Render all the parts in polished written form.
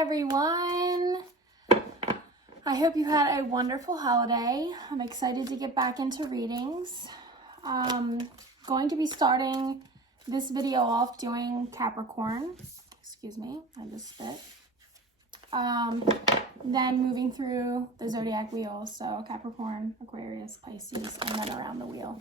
everyone. I hope you had a wonderful holiday. I'm excited to get back into readings. Going to be starting this video off doing Capricorn. Excuse me, I just spit. Then moving through the Zodiac wheel, so Capricorn, Aquarius, Pisces, and then around the wheel.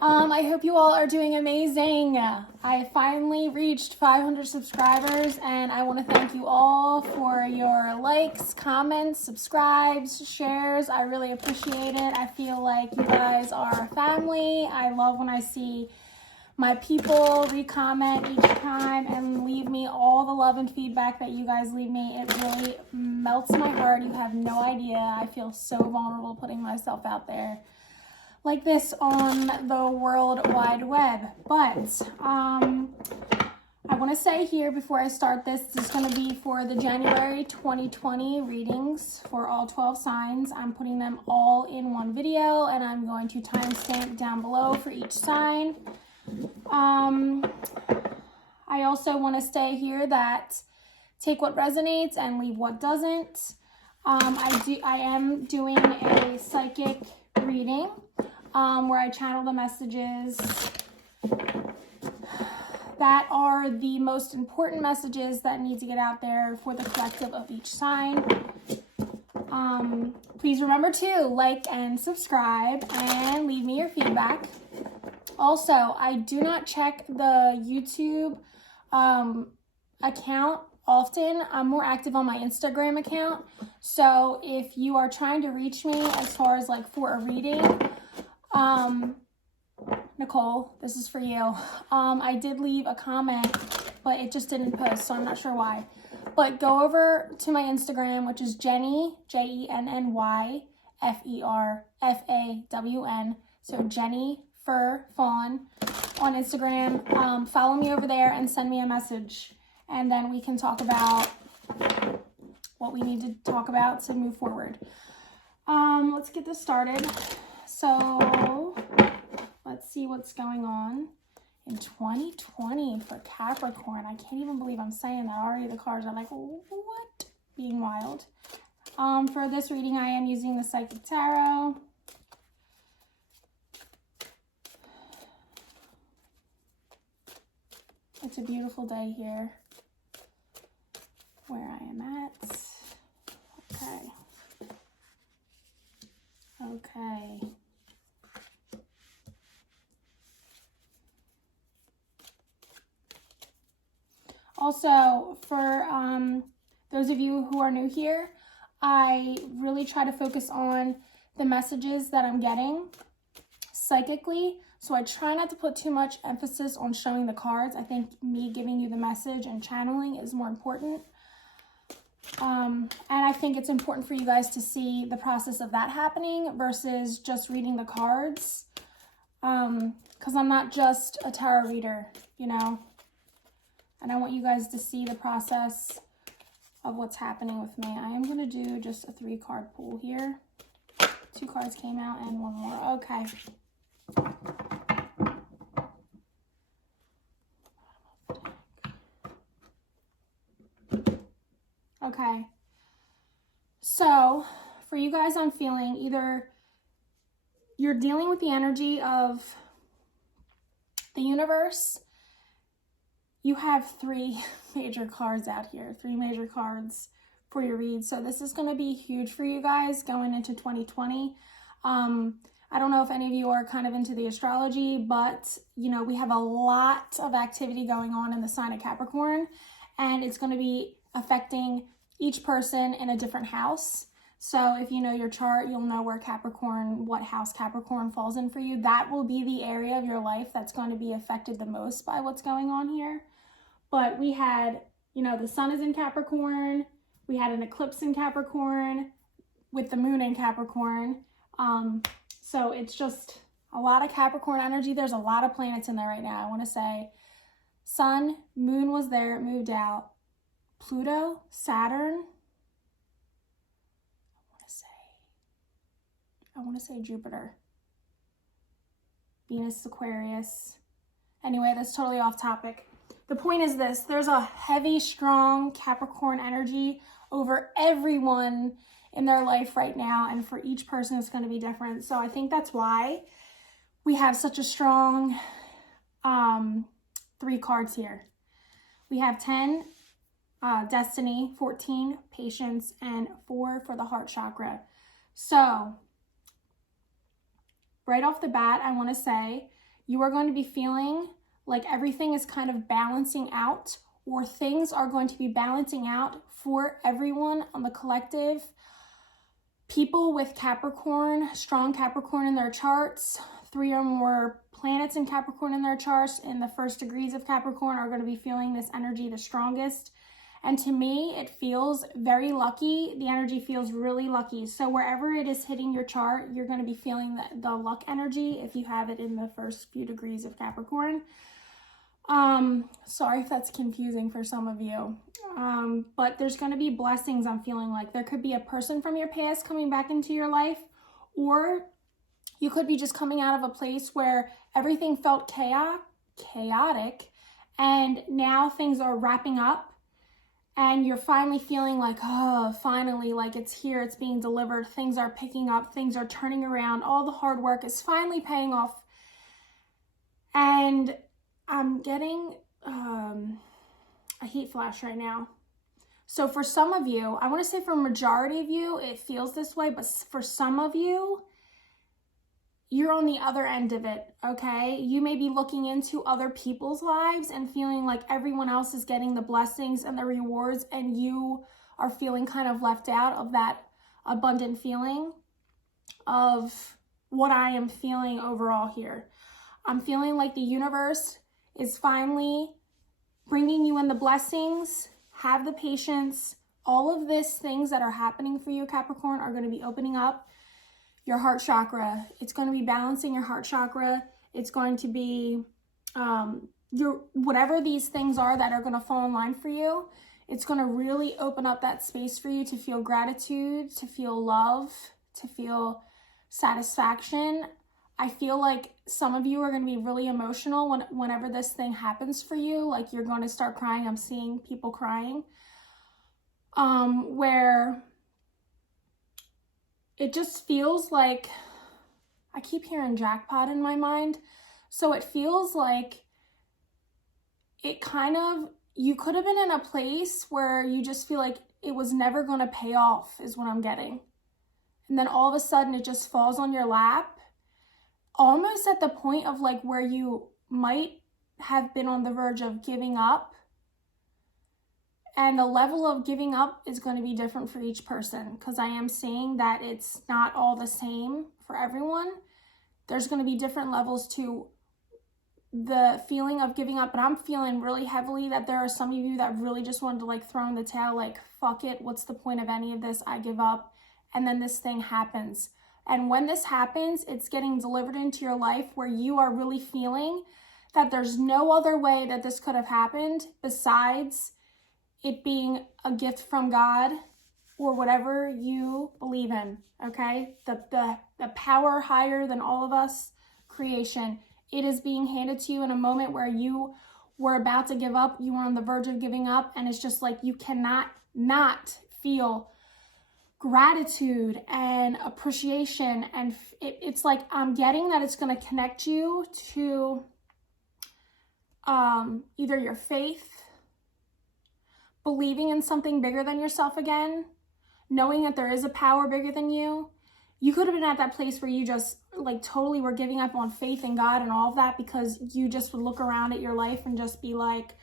I hope you all are doing amazing. I finally reached 500 subscribers, and I want to thank you all for your likes, comments, subscribes, shares. I really appreciate it. I feel like you guys are a family. I love when I see my people re-comment each time and leave me all the love and feedback that you guys leave me. It really melts my heart. You have no idea. I feel so vulnerable putting myself out there like this on the World Wide Web. But I want to say here before I start this is going to be for the January 2020 readings for all 12 signs. I'm putting them all in one video, and I'm going to timestamp down below for each sign. I also want to say here that take what resonates and leave what doesn't. I am doing a psychic reading where I channel the messages that are the most important messages that need to get out there for the collective of each sign. Please remember to like and subscribe and leave me your feedback. Also, I do not check the YouTube account often. I'm more active on my Instagram account. So if you are trying to reach me as far as like for a reading, Nicole, this is for you. I did leave a comment, but it just didn't post, so I'm not sure why. But go over to my Instagram, which is Jenny, Jenny Fawn. So Jennifer Fawn on Instagram. Follow me over there and send me a message, and then we can talk about what we need to talk about to move forward. Let's get this started. So let's see what's going on in 2020 for Capricorn. I can't even believe I'm saying that already. The cards are like, what? Being wild. For this reading, I am using the Psychic Tarot. It's a beautiful day here where I am at. Okay. Also, for those of you who are new here, I really try to focus on the messages that I'm getting psychically. So I try not to put too much emphasis on showing the cards. I think me giving you the message and channeling is more important. And I think it's important for you guys to see the process of that happening versus just reading the cards. Because I'm not just a tarot reader, you know. And I want you guys to see the process of what's happening with me. I am going to do just a 3-card pull here. 2 cards came out and 1 more. Okay. Okay. So, for you guys, I'm feeling either you're dealing with the energy of the universe. You have 3 major cards out here, 3 major cards for your read. So this is going to be huge for you guys going into 2020. I don't know if any of you are kind of into the astrology, but you know, we have a lot of activity going on in the sign of Capricorn, and it's going to be affecting each person in a different house. So if you know your chart, you'll know where Capricorn, what house Capricorn falls in for you. That will be the area of your life that's going to be affected the most by what's going on here. But we had, you know, the sun is in Capricorn. We had an eclipse in Capricorn with the moon in Capricorn. So it's just a lot of Capricorn energy. There's a lot of planets in there right now. I want to say sun, moon was there, it moved out. Pluto, Saturn. I want to say Jupiter. Venus, Aquarius. Anyway, that's totally off topic. the point is this: there's a heavy, strong Capricorn energy over everyone in their life right now, and for each person it's going to be different. So I think that's why we have such a strong 3 cards here. We have 10, Destiny, 14, Patience, and 4 for the heart chakra. So right off the bat, I want to say you are going to be feeling like everything is kind of balancing out, or things are going to be balancing out for everyone on the collective. People with Capricorn, strong Capricorn in their charts, 3 or more planets in Capricorn in their charts, in the first degrees of Capricorn, are going to be feeling this energy the strongest. And to me, it feels very lucky. The energy feels really lucky. So wherever it is hitting your chart, you're going to be feeling the luck energy if you have it in the first few degrees of Capricorn. Sorry if that's confusing for some of you. But there's going to be blessings. I'm feeling like there could be a person from your past coming back into your life, or you could be just coming out of a place where everything felt chaotic, and now things are wrapping up. And you're finally feeling like, oh, finally, like it's here, it's being delivered, things are picking up, things are turning around, all the hard work is finally paying off. And I'm getting a heat flash right now. So for some of you, I want to say for a majority of you, it feels this way, but for some of you, you're on the other end of it, okay? You may be looking into other people's lives and feeling like everyone else is getting the blessings and the rewards, and you are feeling kind of left out of that abundant feeling of what I am feeling overall here. I'm feeling like the universe is finally bringing you in the blessings. Have the patience. All of these things that are happening for you, Capricorn, are going to be opening up your heart chakra. It's going to be balancing your heart chakra. It's going to be whatever these things are that are going to fall in line for you. It's going to really open up that space for you to feel gratitude, to feel love, to feel satisfaction. I feel like some of you are going to be really emotional whenever this thing happens for you. Like you're going to start crying. I'm seeing people crying. Where it just feels like, I keep hearing jackpot in my mind. So it feels like it kind of, you could have been in a place where you just feel like it was never going to pay off, is what I'm getting. And then all of a sudden it just falls on your lap, almost at the point of like where you might have been on the verge of giving up. And the level of giving up is going to be different for each person, because I am seeing that it's not all the same for everyone. There's going to be different levels to the feeling of giving up. But I'm feeling really heavily that there are some of you that really just wanted to like throw in the towel, like, fuck it, what's the point of any of this? I give up. And then this thing happens. And when this happens, it's getting delivered into your life where you are really feeling that there's no other way that this could have happened besides it being a gift from God or whatever you believe in, okay? The power higher than all of us, creation. It is being handed to you in a moment where you were about to give up, you were on the verge of giving up, and it's just like you cannot not feel gratitude and appreciation. And it's like I'm getting that it's going to connect you to either your faith, believing in something bigger than yourself again, knowing that there is a power bigger than you. You could have been at that place where you just like totally were giving up on faith in God and all of that, because you just would look around at your life and just be like,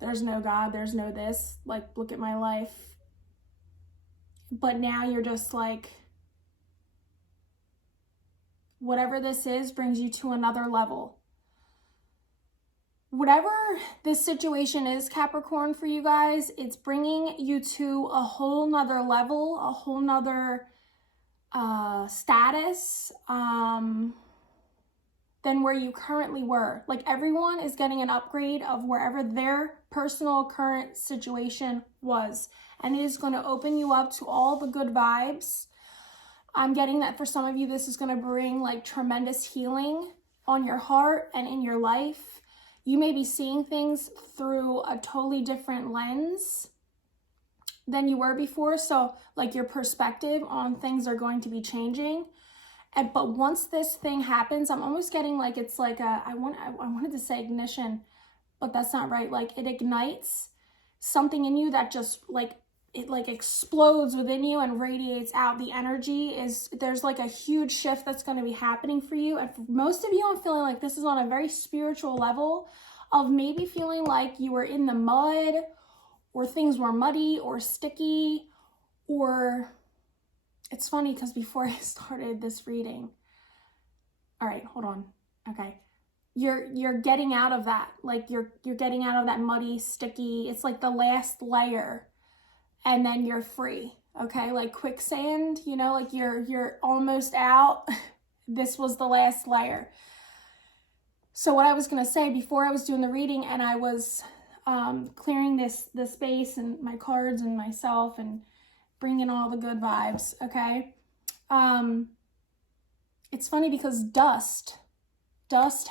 there's no God, there's no this, like, look at my life. But now you're just like, whatever this is brings you to another level. Whatever this situation is, Capricorn, for you guys, it's bringing you to a whole nother level, a whole nother status than where you currently were. Like everyone is getting an upgrade of wherever their personal current situation was. And it is going to open you up to all the good vibes. I'm getting that for some of you, this is going to bring like tremendous healing on your heart and in your life. you may be seeing things through a totally different lens than you were before. So like your perspective on things are going to be changing. But once this thing happens, I'm almost getting like, it's like I wanted to say ignition, but that's not right. Like it ignites something in you that just like, it like explodes within you and radiates out. The energy is, there's like a huge shift that's going to be happening for you. And for most of you, I'm feeling like this is on a very spiritual level of maybe feeling like you were in the mud, or things were muddy or sticky, or it's funny because before I started this reading, all right, hold on. Okay. You're getting out of that. Like you're getting out of that muddy, sticky, it's like the last layer, and then you're free. Okay. Like quicksand, you know, like you're almost out. This was the last layer. So what I was going to say before I was doing the reading and I was clearing the space and my cards and myself and bringing all the good vibes, okay? It's funny because dust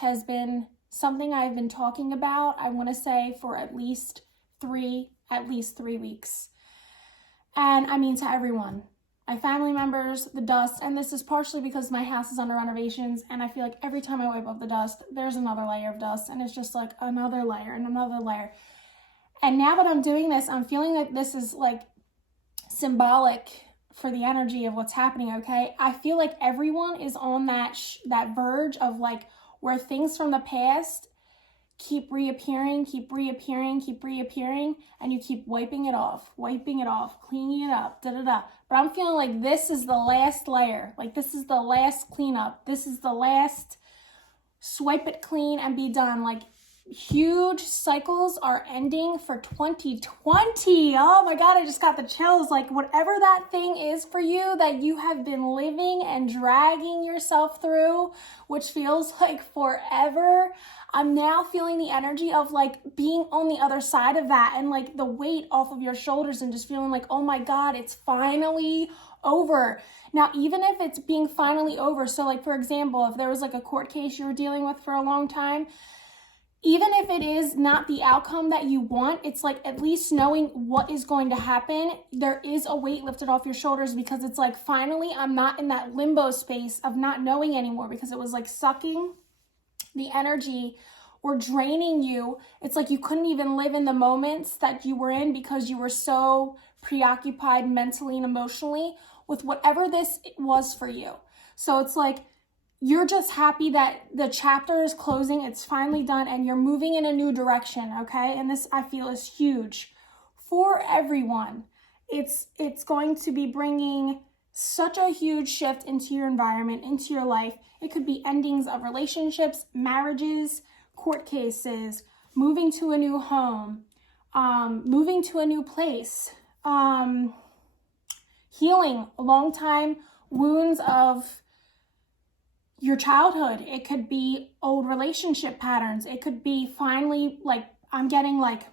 has been something I've been talking about, I want to say, for at least 3 weeks. And I mean to everyone, my family members, the dust, and this is partially because my house is under renovations, and I feel like every time I wipe up the dust, there's another layer of dust, and it's just like another layer and another layer. And now that I'm doing this, I'm feeling like this is like symbolic for the energy of what's happening, okay? I feel like everyone is on that verge of like where things from the past keep reappearing, and you keep wiping it off, cleaning it up, But I'm feeling like this is the last layer. Like this is the last cleanup. This is the last swipe it clean and be done. Like huge cycles are ending for 2020. Oh my God, I just got the chills. Like whatever that thing is for you that you have been living and dragging yourself through, which feels like forever, I'm now feeling the energy of like being on the other side of that and like the weight off of your shoulders and just feeling like, oh my God, it's finally over. Now, even if it's being finally over, so like for example, if there was like a court case you were dealing with for a long time, even if it is not the outcome that you want, it's like at least knowing what is going to happen, there is a weight lifted off your shoulders because it's like, finally, I'm not in that limbo space of not knowing anymore because it was like sucking the energy or draining you. It's like you couldn't even live in the moments that you were in because you were so preoccupied mentally and emotionally with whatever this was for you. So it's like, you're just happy that the chapter is closing, it's finally done, and you're moving in a new direction, okay? And this, I feel, is huge for everyone. It's going to be bringing such a huge shift into your environment, into your life. It could be endings of relationships, marriages, court cases, moving to a new home, moving to a new place, healing long time wounds of your childhood. It could be old relationship patterns. It could be finally, like, I'm getting like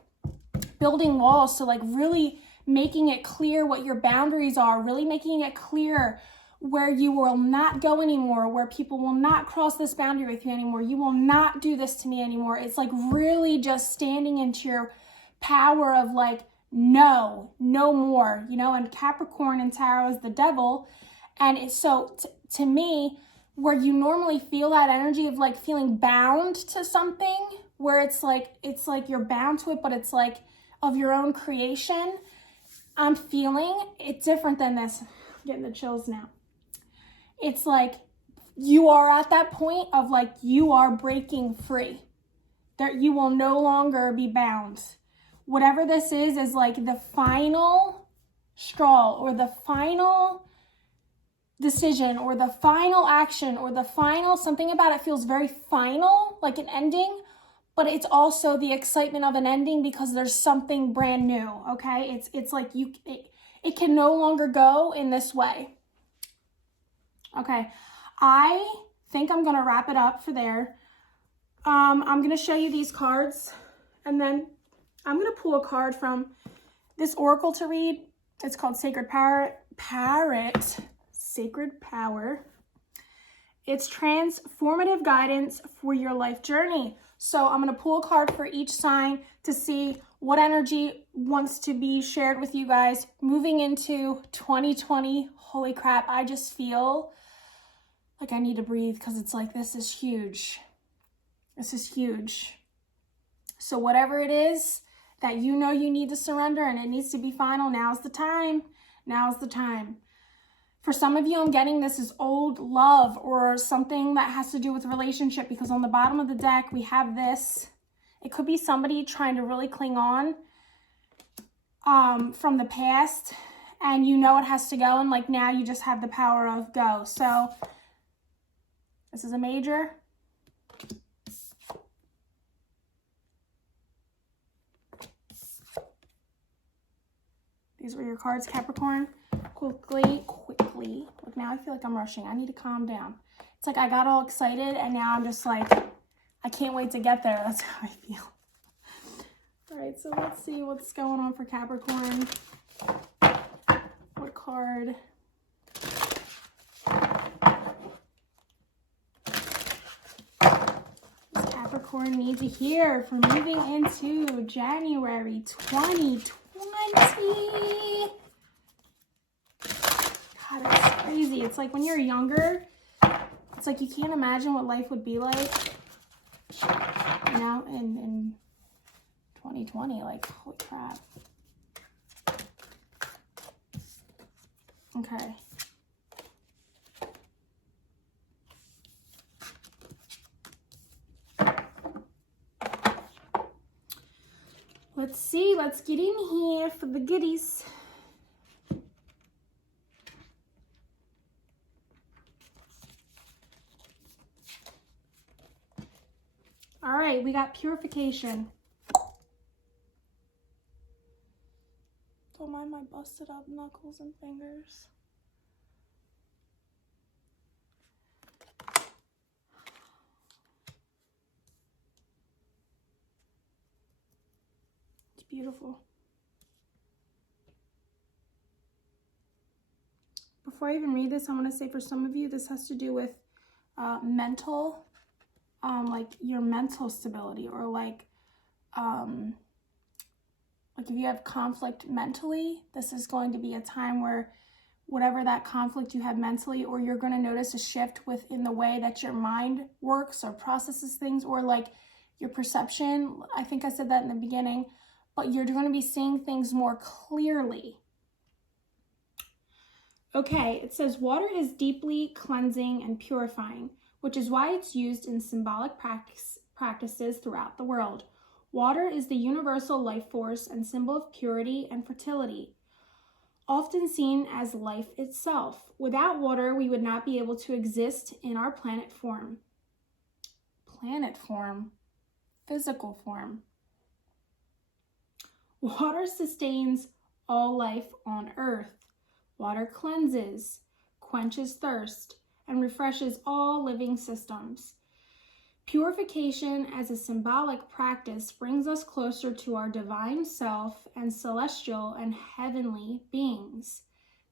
building walls. So like really making it clear what your boundaries are, really making it clear where you will not go anymore, where people will not cross this boundary with you anymore. You will not do this to me anymore. It's like really just standing into your power of like, no more, you know, and Capricorn in Tarot is the devil. And it's so to me, where you normally feel that energy of like feeling bound to something, where it's like you're bound to it, but it's like of your own creation. I'm feeling it different than this. I'm getting the chills now. It's like you are at that point of like you are breaking free. That you will no longer be bound. Whatever this is like the final straw or the final decision or the final action or the final, something about it feels very final, like an ending, but it's also the excitement of an ending because there's something brand new, okay? It's like it can no longer go in this way. Okay, I think I'm gonna wrap it up for there. I'm gonna show you these cards and then I'm gonna pull a card from this oracle to read. It's called Sacred Power. It's transformative guidance for your life journey. So I'm going to pull a card for each sign to see what energy wants to be shared with you guys moving into 2020. Holy crap, I just feel like I need to breathe because it's like, this is huge. This is huge. So whatever it is that you know you need to surrender and it needs to be final, now's the time. Now's the time. For some of you, I'm getting this is old love or something that has to do with relationship, because on the bottom of the deck, we have this. It could be somebody trying to really cling on from the past, and you know it has to go, and like now you just have the power of go. So this is a major. These were your cards, Capricorn. Quickly. Look, now I feel like I'm rushing. I need to calm down. It's like I got all excited and now I'm just like, I can't wait to get there. That's how I feel. All right, so let's see what's going on for Capricorn. What card? Does Capricorn need to hear for moving into January 2020? God, it's crazy. It's like when you're younger, it's like you can't imagine what life would be like, you know, in 2020. Like, holy crap. Okay. Let's see. Let's get in here for the goodies. All right, we got purification. Don't mind my busted up knuckles and fingers. It's beautiful. Before I even read this, I want to say for some of you, this has to do with mental, like your mental stability, or like if you have conflict mentally, this is going to be a time where whatever that conflict you have mentally, or you're going to notice a shift within the way that your mind works or processes things, or like your perception. I think I said that in the beginning, but you're going to be seeing things more clearly. Okay, it says water is deeply cleansing and purifying, which is why it's used in symbolic practices throughout the world. Water is the universal life force and symbol of purity and fertility, often seen as life itself. Without water, we would not be able to exist in our planet form. Planet form, physical form. Water sustains all life on Earth. Water cleanses, quenches thirst, and refreshes all living systems. Purification as a symbolic practice brings us closer to our divine self and celestial and heavenly beings.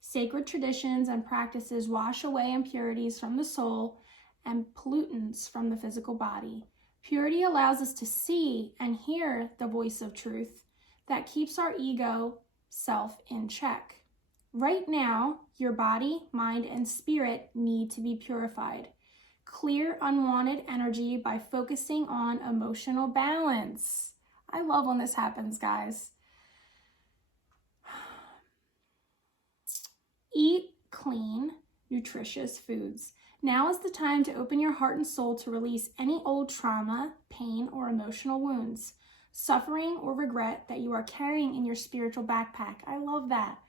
Sacred traditions and practices wash away impurities from the soul and pollutants from the physical body. Purity allows us to see and hear the voice of truth that keeps our ego self in check. Right now, your body, mind, and spirit need to be purified. Clear unwanted energy by focusing on emotional balance. I love when this happens, guys. Eat clean, nutritious foods. Now is the time to open your heart and soul to release any old trauma, pain, or emotional wounds, suffering, or regret that you are carrying in your spiritual backpack. I love that.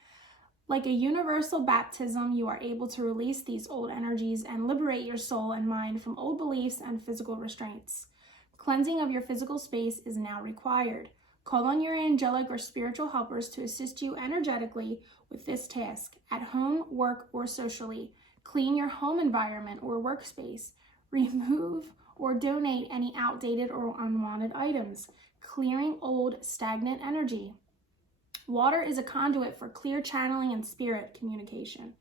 Like a universal baptism, you are able to release these old energies and liberate your soul and mind from old beliefs and physical restraints. Cleansing of your physical space is now required. Call on your angelic or spiritual helpers to assist you energetically with this task, at home, work, or socially. Clean your home environment or workspace. Remove or donate any outdated or unwanted items, clearing old, stagnant energy. Water is a conduit for clear channeling and spirit communication.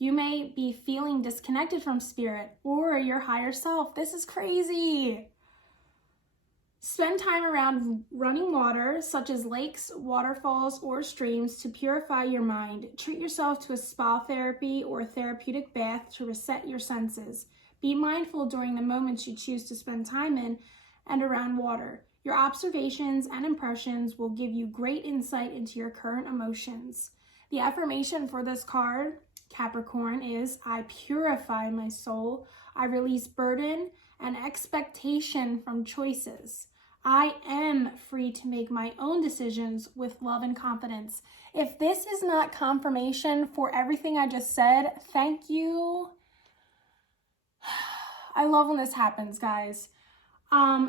You may be feeling disconnected from spirit or your higher self. This is crazy. Spend time around running water, such as lakes, waterfalls, or streams, to purify your mind. Treat yourself to a spa therapy or therapeutic bath to reset your senses. Be mindful during the moments you choose to spend time in and around water. Your observations and impressions will give you great insight into your current emotions. The affirmation for this card, Capricorn, is, I purify my soul. I release burden and expectation from choices. I am free to make my own decisions with love and confidence. If this is not confirmation for everything I just said, thank you. I love when this happens, guys.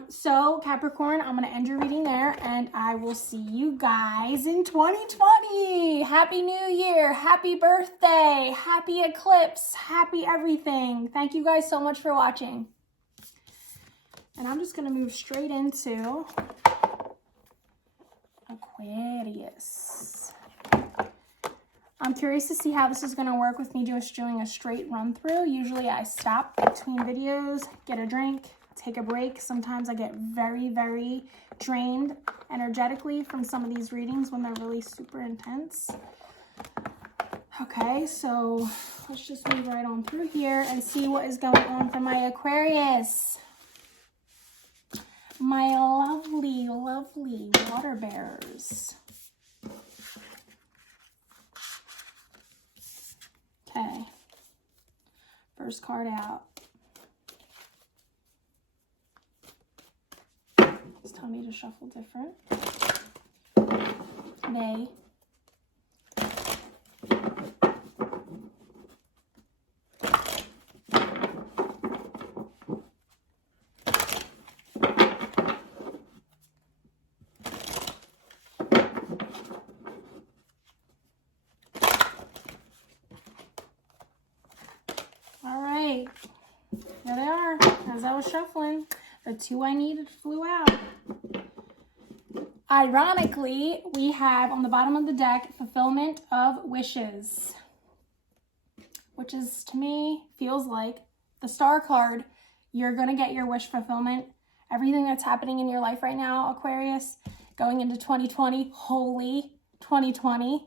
So Capricorn, I'm going to end your reading there, and I will see you guys in 2020. Happy New Year. Happy birthday. Happy eclipse. Happy everything. Thank you guys so much for watching. And I'm just going to move straight into Aquarius. I'm curious to see how this is going to work with me just doing a straight run through. Usually I stop between videos, get a drink, take a break. Sometimes I get very, very drained energetically from some of these readings when they're really super intense. Okay, so let's just move right on through here and see what is going on for my Aquarius. My lovely, lovely water bearers. Okay, first card out. It's telling me to shuffle different. May. There they are. As I was shuffling, the two I needed flew out. Ironically, we have on the bottom of the deck, fulfillment of wishes, which is, to me, feels like the star card. You're going to get your wish fulfillment. Everything that's happening in your life right now, Aquarius, going into 2020, holy 2020,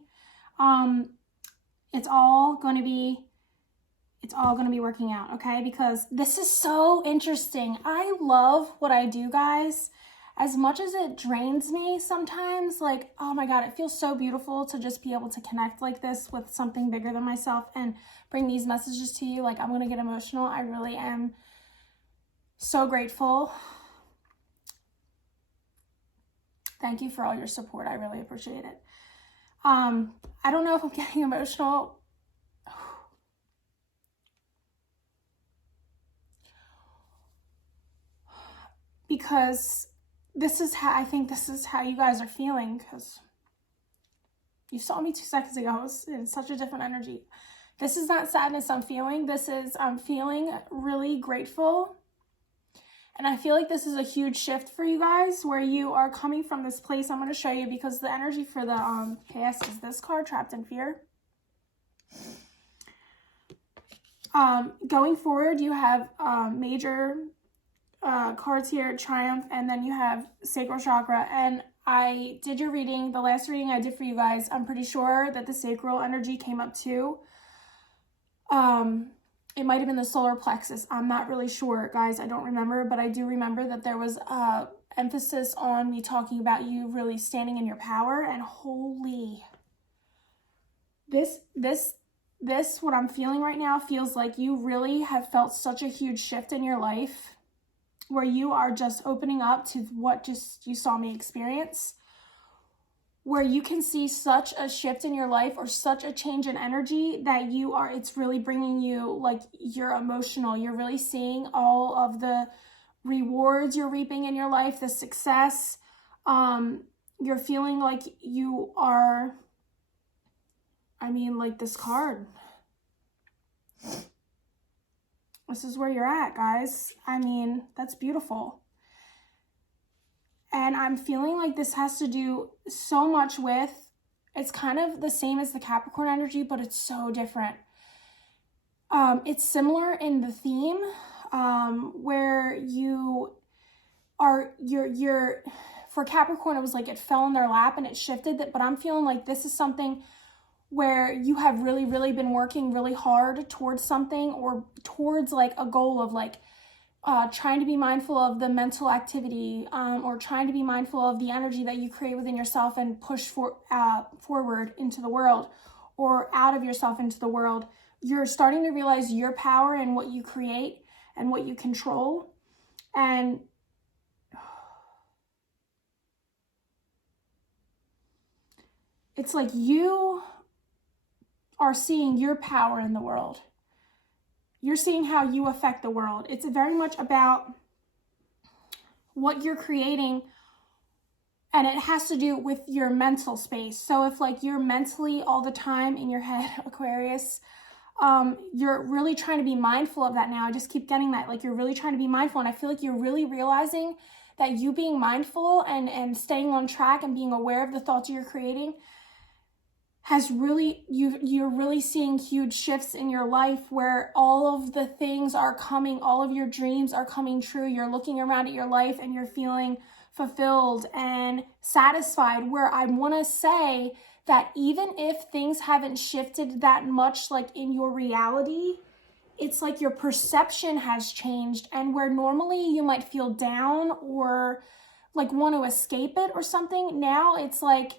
it's all going to be working out, okay? Because this is so interesting. I love what I do, guys. As much as it drains me sometimes, like, oh my God, it feels so beautiful to just be able to connect like this with something bigger than myself and bring these messages to you. Like, I'm going to get emotional. I really am so grateful. Thank you for all your support. I really appreciate it. I don't know if I'm getting emotional. Because I think this is how you guys are feeling, because you saw me 2 seconds ago. I was in such a different energy. This is not sadness I'm feeling. I'm feeling really grateful. And I feel like this is a huge shift for you guys, where you are coming from this place. I'm going to show you, because the energy for the KS is this card, Trapped in Fear. Going forward, you have major cards here, Triumph, and then you have Sacral Chakra. And I did your reading, the last reading I did for you guys. I'm pretty sure that the sacral energy came up too. It might have been the solar plexus. I'm not really sure, guys. I don't remember, but I do remember that there was emphasis on me talking about you really standing in your power. And holy, this what I'm feeling right now feels like you really have felt such a huge shift in your life, where you are just opening up to what just you saw me experience, where you can see such a shift in your life or such a change in energy that it's really bringing you, like, you're emotional. You're really seeing all of the rewards you're reaping in your life, the success. You're feeling like you are, like this card. This is where you're at, guys. That's beautiful. And I'm feeling like this has to do so much with, it's kind of the same as the Capricorn energy, but it's so different. It's similar in the theme, where you for Capricorn, it was like it fell in their lap and it shifted. But I'm feeling like this is something where you have really, really been working really hard towards something, or towards like a goal of like trying to be mindful of the mental activity, or trying to be mindful of the energy that you create within yourself and push forward into the world, or out of yourself into the world. You're starting to realize your power and what you create and what you control. And it's like you are seeing your power in the world. You're seeing how you affect the world. It's very much about what you're creating, and it has to do with your mental space. So if like you're mentally all the time in your head, Aquarius, you're really trying to be mindful of that now. I just keep getting that, like you're really trying to be mindful. And I feel like you're really realizing that you being mindful and staying on track and being aware of the thoughts you're creating has really, you're really seeing huge shifts in your life where all of the things are coming, all of your dreams are coming true. You're looking around at your life and you're feeling fulfilled and satisfied, where I want to say that even if things haven't shifted that much, like in your reality, it's like your perception has changed, and where normally you might feel down or like want to escape it or something, now it's like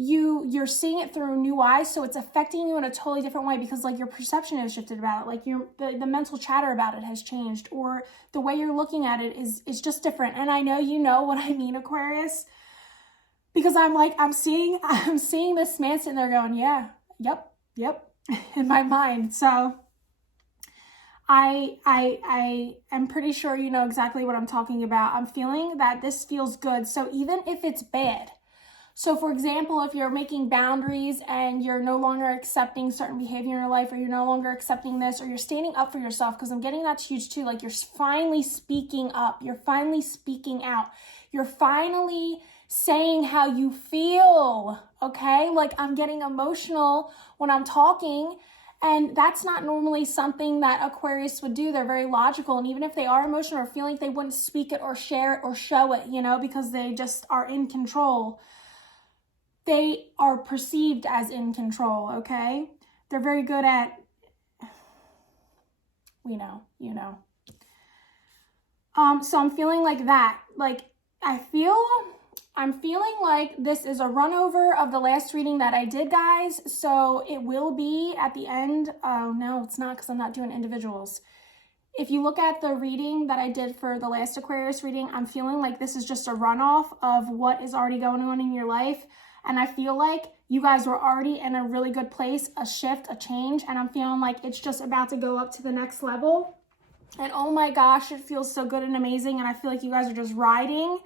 you're seeing it through new eyes. So it's affecting you in a totally different way, because like your perception has shifted about it, like the mental chatter about it has changed, or the way you're looking at it is just different. And I know you know what I mean, Aquarius, because I'm seeing this man sitting there going, yeah, yep, in my mind. So I am pretty sure you know exactly what I'm talking about. I'm feeling that this feels good. So even if it's bad, so for example, if you're making boundaries and you're no longer accepting certain behavior in your life, or you're no longer accepting this, or you're standing up for yourself, because I'm getting that's huge too. Like you're finally speaking up, you're finally speaking out, you're finally saying how you feel, okay? Like I'm getting emotional when I'm talking, and that's not normally something that Aquarius would do. They're very logical, and even if they are emotional or feeling, they wouldn't speak it or share it or show it, you know, because they just are in control. They are perceived as in control, okay? They're very good at, we know, you know. So I'm feeling like that. Like I'm feeling like this is a run over of the last reading that I did, guys. So it will be at the end. Oh, no, it's not, because I'm not doing individuals. If you look at the reading that I did for the last Aquarius reading, I'm feeling like this is just a runoff of what is already going on in your life. And I feel like you guys were already in a really good place, a shift, a change. And I'm feeling like it's just about to go up to the next level. And oh my gosh, it feels so good and amazing. And I feel like you guys are just riding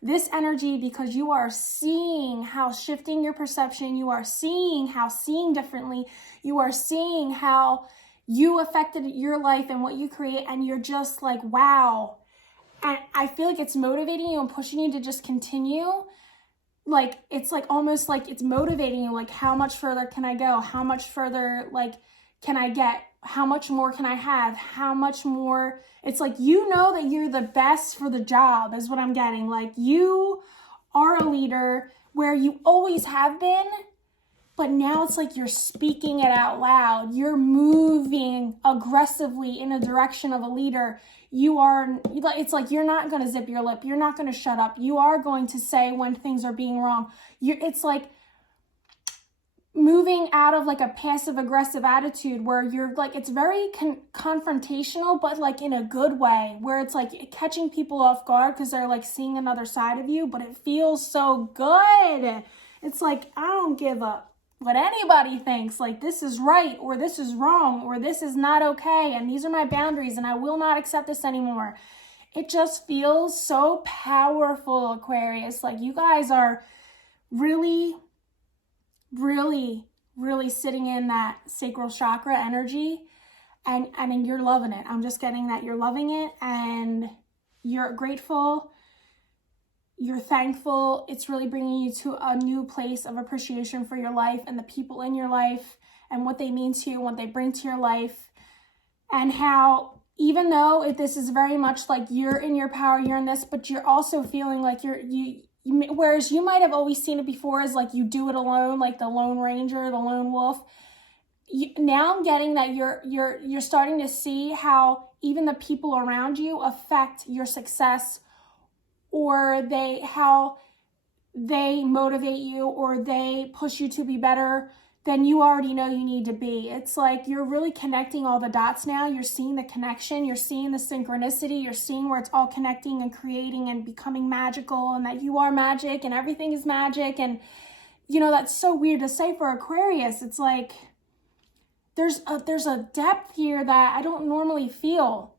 this energy, because you are seeing how shifting your perception, you are seeing how seeing differently, you are seeing how you affected your life and what you create. And you're just like, wow. And I feel like it's motivating you and pushing you to just continue. Like, it's like almost like it's motivating you, like, how much further can I go? How much further, like, can I get? How much more can I have? How much more? It's like, you know that you're the best for the job is what I'm getting. Like, you are a leader where you always have been, but now it's like you're speaking it out loud. You're moving aggressively in a direction of a leader. It's like you're not going to zip your lip. You're not going to shut up. You are going to say when things are being wrong. It's like moving out of like a passive aggressive attitude where you're like, it's very confrontational, but like in a good way, where it's like catching people off guard because they're like seeing another side of you, but it feels so good. It's like, I don't give up what anybody thinks, like this is right or this is wrong or this is not okay and these are my boundaries and I will not accept this anymore. It just feels so powerful, Aquarius. Like you guys are really, really, really sitting in that sacral chakra energy, and you're loving it. I'm just getting that you're loving it and you're grateful. You're thankful. It's really bringing you to a new place of appreciation for your life and the people in your life and what they mean to you, what they bring to your life, and how even though this is very much like you're in your power, you're in this, but you're also feeling like whereas you might have always seen it before as like you do it alone, like the Lone Ranger, the lone wolf. Now I'm getting that you're starting to see how even the people around you affect your success, or how they motivate you, or they push you to be better than you already know you need to be. It's like you're really connecting all the dots now. You're seeing the connection, you're seeing the synchronicity, you're seeing where it's all connecting and creating and becoming magical, and that you are magic and everything is magic. And you know, that's so weird to say for Aquarius. It's like there's a depth here that I don't normally feel,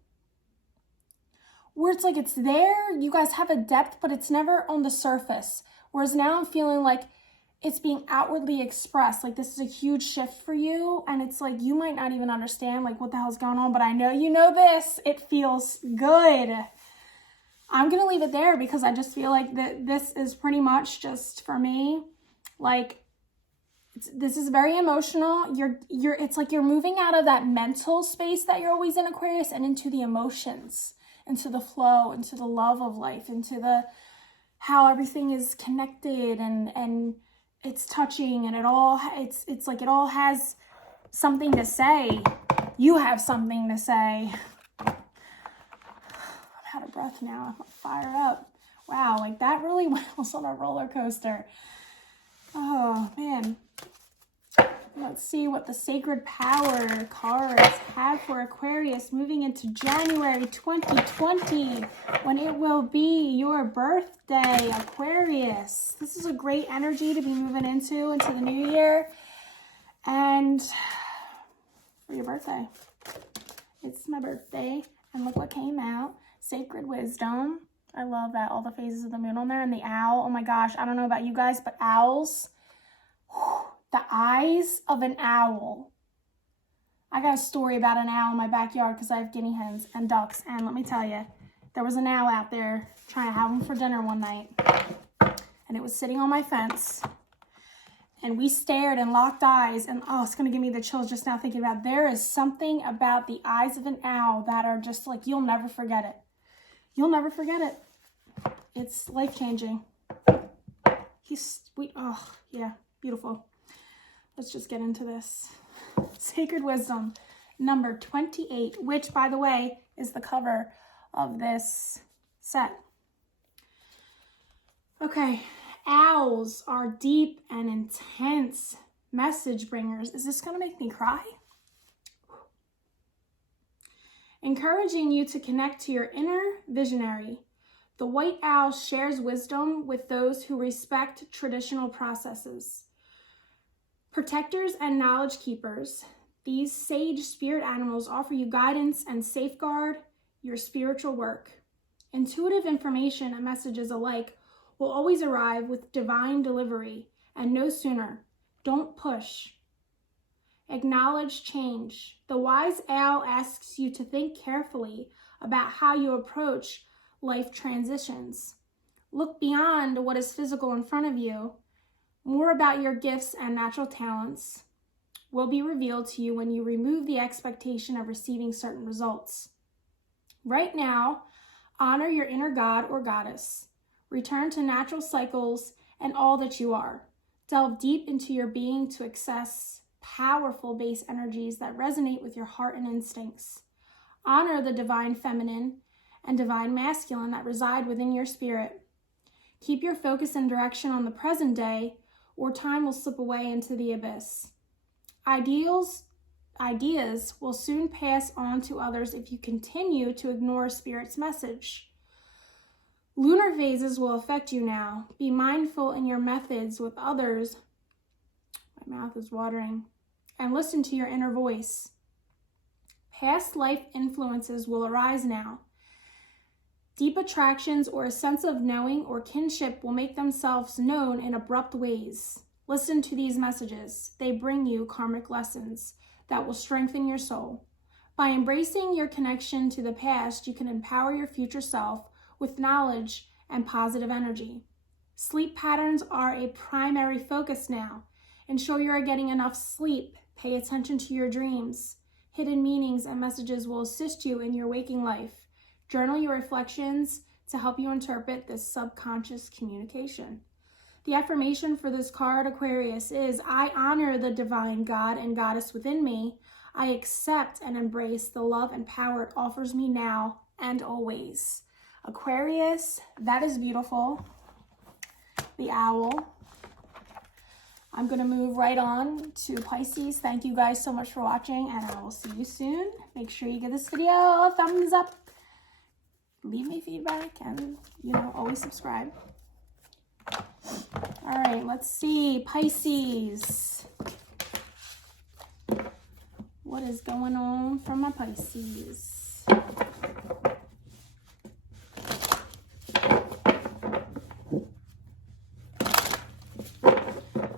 where it's like it's there, you guys have a depth, but it's never on the surface. Whereas now I'm feeling like it's being outwardly expressed. Like this is a huge shift for you, and it's like you might not even understand like what the hell's going on, but I know you know this. It feels good. I'm gonna leave it there because I just feel like that this is pretty much just for me. Like this is very emotional. It's like you're moving out of that mental space that you're always in, Aquarius, and into the emotions, into the flow, into the love of life, into the how everything is connected and it's touching, and it's like it all has something to say. You have something to say. I'm out of breath now. I'm fired up. Wow, like that really was on a roller coaster. Oh man. Let's see what the Sacred Power cards have for Aquarius moving into January 2020, when it will be your birthday, Aquarius. This is a great energy to be moving into the new year. And for your birthday, it's my birthday. And look what came out. Sacred Wisdom. I love that. All the phases of the moon on there. And the owl. Oh my gosh. I don't know about you guys, but owls. The eyes of an owl. I got a story about an owl in my backyard because I have guinea hens and ducks. And let me tell you, there was an owl out there trying to have them for dinner one night. And it was sitting on my fence. And we stared and locked eyes. And oh, it's going to give me the chills just now thinking about it. There is something about the eyes of an owl that are just like, you'll never forget it. You'll never forget it. It's life-changing. He's sweet. Oh, yeah, beautiful. Let's just get into this. Sacred Wisdom, number 28, which, by the way, is the cover of this set. Okay, owls are deep and intense message bringers. Is this going to make me cry? Encouraging you to connect to your inner visionary. The white owl shares wisdom with those who respect traditional processes. Protectors and knowledge keepers, these sage spirit animals offer you guidance and safeguard your spiritual work. Intuitive information and messages alike will always arrive with divine delivery, and no sooner. Don't push. Acknowledge change. The wise owl asks you to think carefully about how you approach life transitions. Look beyond what is physical in front of you. More about your gifts and natural talents will be revealed to you when you remove the expectation of receiving certain results. Right now, honor your inner god or goddess. Return to natural cycles and all that you are. Delve deep into your being to access powerful base energies that resonate with your heart and instincts. Honor the divine feminine and divine masculine that reside within your spirit. Keep your focus and direction on the present day, or time will slip away into the abyss. Ideas will soon pass on to others if you continue to ignore Spirit's message. Lunar phases will affect you now. Be mindful in your methods with others. My mouth is watering. And listen to your inner voice. Past life influences will arise now. Deep attractions or a sense of knowing or kinship will make themselves known in abrupt ways. Listen to these messages. They bring you karmic lessons that will strengthen your soul. By embracing your connection to the past, you can empower your future self with knowledge and positive energy. Sleep patterns are a primary focus now. Ensure you are getting enough sleep. Pay attention to your dreams. hidden meanings and messages will assist you in your waking life. Journal your reflections to help you interpret this subconscious communication. The affirmation for this card, Aquarius, is I honor the divine God and goddess within me. I accept and embrace the love and power it offers me now and always. Aquarius, that is beautiful. The owl. I'm going to move right on to Pisces. Thank you guys so much for watching, and I will see you soon. Make sure you give this video a thumbs up. Leave me feedback, and, always subscribe. All right, let's see. Pisces. What is going on from my Pisces?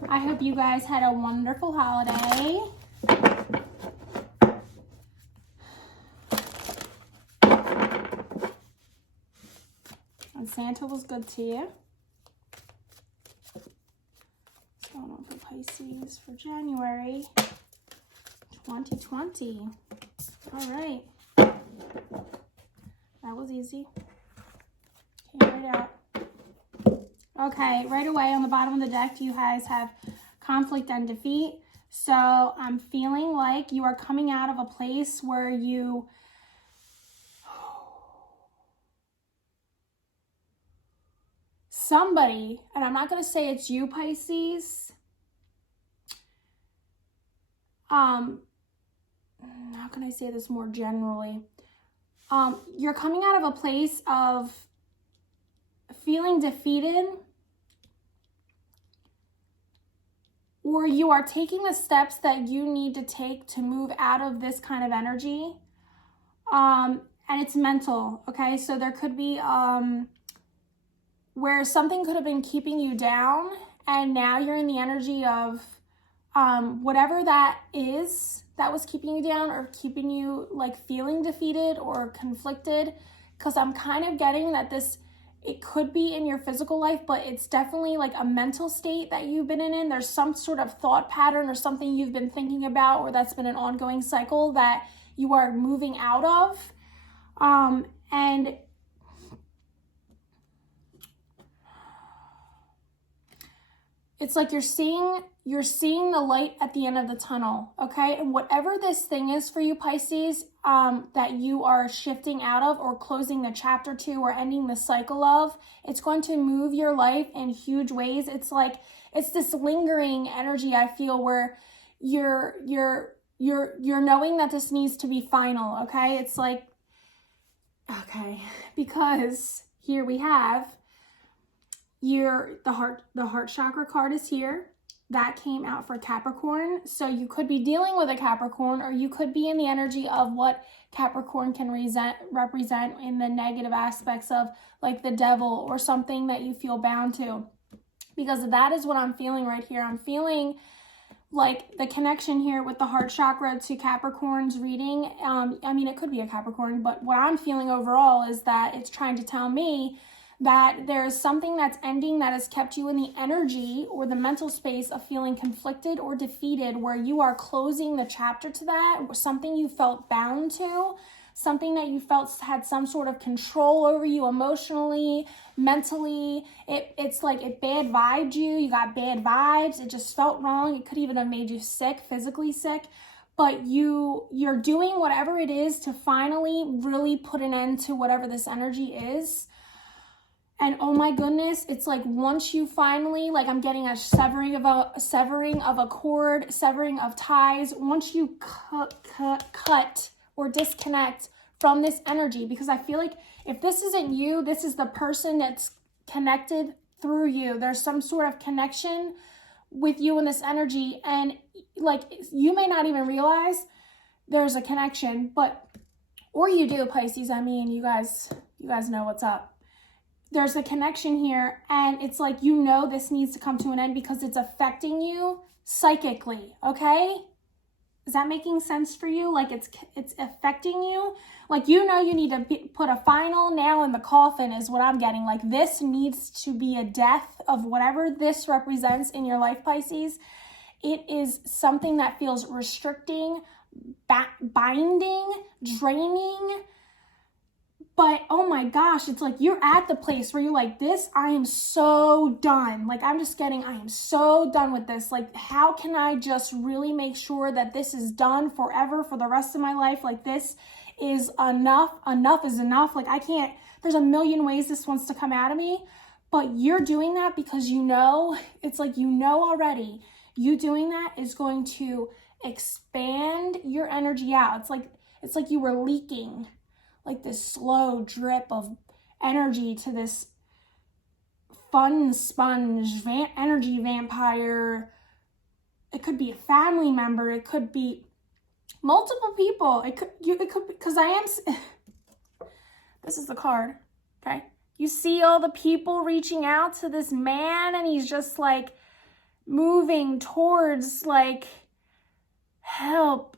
I hope you guys had a wonderful holiday. And Santa was good to you. What's going on for Pisces for January 2020? All right. That was easy. Came right out. Okay, right away on the bottom of the deck, you guys have conflict and defeat. So I'm feeling like you are coming out of a place where you somebody, and I'm not going to say it's you, Pisces. How can I say this more generally? You're coming out of a place of feeling defeated, or you are taking the steps that you need to take to move out of this kind of energy. And it's mental, okay? So there could be where something could have been keeping you down, and now you're in the energy of whatever that is that was keeping you down or keeping you like feeling defeated or conflicted. Because I'm kind of getting that it could be in your physical life, but it's definitely like a mental state that you've been in. There's some sort of thought pattern or something you've been thinking about, or that's been an ongoing cycle that you are moving out of. And it's like you're seeing the light at the end of the tunnel, okay? And whatever this thing is for you, Pisces, that you are shifting out of or closing the chapter to or ending the cycle of, it's going to move your life in huge ways. It's like, it's this lingering energy, I feel, where you're knowing that this needs to be final, okay? It's like, okay, because here we have the heart chakra card is here. That came out for Capricorn. So you could be dealing with a Capricorn, or you could be in the energy of what Capricorn can represent in the negative aspects of like the devil or something that you feel bound to. Because that is what I'm feeling right here. I'm feeling like the connection here with the heart chakra to Capricorn's reading. I mean, it could be a Capricorn, but what I'm feeling overall is that it's trying to tell me that there's something that's ending that has kept you in the energy or the mental space of feeling conflicted or defeated, where you are closing the chapter to that, or something you felt bound to, something that you felt had some sort of control over you emotionally, mentally. It's like it bad vibed you. You got bad vibes. It just felt wrong. It could even have made you sick, physically sick. But you're doing whatever it is to finally really put an end to whatever this energy is. And oh my goodness, it's like once you finally, like I'm getting a severing of a cord, severing of ties. Once you cut or disconnect from this energy, because I feel like if this isn't you, this is the person that's connected through you. There's some sort of connection with you in this energy, and like you may not even realize there's a connection, or you do, Pisces. I mean, you guys know what's up. There's a connection here, and it's like, this needs to come to an end because it's affecting you psychically, okay? Is that making sense for you? Like it's affecting you? Like, you need to put a final nail in the coffin is what I'm getting. Like, this needs to be a death of whatever this represents in your life, Pisces. It is something that feels restricting, binding, draining. But oh my gosh, it's like you're at the place where you're like, this, I am so done. Like, I am so done with this. Like, how can I just really make sure that this is done forever for the rest of my life? Like, this is enough. Enough is enough. Like, I can't, there's a million ways this wants to come out of me. But you're doing that because you know, it's like, you know already, you doing that is going to expand your energy out. It's like you were leaking like this slow drip of energy to this fun sponge, energy vampire. It could be a family member. It could be multiple people. It could, because this is the card, okay? You see all the people reaching out to this man, and he's just like moving towards like help.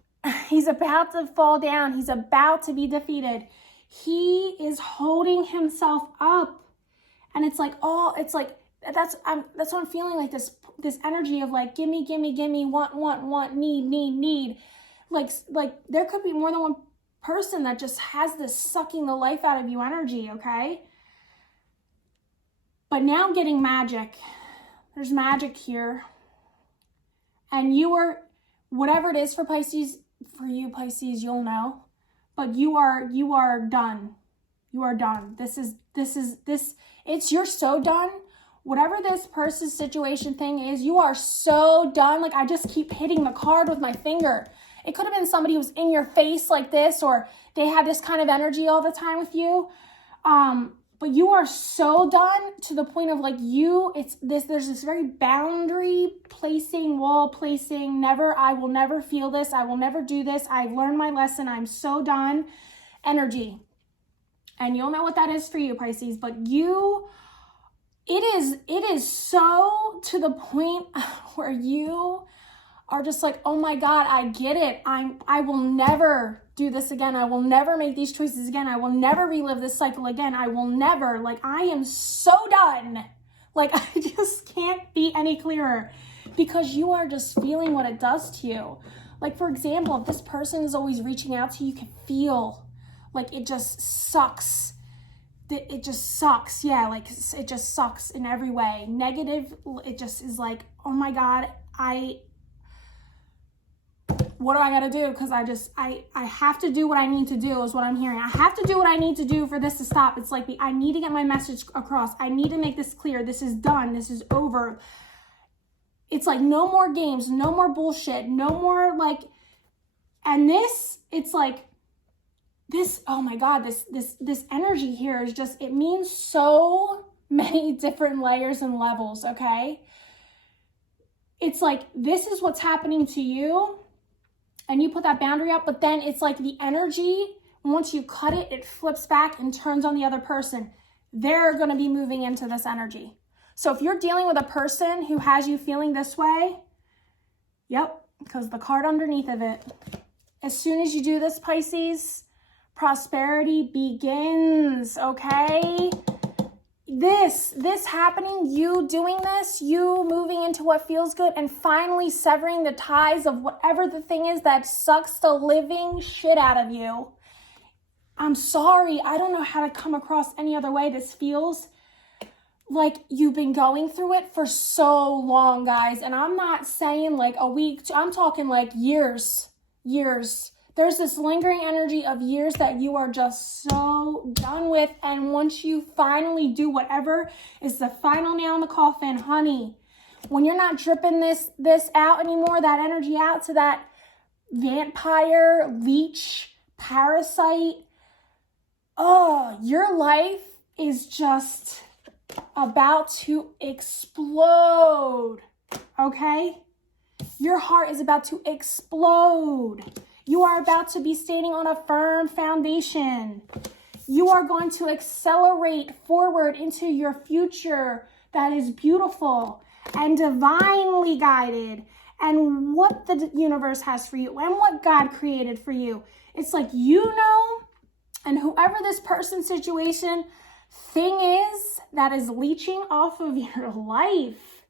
He's about to fall down. He's about to be defeated. He is holding himself up. And it's like, that's what I'm feeling, like this energy of like, gimme, want, need. Like there could be more than one person that just has this sucking the life out of you energy, okay? But now I'm getting magic. There's magic here. And you are, whatever it is for Pisces, for you Pisces, you'll know. But you are done. You are done. You're so done. Whatever this person's situation thing is, you are so done. Like, I just keep hitting the card with my finger. It could have been somebody who was in your face like this, or they had this kind of energy all the time with you. But you are so done to the point of like there's this very boundary placing, wall placing, I will never feel this. I will never do this. I've learned my lesson. I'm so done energy. And you'll know what that is for you, Pisces, but it is so to the point where you are just like, oh my God, I get it. I will never do this again. I will never make these choices again. I will never relive this cycle again. I will never, like, I am so done. Like, I just can't be any clearer, because you are just feeling what it does to you. Like, for example, if this person is always reaching out to you, you can feel like it just sucks. It just sucks. Yeah, like it just sucks in every way. Negative, it just is like, oh my God, what do I got to do? Because I have to do what I need to do is what I'm hearing. I have to do what I need to do for this to stop. It's like I need to get my message across. I need to make this clear. This is done. This is over. It's like no more games, no more bullshit, no more like, and this, it's like this, oh my God, this energy here is just, it means so many different layers and levels, okay? It's like, this is what's happening to you. And you put that boundary up, but then it's like the energy, once you cut it, it flips back and turns on the other person. They're going to be moving into this energy. So if you're dealing with a person who has you feeling this way, yep, because the card underneath of it, as soon as you do this, Pisces, prosperity begins, okay? This happening, you doing this, you moving into what feels good, and finally severing the ties of whatever the thing is that sucks the living shit out of you. I'm sorry, I don't know how to come across any other way. This feels like you've been going through it for so long, guys. And I'm not saying like a week, I'm talking like years. There's this lingering energy of years that you are just so done with. And once you finally do whatever is the final nail in the coffin, honey, when you're not dripping this out anymore, that energy out to that vampire, leech, parasite, oh, your life is just about to explode, okay? Your heart is about to explode. You are about to be standing on a firm foundation. You are going to accelerate forward into your future that is beautiful and divinely guided, and what the universe has for you and what God created for you. It's like, you know, and whoever this person, situation, thing is that is leeching off of your life,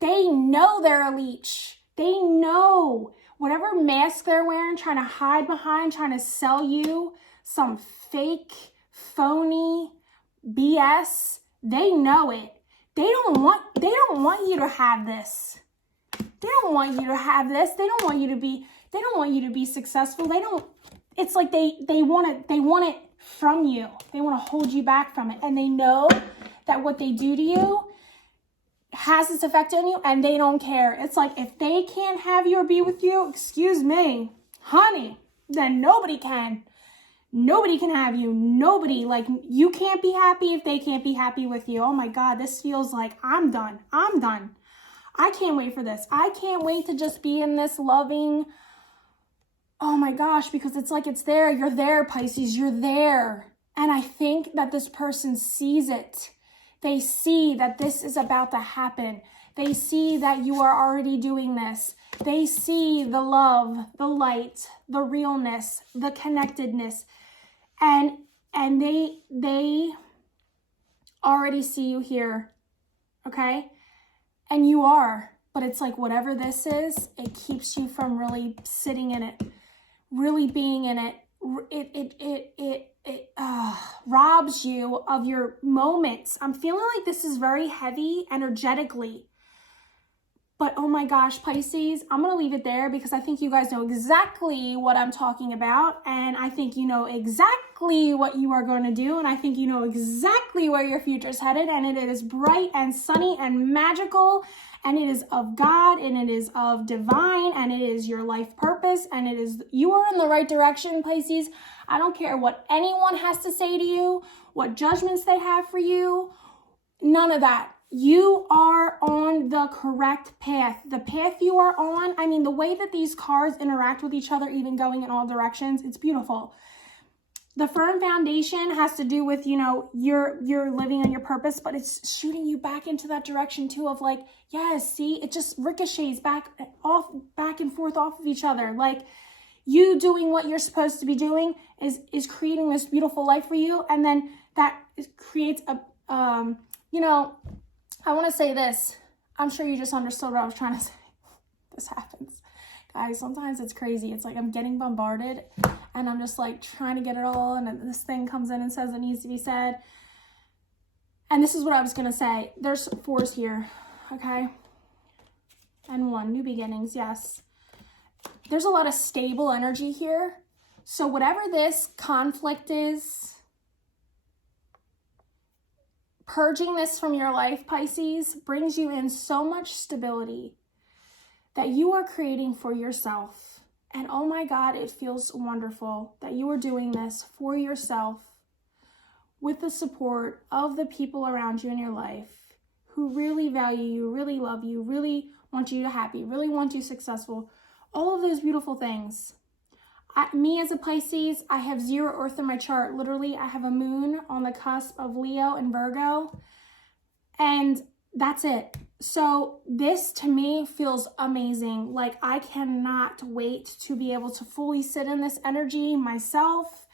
they know they're a leech. They know whatever mask they're wearing, trying to hide behind, trying to sell you some fake, phony BS, they know it. They don't want you to have this. They don't want you to have this. They don't want you to be successful. It's like they want it from you. They want to hold you back from it. And they know that what they do to you has this effect on you, and they don't care. It's like, if they can't have you or be with you, excuse me, honey, then nobody can. Nobody can have you. Nobody. Like, you can't be happy if they can't be happy with you. Oh my God, this feels like I'm done. I'm done. I can't wait for this. I can't wait to just be in this loving, oh my gosh, because it's like it's there. You're there, Pisces. You're there. And I think that this person sees it. They see that this is about to happen. They see that you are already doing this. They see the love, the light, the realness, the connectedness. And they already see you here, okay? And you are, but it's like whatever this is, it keeps you from really sitting in it, really being in it. It robs you of your moments. I'm feeling like this is very heavy energetically. But oh my gosh, Pisces, I'm going to leave it there because I think you guys know exactly what I'm talking about. And I think you know exactly what you are going to do. And I think you know exactly where your future is headed. And it is bright and sunny and magical. And it is of God, and it is of divine, and it is your life purpose. And it is, you are in the right direction, Pisces. I don't care what anyone has to say to you, what judgments they have for you. None of that. You are on the correct path. The path you are on, I mean, the way that these cards interact with each other, even going in all directions, it's beautiful. The firm foundation has to do with, you know, you're living on your purpose, but it's shooting you back into that direction too of like, yes, see, it just ricochets back and forth off of each other. Like, you doing what you're supposed to be doing is creating this beautiful life for you. And then that creates a, you know, I want to say this. I'm sure you just understood what I was trying to say. This happens. Guys, sometimes it's crazy. It's like I'm getting bombarded and I'm just like trying to get it all. And then this thing comes in and says it needs to be said. And this is what I was going to say. There's 4s here. Okay. And 1, new beginnings. Yes. There's a lot of stable energy here. So whatever this conflict is, purging this from your life, Pisces, brings you in so much stability that you are creating for yourself. And oh my God, it feels wonderful that you are doing this for yourself with the support of the people around you in your life who really value you, really love you, really want you to happy, really want you successful. All of those beautiful things. Me as a Pisces, I have 0 Earth in my chart. Literally, I have a moon on the cusp of Leo and Virgo. And that's it. So this to me feels amazing. Like, I cannot wait to be able to fully sit in this energy myself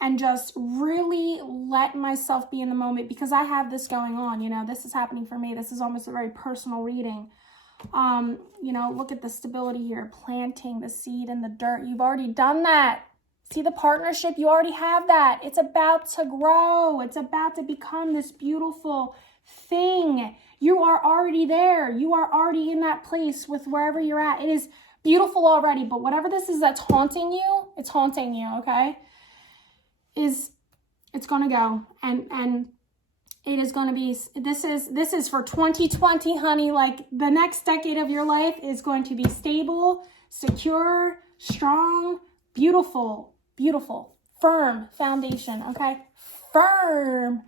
and just really let myself be in the moment, because I have this going on. You know, this is happening for me. This is almost a very personal reading. You know, look at the stability here, planting the seed in the dirt. You've already done that. See the partnership? You already have that. It's about to grow. It's about to become this beautiful thing. You are already there. You are already in that place with wherever you're at. It is beautiful already, but whatever this is that's haunting you, it's haunting you, okay? It's going to go. And it is going to be, this is for 2020, honey. Like, the next decade of your life is going to be stable, secure, strong, beautiful, beautiful, firm foundation, okay? Firm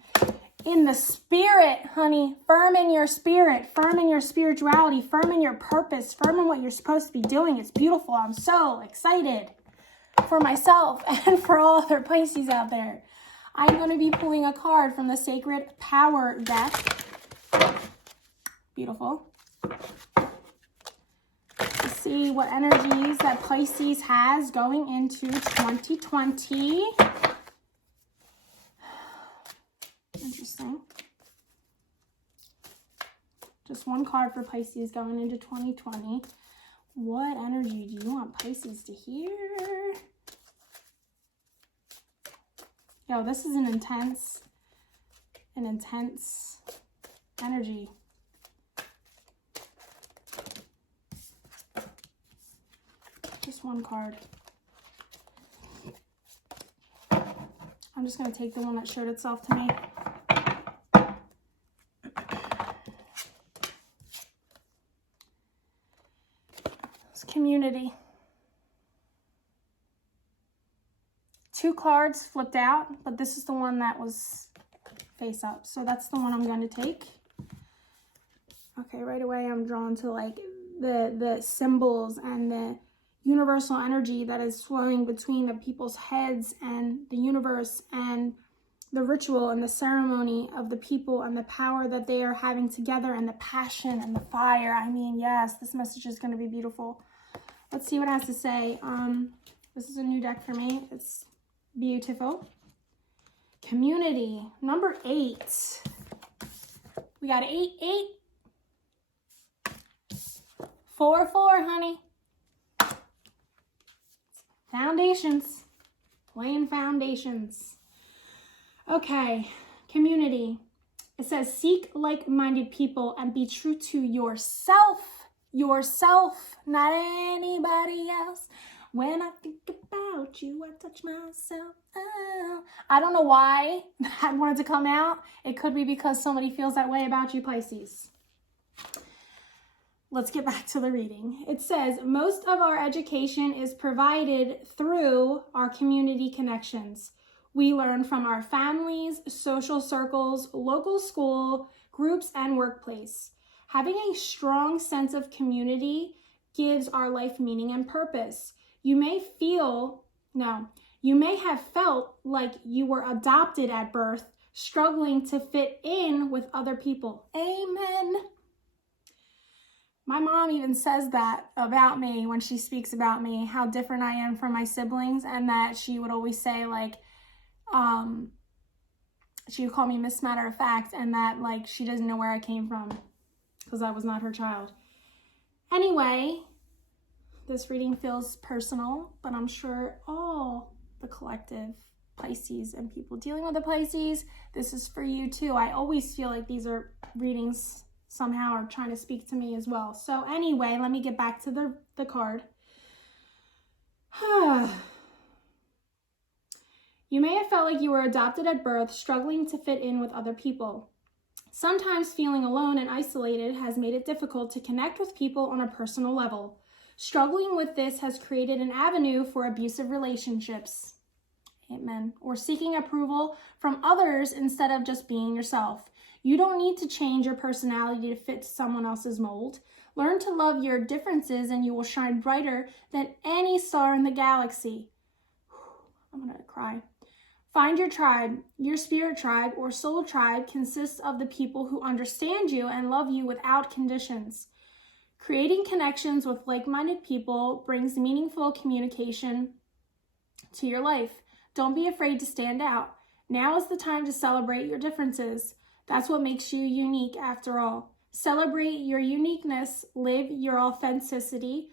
in the spirit, honey. Firm in your spirit, firm in your spirituality, firm in your purpose, firm in what you're supposed to be doing. It's beautiful. I'm so excited for myself and for all other Pisces out there. I'm going to be pulling a card from the Sacred Power deck. Beautiful. To see what energies that Pisces has going into 2020. Interesting. Just one card for Pisces going into 2020. What energy do you want Pisces to hear? Yo, this is an intense energy. Just one card. I'm just going to take the one that showed itself to me. It's community. 2 cards flipped out, but this is the one that was face up. So that's the one I'm going to take. Okay, right away I'm drawn to like the symbols and the universal energy that is flowing between the people's heads and the universe, and the ritual and the ceremony of the people and the power that they are having together, and the passion and the fire. I mean, yes, this message is going to be beautiful. Let's see what it has to say. This is a new deck for me. It's beautiful. Community, number 8. We got 8, 8. 4, 4, honey. Foundations. Laying foundations. Okay, community. It says, seek like-minded people and be true to yourself. Yourself, not anybody else. When I think about you, I touch myself. Oh. I don't know why I wanted to come out. It could be because somebody feels that way about you, Pisces. Let's get back to the reading. It says, most of our education is provided through our community connections. We learn from our families, social circles, local school, groups, and workplace. Having a strong sense of community gives our life meaning and purpose. You may have felt like you were adopted at birth, struggling to fit in with other people. Amen. My mom even says that about me when she speaks about me, how different I am from my siblings, and that she would always say, like, she would call me Miss Matter of Fact, and that, like, she doesn't know where I came from because I was not her child. Anyway, this reading feels personal, but I'm sure all the collective Pisces and people dealing with the Pisces, this is for you too. I always feel like these are readings somehow are trying to speak to me as well. So anyway, let me get back to the card. You may have felt like you were adopted at birth, struggling to fit in with other people. Sometimes feeling alone and isolated has made it difficult to connect with people on a personal level. Struggling with this has created an avenue for abusive relationships. Amen. Or seeking approval from others instead of just being yourself. You don't need to change your personality to fit someone else's mold. Learn to love your differences and you will shine brighter than any star in the galaxy. I'm gonna cry. Find your tribe. Your spirit tribe or soul tribe consists of the people who understand you and love you without conditions. Creating connections with like-minded people brings meaningful communication to your life. Don't be afraid to stand out. Now is the time to celebrate your differences. That's what makes you unique after all. Celebrate your uniqueness. Live your authenticity.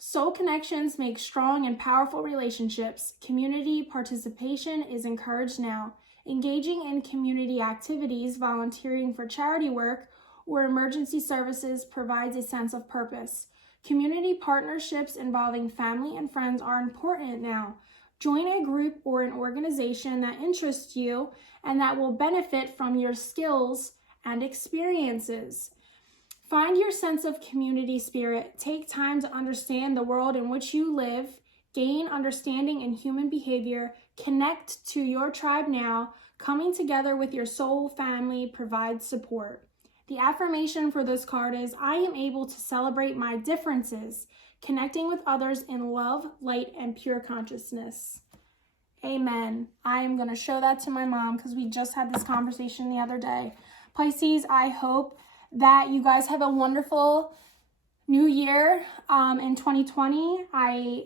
Soul connections make strong and powerful relationships. Community participation is encouraged now. Engaging in community activities, volunteering for charity work, or emergency services provides a sense of purpose. Community partnerships involving family and friends are important now. Join a group or an organization that interests you and that will benefit from your skills and experiences. Find your sense of community spirit. Take time to understand the world in which you live. Gain understanding in human behavior. Connect to your tribe now. Coming together with your soul family provides support. The affirmation for this card is, I am able to celebrate my differences, connecting with others in love, light, and pure consciousness. Amen. I am going to show that to my mom because we just had this conversation the other day. Pisces, I hope that you guys have a wonderful new year in 2020. I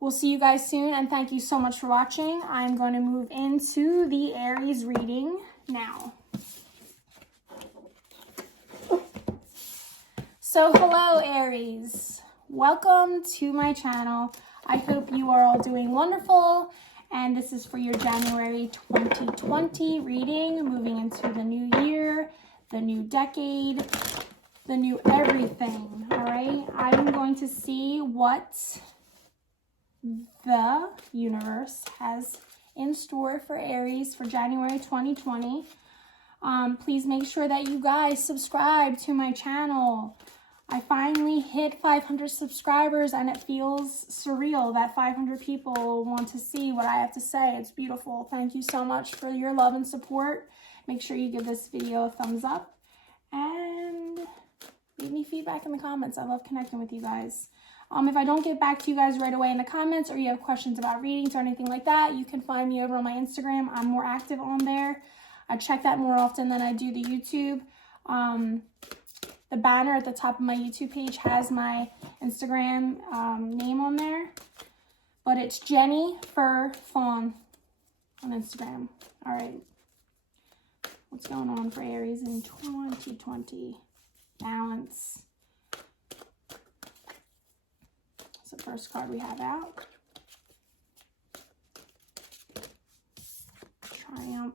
will see you guys soon, and thank you so much for watching. I'm going to move into the Aries reading now. So hello Aries, welcome to my channel. I hope you are all doing wonderful, and this is for your January 2020 reading, moving into the new year, the new decade, the new everything. All right, I'm going to see what the universe has in store for Aries for January 2020. Please make sure that you guys subscribe to my channel. I finally hit 500 subscribers and it feels surreal that 500 people want to see what I have to say. It's beautiful. Thank you so much for your love and support. Make sure you give this video a thumbs up and leave me feedback in the comments. I love connecting with you guys. If I don't get back to you guys right away in the comments, or you have questions about readings or anything like that, you can find me over on my Instagram. I'm more active on there. I check that more often than I do the YouTube. The banner at the top of my YouTube page has my Instagram name on there, but it's Jennifer Fawn on Instagram. All right, what's going on for Aries in 2020? Balance. That's the first card we have out. Triumph.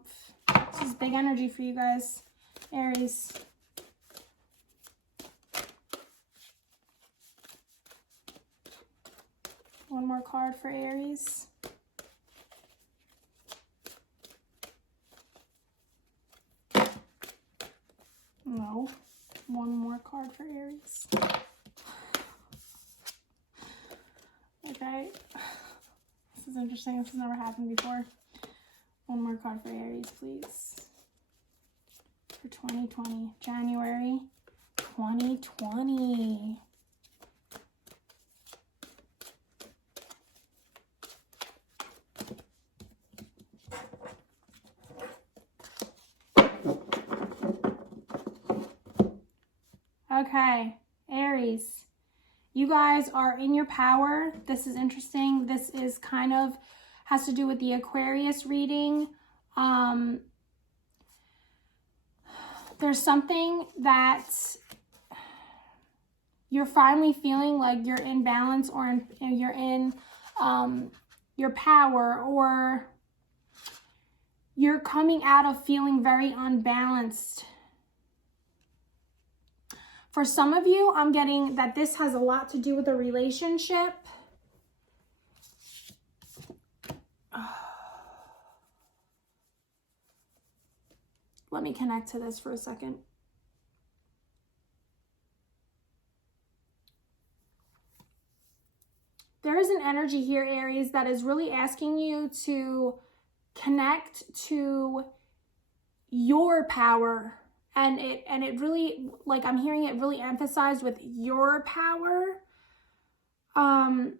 This is big energy for you guys, Aries. One more card for Aries. No. One more card for Aries. Okay. This is interesting. This has never happened before. One more card for Aries, please. For 2020. January 2020. Okay, Aries, you guys are in your power. This is interesting. This is kind of has to do with the Aquarius reading. There's something that you're finally feeling like you're in balance, or you're in your power, or you're coming out of feeling very unbalanced. For some of you, I'm getting that this has a lot to do with a relationship. Let me connect to this for a second. There is an energy here, Aries, that is really asking you to connect to your power. And it really, like, I'm hearing it really emphasized with your power. I'm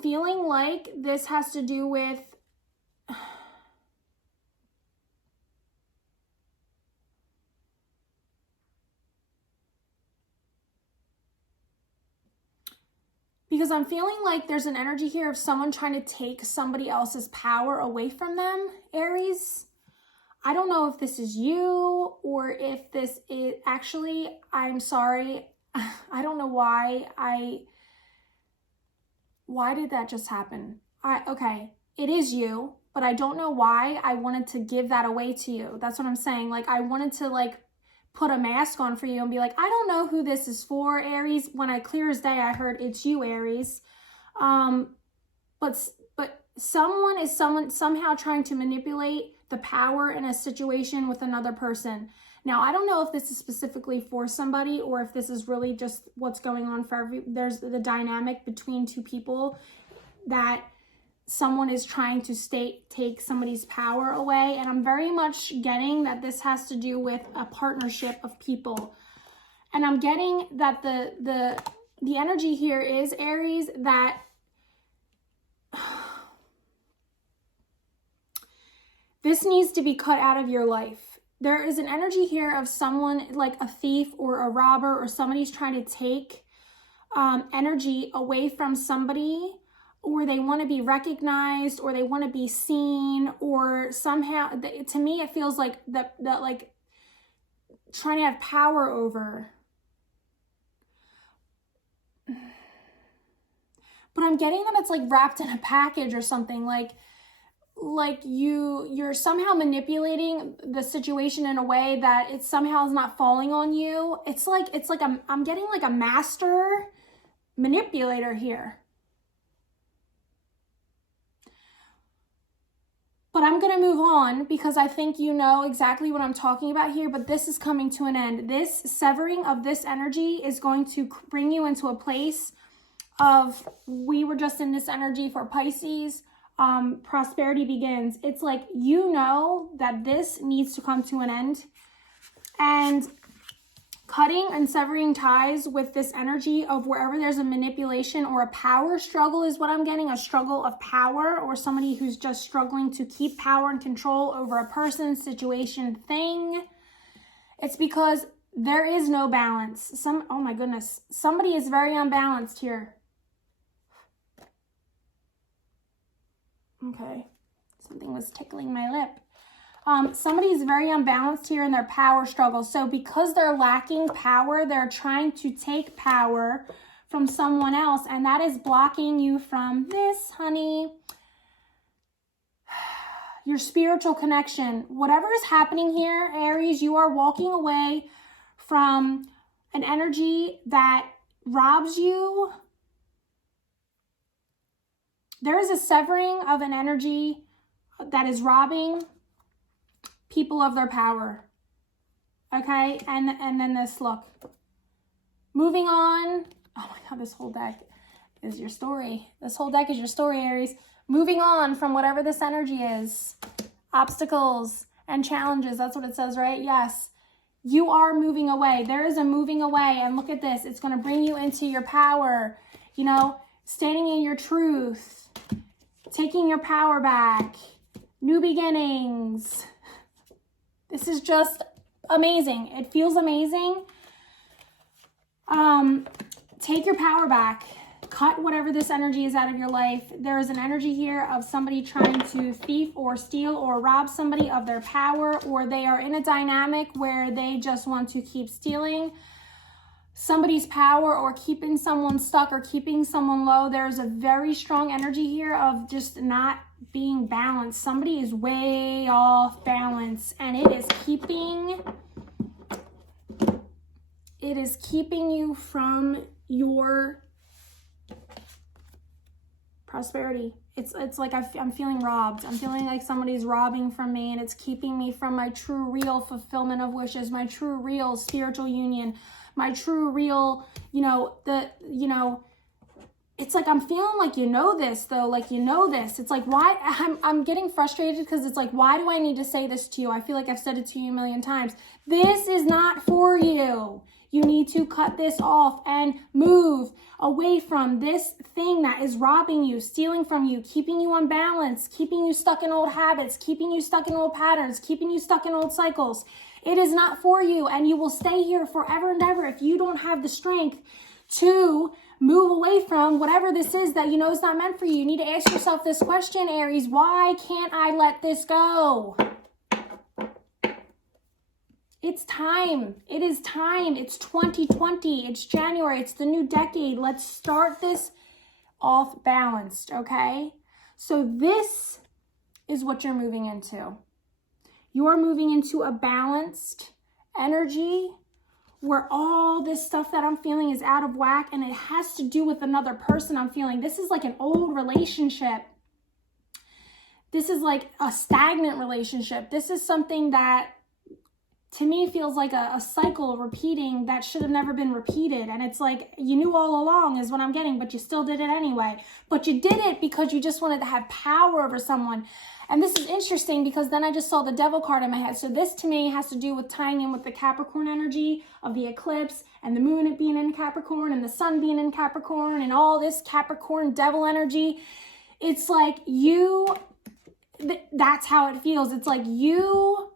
feeling like this has to do with because I'm feeling like there's an energy here of someone trying to take somebody else's power away from them, Aries. I don't know if this is you or if this is actually, I'm sorry. I don't know why did that just happen? Okay, it is you, but I don't know why I wanted to give that away to you. That's what I'm saying. Like, I wanted to like put a mask on for you and be like, I don't know who this is for, Aries. When I clear as day, I heard it's you, Aries. But someone is somehow trying to manipulate the power in a situation with another person. Now, I don't know if this is specifically for somebody or if this is really just what's going on for there's the dynamic between two people that someone is trying to take somebody's power away. And I'm very much getting that this has to do with a partnership of people. And I'm getting that the energy here is, Aries, that this needs to be cut out of your life. There is an energy here of someone like a thief or a robber, or somebody's trying to take energy away from somebody, or they want to be recognized, or they want to be seen, or somehow, to me, it feels like that like trying to have power over. But I'm getting that it's like wrapped in a package or something, like you're somehow manipulating the situation in a way that it somehow is not falling on you. It's like I'm getting like a master manipulator here. But I'm going to move on because I think you know exactly what I'm talking about here, but this is coming to an end. This severing of this energy is going to bring you into a place of, we were just in this energy for Pisces, prosperity begins. It's like, you know that this needs to come to an end, and cutting and severing ties with this energy of wherever there's a manipulation or a power struggle is what I'm getting, a struggle of power, or somebody who's just struggling to keep power and control over a person, situation, thing. It's because there is no balance. Oh my goodness, somebody is very unbalanced here. Okay, something was tickling my lip. Somebody is very unbalanced here in their power struggle. So because they're lacking power, they're trying to take power from someone else, and that is blocking you from this, honey. Your spiritual connection. Whatever is happening here, Aries, you are walking away from an energy that robs you. There is a severing of an energy that is robbing people of their power. Okay, and then this, look. Moving on. Oh my God, this whole deck is your story. This whole deck is your story, Aries. Moving on from whatever this energy is. Obstacles and challenges, that's what it says, right? Yes. You are moving away. There is a moving away, and look at this. It's going to bring you into your power, you know, standing in your truth, taking your power back, new beginnings. This is just amazing. It feels amazing. Take your power back. Cut whatever this energy is out of your life. There is an energy here of somebody trying to thief or steal or rob somebody of their power, or they are in a dynamic where they just want to keep stealing somebody's power or keeping someone stuck or keeping someone low. There's a very strong energy here of just not being balanced. Somebody is way off balance, and it is keeping you from your prosperity. It's like I'm feeling robbed. I'm feeling like somebody's robbing from me, and it's keeping me from my true, real fulfillment of wishes, my true, real spiritual union, my true, real, it's like I'm feeling like you know this, though. Like, you know this. It's like, why? I'm getting frustrated because it's like, why do I need to say this to you? I feel like I've said it to you a million times. This is not for you. You need to cut this off and move away from this thing that is robbing you, stealing from you, keeping you unbalanced, keeping you stuck in old habits, keeping you stuck in old patterns, keeping you stuck in old cycles. It is not for you, and you will stay here forever and ever if you don't have the strength to move away from whatever this is that you know is not meant for you. You need to ask yourself this question, Aries. Why can't I let this go? It's time. It is time. It's 2020. It's January. It's the new decade. Let's start this off balanced, okay? So this is what you're moving into. You're moving into a balanced energy where all this stuff that I'm feeling is out of whack, and it has to do with another person I'm feeling. This is like an old relationship. This is like a stagnant relationship. This is something that to me feels like a cycle repeating that should have never been repeated. And it's like, you knew all along is what I'm getting, but you still did it anyway. But you did it because you just wanted to have power over someone. And this is interesting because then I just saw the devil card in my head. So this to me has to do with tying in with the Capricorn energy of the eclipse and the moon being in Capricorn and the sun being in Capricorn and all this Capricorn devil energy. It's like that's how it feels. It's like you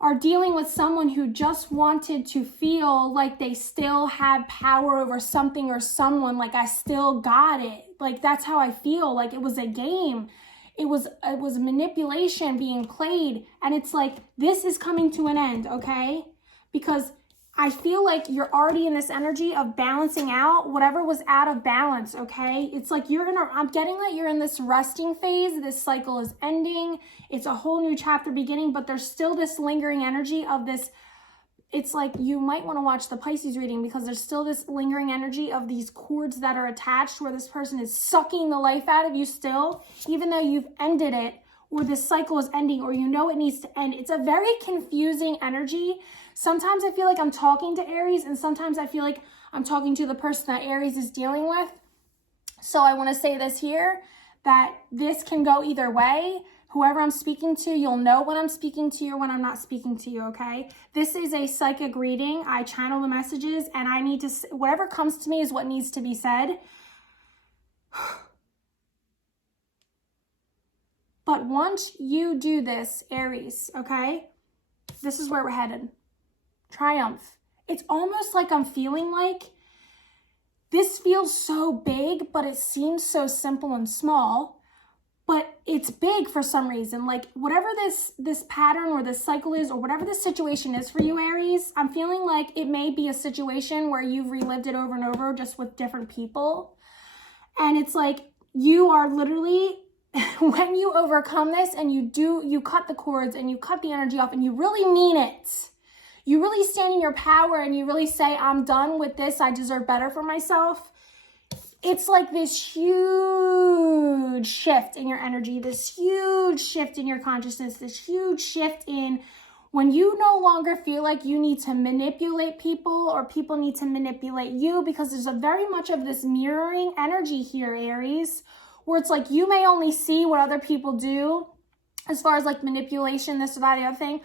are dealing with someone who just wanted to feel like they still have power over something or someone, like I still got it. Like that's how I feel, like it was a game. It was manipulation being played, and it's like, this is coming to an end, okay? because I feel like you're already in this energy of balancing out whatever was out of balance, okay? It's like I'm getting that you're in this resting phase. This cycle is ending. It's a whole new chapter beginning, but there's still this lingering energy of this. It's like you might want to watch the Pisces reading, because there's still this lingering energy of these cords that are attached where this person is sucking the life out of you still, even though you've ended it, or this cycle is ending, or you know it needs to end. It's a very confusing energy. Sometimes I feel like I'm talking to Aries, and sometimes I feel like I'm talking to the person that Aries is dealing with. So I want to say this here, that this can go either way. Whoever I'm speaking to, you'll know when I'm speaking to you or when I'm not speaking to you, okay? This is a psychic reading. I channel the messages, and I need to, whatever comes to me is what needs to be said. But once you do this, Aries, okay, this is where we're headed. Triumph. It's almost like I'm feeling like this feels so big, but it seems so simple and small, but it's big for some reason. Like whatever this pattern or this cycle is, or whatever this situation is for you, Aries, I'm feeling like it may be a situation where you've relived it over and over, just with different people. And it's like you are literally, when you overcome this and you cut the cords and you cut the energy off and you really mean it, you really stand in your power and you really say, I'm done with this, I deserve better for myself. It's like this huge shift in your energy, this huge shift in your consciousness, this huge shift in when you no longer feel like you need to manipulate people or people need to manipulate you, because there's a very much of this mirroring energy here, Aries, where it's like you may only see what other people do as far as like manipulation, this or that, the other thing.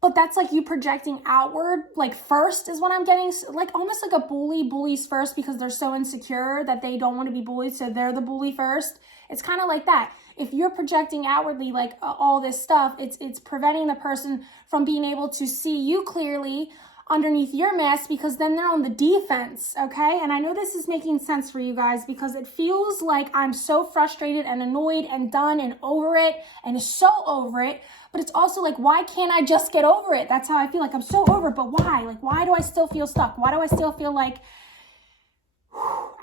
But that's like you projecting outward, like first is what I'm getting, like almost like a bully bullies first because they're so insecure that they don't want to be bullied, so they're the bully first. It's kind of like that. If you're projecting outwardly like all this stuff, it's preventing the person from being able to see you clearly underneath your mask, because then they're on the defense, okay? And I know this is making sense for you guys, because it feels like I'm so frustrated and annoyed and done and over it and so over it. But it's also like, why can't I just get over it? That's how I feel. Like I'm so over it, but why? Like, why do I still feel stuck? Why do I still feel like,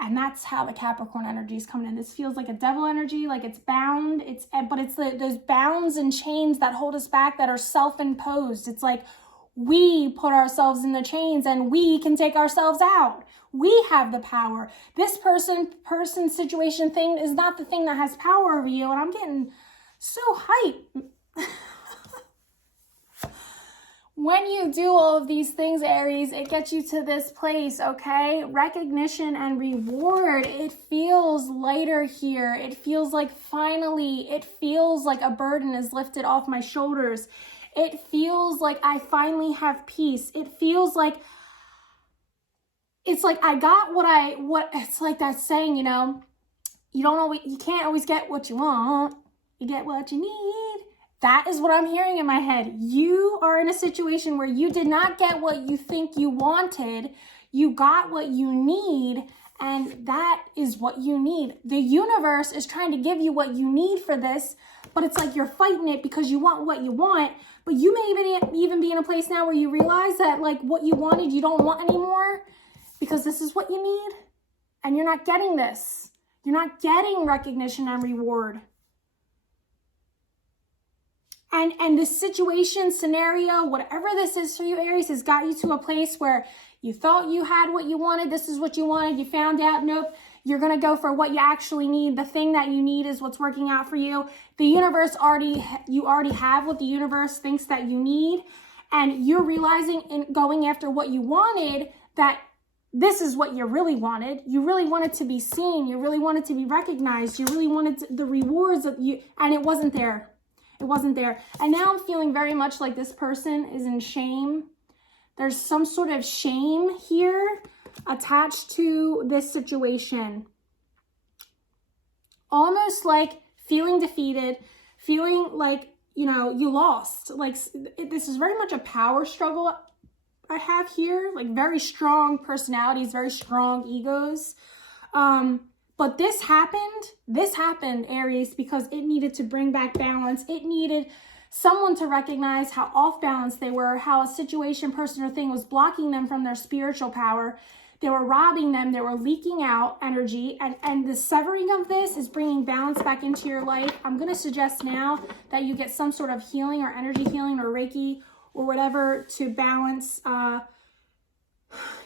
and that's how the Capricorn energy is coming in. This feels like a devil energy, like it's bound. But it's those bounds and chains that hold us back that are self-imposed. It's like we put ourselves in the chains and we can take ourselves out. We have the power. This person, situation, thing is not the thing that has power over you. And I'm getting so hyped. When you do all of these things, Aries, it gets you to this place, okay? Recognition and reward. It feels lighter here. It feels like finally, it feels like a burden is lifted off my shoulders. It feels like I finally have peace. It feels like, it's like I got what it's like that saying, you know, you can't always get what you want. You get what you need. That is what I'm hearing in my head. You are in a situation where you did not get what you think you wanted. You got what you need, and that is what you need. The universe is trying to give you what you need for this, but it's like you're fighting it because you want what you want. But you may even be in a place now where you realize that like what you wanted, you don't want anymore, because this is what you need, and you're not getting this. You're not getting recognition and reward. And the situation, scenario, whatever this is for you, Aries, has got you to a place where you thought you had what you wanted. This is what you wanted. You found out, nope, you're going to go for what you actually need. The thing that you need is what's working out for you. The universe you already have what the universe thinks that you need. And you're realizing in going after what you wanted that this is what you really wanted. You really wanted to be seen. You really wanted to be recognized. You really wanted the rewards of you, and it wasn't there. It wasn't there. And now I'm feeling very much like this person is in shame. There's some sort of shame here attached to this situation. Almost like feeling defeated, feeling like, you know, you lost. Like this is very much a power struggle I have here. Like very strong personalities, very strong egos. But this happened, Aries, because it needed to bring back balance. It needed someone to recognize how off balance they were, how a situation, person, or thing was blocking them from their spiritual power. They were robbing them. They were leaking out energy. And the severing of this is bringing balance back into your life. I'm going to suggest now that you get some sort of healing or energy healing or Reiki or whatever to balance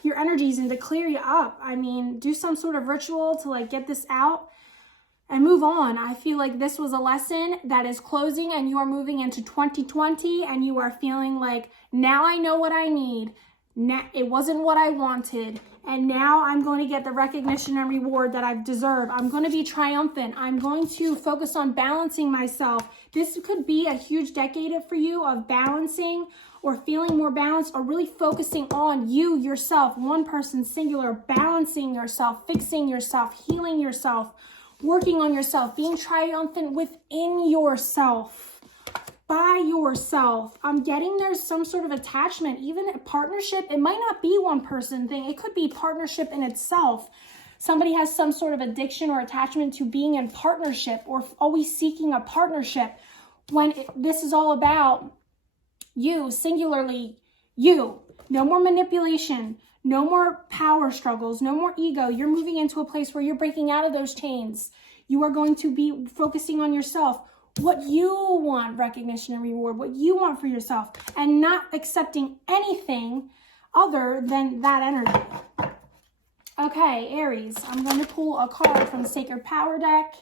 your energies and to clear you up. I mean, do some sort of ritual to like get this out and move on. I feel like this was a lesson that is closing and you are moving into 2020 and you are feeling like, now I know what I need. Now, it wasn't what I wanted. And now I'm going to get the recognition and reward that I've deserved. I'm going to be triumphant. I'm going to focus on balancing myself. This could be a huge decade for you of balancing or feeling more balanced or really focusing on you, yourself, one person, singular, balancing yourself, fixing yourself, healing yourself, working on yourself, being triumphant within yourself, by yourself. I'm getting there's some sort of attachment, even a partnership. It might not be one person thing. It could be partnership in itself. Somebody has some sort of addiction or attachment to being in partnership or always seeking a partnership when this is all about you, singularly you. No more manipulation. No more power struggles, no more ego. You're moving into a place where you're breaking out of those chains. You are going to be focusing on yourself, what you want, recognition and reward, what you want for yourself, and not accepting anything other than that energy. Okay, Aries, I'm going to pull a card from the Sacred Power deck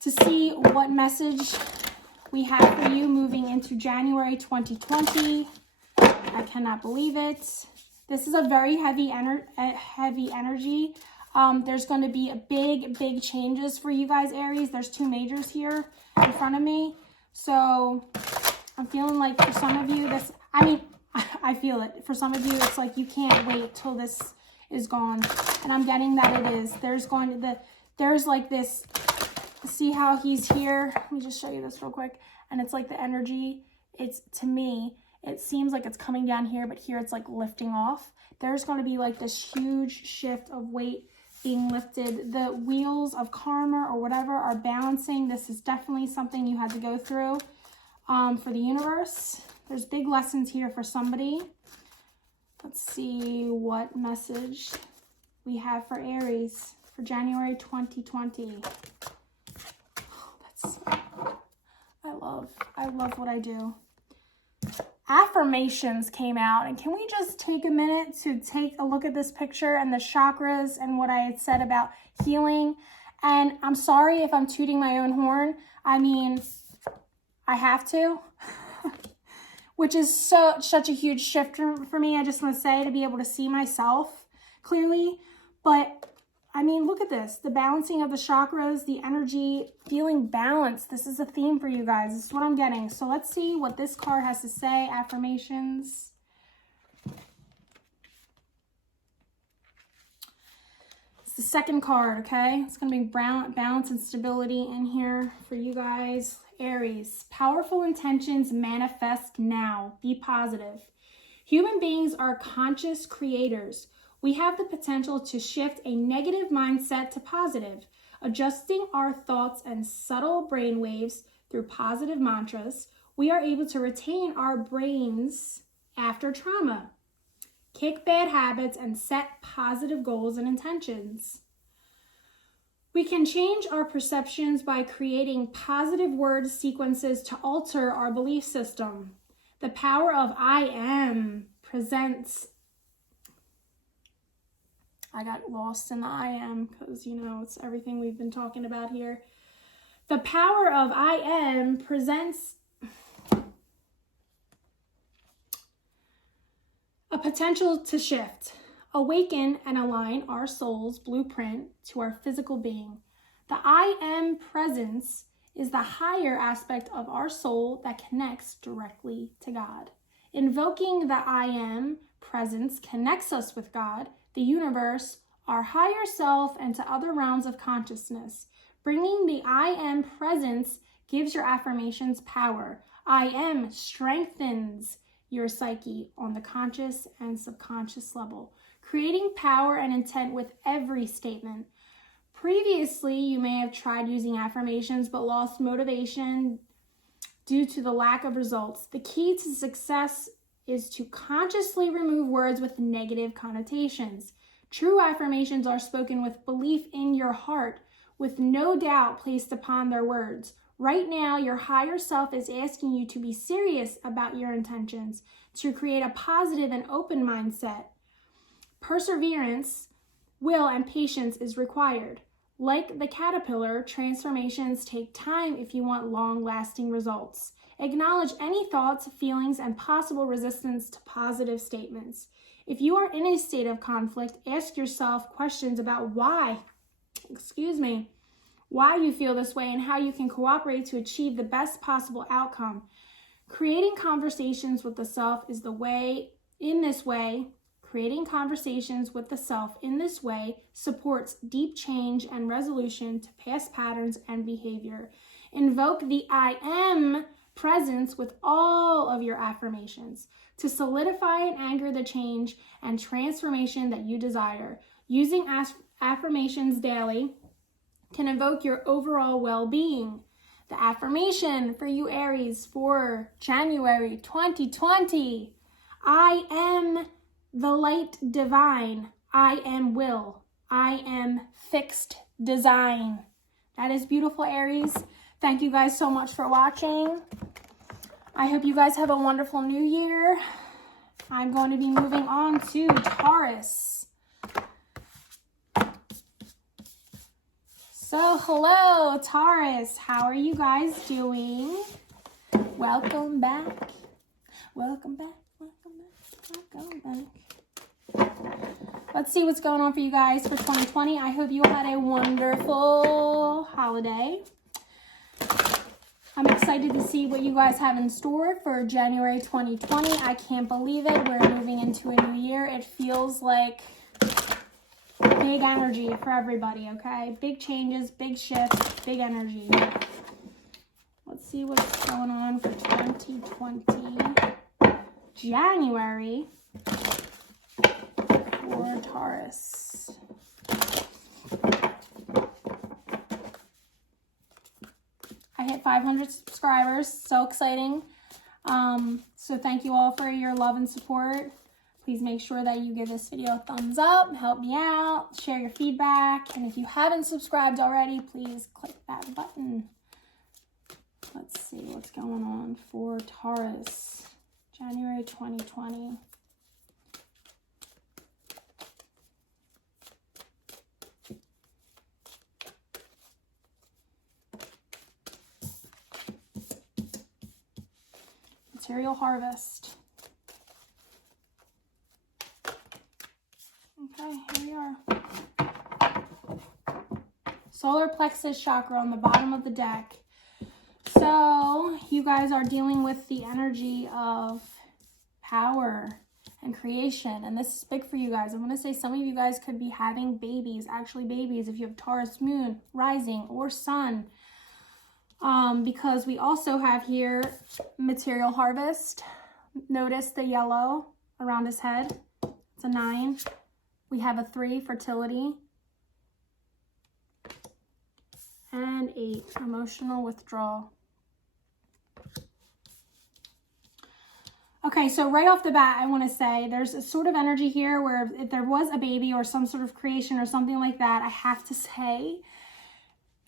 to see what message we have for you moving into January 2020. I cannot believe it. This is a very heavy energy. There's going to be a big changes for you guys, Aries. There's two majors here in front of me. So I'm feeling like for some of you, I feel it. For some of you, it's like you can't wait till this is gone. And I'm getting that it is. There's like this, see how he's here? Let me just show you this real quick. And it's like the energy, to me, it seems like it's coming down here, but here it's like lifting off. There's going to be like this huge shift of weight being lifted. The wheels of karma or whatever are balancing. This is definitely something you had to go through for the universe. There's big lessons here for somebody. Let's see what message we have for Aries for January 2020. I love what I do. Affirmations came out, and can we just take a minute to take a look at this picture and the chakras and what I had said about healing? And I'm sorry if I'm tooting my own horn. I mean, I have to, which is such a huge shift for me. I just want to say, to be able to see myself clearly. But I mean, look at this, the balancing of the chakras, the energy, feeling balanced. This is a theme for you guys. This is what I'm getting. So let's see what this card has to say. Affirmations. It's the second card, okay? It's going to be balance and stability in here for you guys. Aries, powerful intentions manifest now. Be positive. Human beings are conscious creators. We have the potential to shift a negative mindset to positive, adjusting our thoughts and subtle brain waves through positive mantras. We are able to retain our brains after trauma, kick bad habits, and set positive goals and intentions. We can change our perceptions by creating positive word sequences to alter our belief system. The power of I am presents. I got lost in the I am because, you know, it's everything we've been talking about here. The power of I am presents a potential to shift, awaken, and align our soul's blueprint to our physical being. The I am presence is the higher aspect of our soul that connects directly to God. Invoking the I am presence connects us with God, the universe, our higher self, and to other realms of consciousness. Bringing the I am presence gives your affirmations power. I am strengthens your psyche on the conscious and subconscious level, creating power and intent with every statement. Previously, you may have tried using affirmations but lost motivation due to the lack of results. The key to success is to consciously remove words with negative connotations. True affirmations are spoken with belief in your heart, with no doubt placed upon their words. Right now, your higher self is asking you to be serious about your intentions, to create a positive and open mindset. Perseverance, will, and patience is required. Like the caterpillar, transformations take time if you want long-lasting results. Acknowledge any thoughts, feelings, and possible resistance to positive statements. If you are in a state of conflict, ask yourself questions about why you feel this way and how you can cooperate to achieve the best possible outcome. Creating conversations with the self is the way. Creating conversations with the self in this way supports deep change and resolution to past patterns and behavior. Invoke the I am presence with all of your affirmations to solidify and anchor the change and transformation that you desire. Using affirmations daily can evoke your overall well-being. The affirmation for you Aries for January 2020. I am the light divine. I am will. I am fixed design. That is beautiful, Aries. Thank you guys so much for watching. I hope you guys have a wonderful new year. I'm going to be moving on to Taurus. So, hello, Taurus. How are you guys doing? Welcome back. Welcome back. Welcome back. Welcome back. Let's see what's going on for you guys for 2020. I hope you had a wonderful holiday. I'm excited to see what you guys have in store for January 2020. I can't believe it. We're moving into a new year. It feels like big energy for everybody, okay? Big changes, big shifts, big energy. Let's see what's going on for 2020. January for Taurus. I hit 500 subscribers, so exciting. So thank you all for your love and support. Please make sure that you give this video a thumbs up, help me out, share your feedback, and if you haven't subscribed already, please click that button. Let's see what's going on for Taurus, January 2020. Material harvest. Okay, here we are. Solar plexus chakra on the bottom of the deck. So you guys are dealing with the energy of power and creation, and this is big for you guys. I'm going to say some of you guys could be having babies, actually babies, if you have Taurus moon, rising, or sun. Because we also have here material harvest. Notice the yellow around his head. It's a 9. We have a 3, fertility. And 8, emotional withdrawal. Okay, so right off the bat, I want to say there's a sort of energy here where if there was a baby or some sort of creation or something like that, I have to say,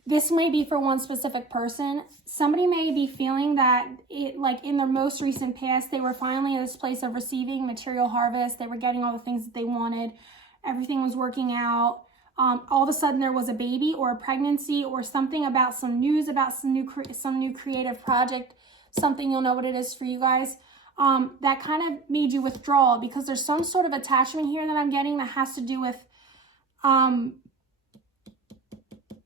this may be for one specific person. Somebody may be feeling that it, like in their most recent past, they were finally at this place of receiving material harvest. They were getting all the things that they wanted. Everything was working out. All of a sudden there was a baby or a pregnancy or something about some news about some new creative project, something you'll know what it is for you guys. That kind of made you withdraw because there's some sort of attachment here that I'm getting that has to do with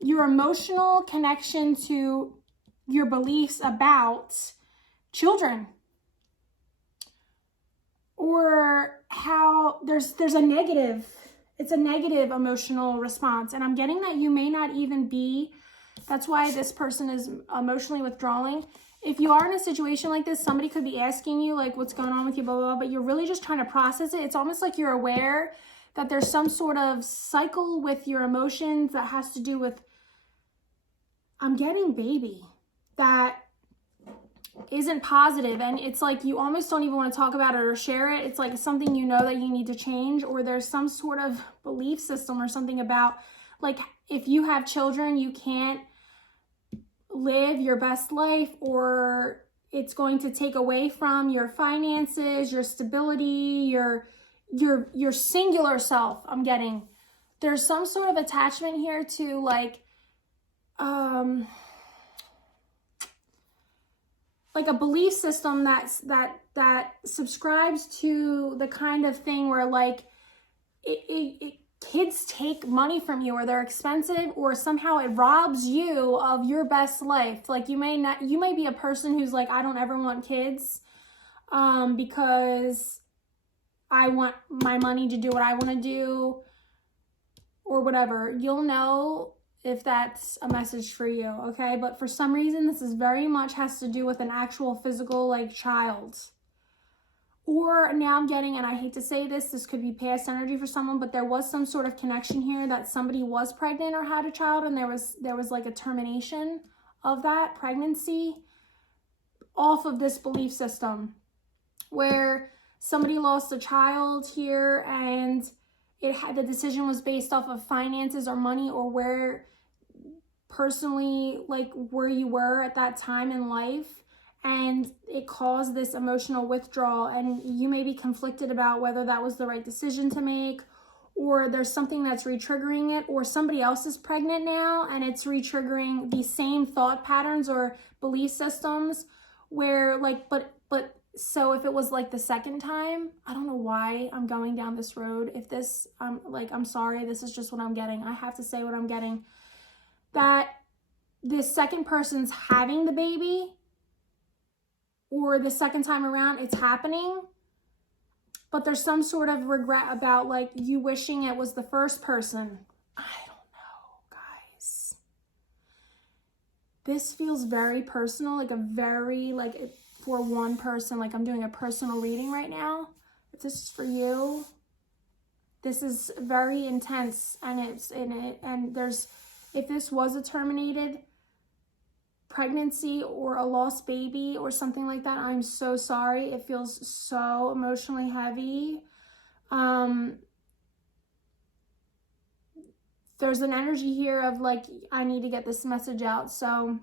your emotional connection to your beliefs about children, or how there's a negative, it's a negative emotional response. And I'm getting that you may not even be, that's why this person is emotionally withdrawing. If you are in a situation like this, somebody could be asking you like what's going on with you, blah, blah, blah, but you're really just trying to process it. It's almost like you're aware that there's some sort of cycle with your emotions that has to do with, I'm getting baby, that isn't positive, and it's like you almost don't even want to talk about it or share it. It's like something you know that you need to change, or there's some sort of belief system or something about, like, if you have children, you can't live your best life, or it's going to take away from your finances, your stability, your singular self. I'm getting there's some sort of attachment here to like a belief system that subscribes to the kind of thing where like kids take money from you, or they're expensive, or somehow it robs you of your best life. Like you may be a person who's like, I don't ever want kids because I want my money to do what I want to do or whatever. You'll know if that's a message for you, okay? But for some reason, this is very much has to do with an actual physical, like, child. Or now I'm getting, and I hate to say this could be past energy for someone, but there was some sort of connection here that somebody was pregnant or had a child, and there was like a termination of that pregnancy off of this belief system, where somebody lost a child here, and the decision was based off of finances or money, or where personally, like, where you were at that time in life, and it caused this emotional withdrawal, and you may be conflicted about whether that was the right decision to make, or there's something that's re-triggering it, or somebody else is pregnant now and it's re-triggering these same thought patterns or belief systems where like, but so if it was like the second time, I don't know why I'm going down this road. If this, I'm sorry, this is just what I'm getting. I have to say what I'm getting. That this second person's having the baby, or the second time around it's happening, but there's some sort of regret about like you wishing it was the first person. I don't know, guys. This feels very personal, like a very, like, for one person, like I'm doing a personal reading right now. If this is for you, this is very intense, and it's in it, and there's, if this was a terminated pregnancy or a lost baby or something like that, I'm so sorry. It feels so emotionally heavy. There's an energy here of like, I need to get this message out. So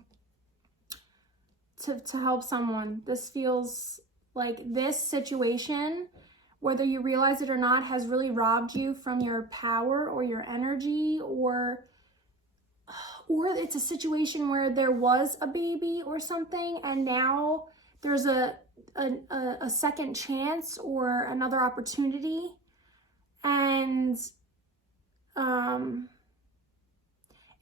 to help someone, this feels like this situation, whether you realize it or not, has really robbed you from your power or your energy, or it's a situation where there was a baby or something, and now there's a second chance or another opportunity, and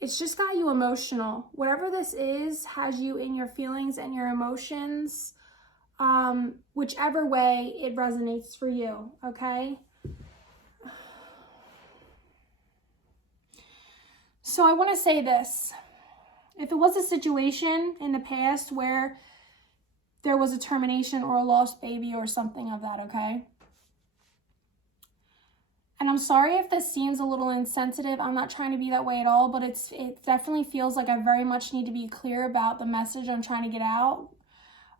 it's just got you emotional. Whatever this is has you in your feelings and your emotions, whichever way it resonates for you, okay? So I want to say this. If it was a situation in the past where there was a termination or a lost baby or something of that, okay? And I'm sorry if this seems a little insensitive. I'm not trying to be that way at all, but it definitely feels like I very much need to be clear about the message I'm trying to get out.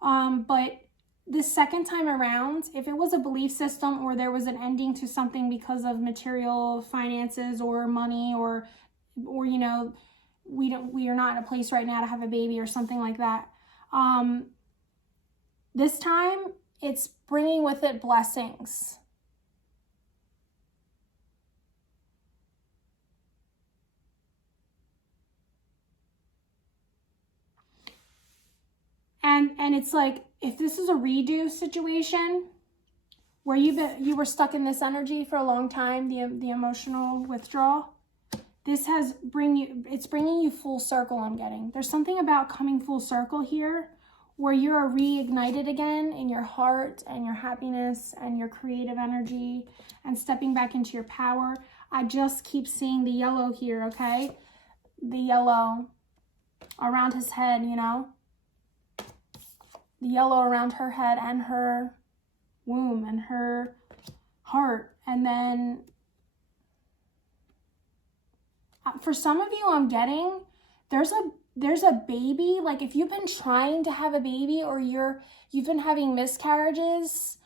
But the second time around, if it was a belief system or there was an ending to something because of material finances or money, or you know, we are not in a place right now to have a baby or something like that. This time it's bringing with it blessings. And it's like, if this is a redo situation where you were stuck in this energy for a long time, the emotional withdrawal, it's bringing you full circle. I'm getting there's something about coming full circle here, where you're reignited again in your heart and your happiness and your creative energy and stepping back into your power. I just keep seeing the yellow here, okay? The yellow around his head, you know? The yellow around her head and her womb and her heart. And then for some of you, I'm getting, there's there's a baby. Like if you've been trying to have a baby or you've been having miscarriages,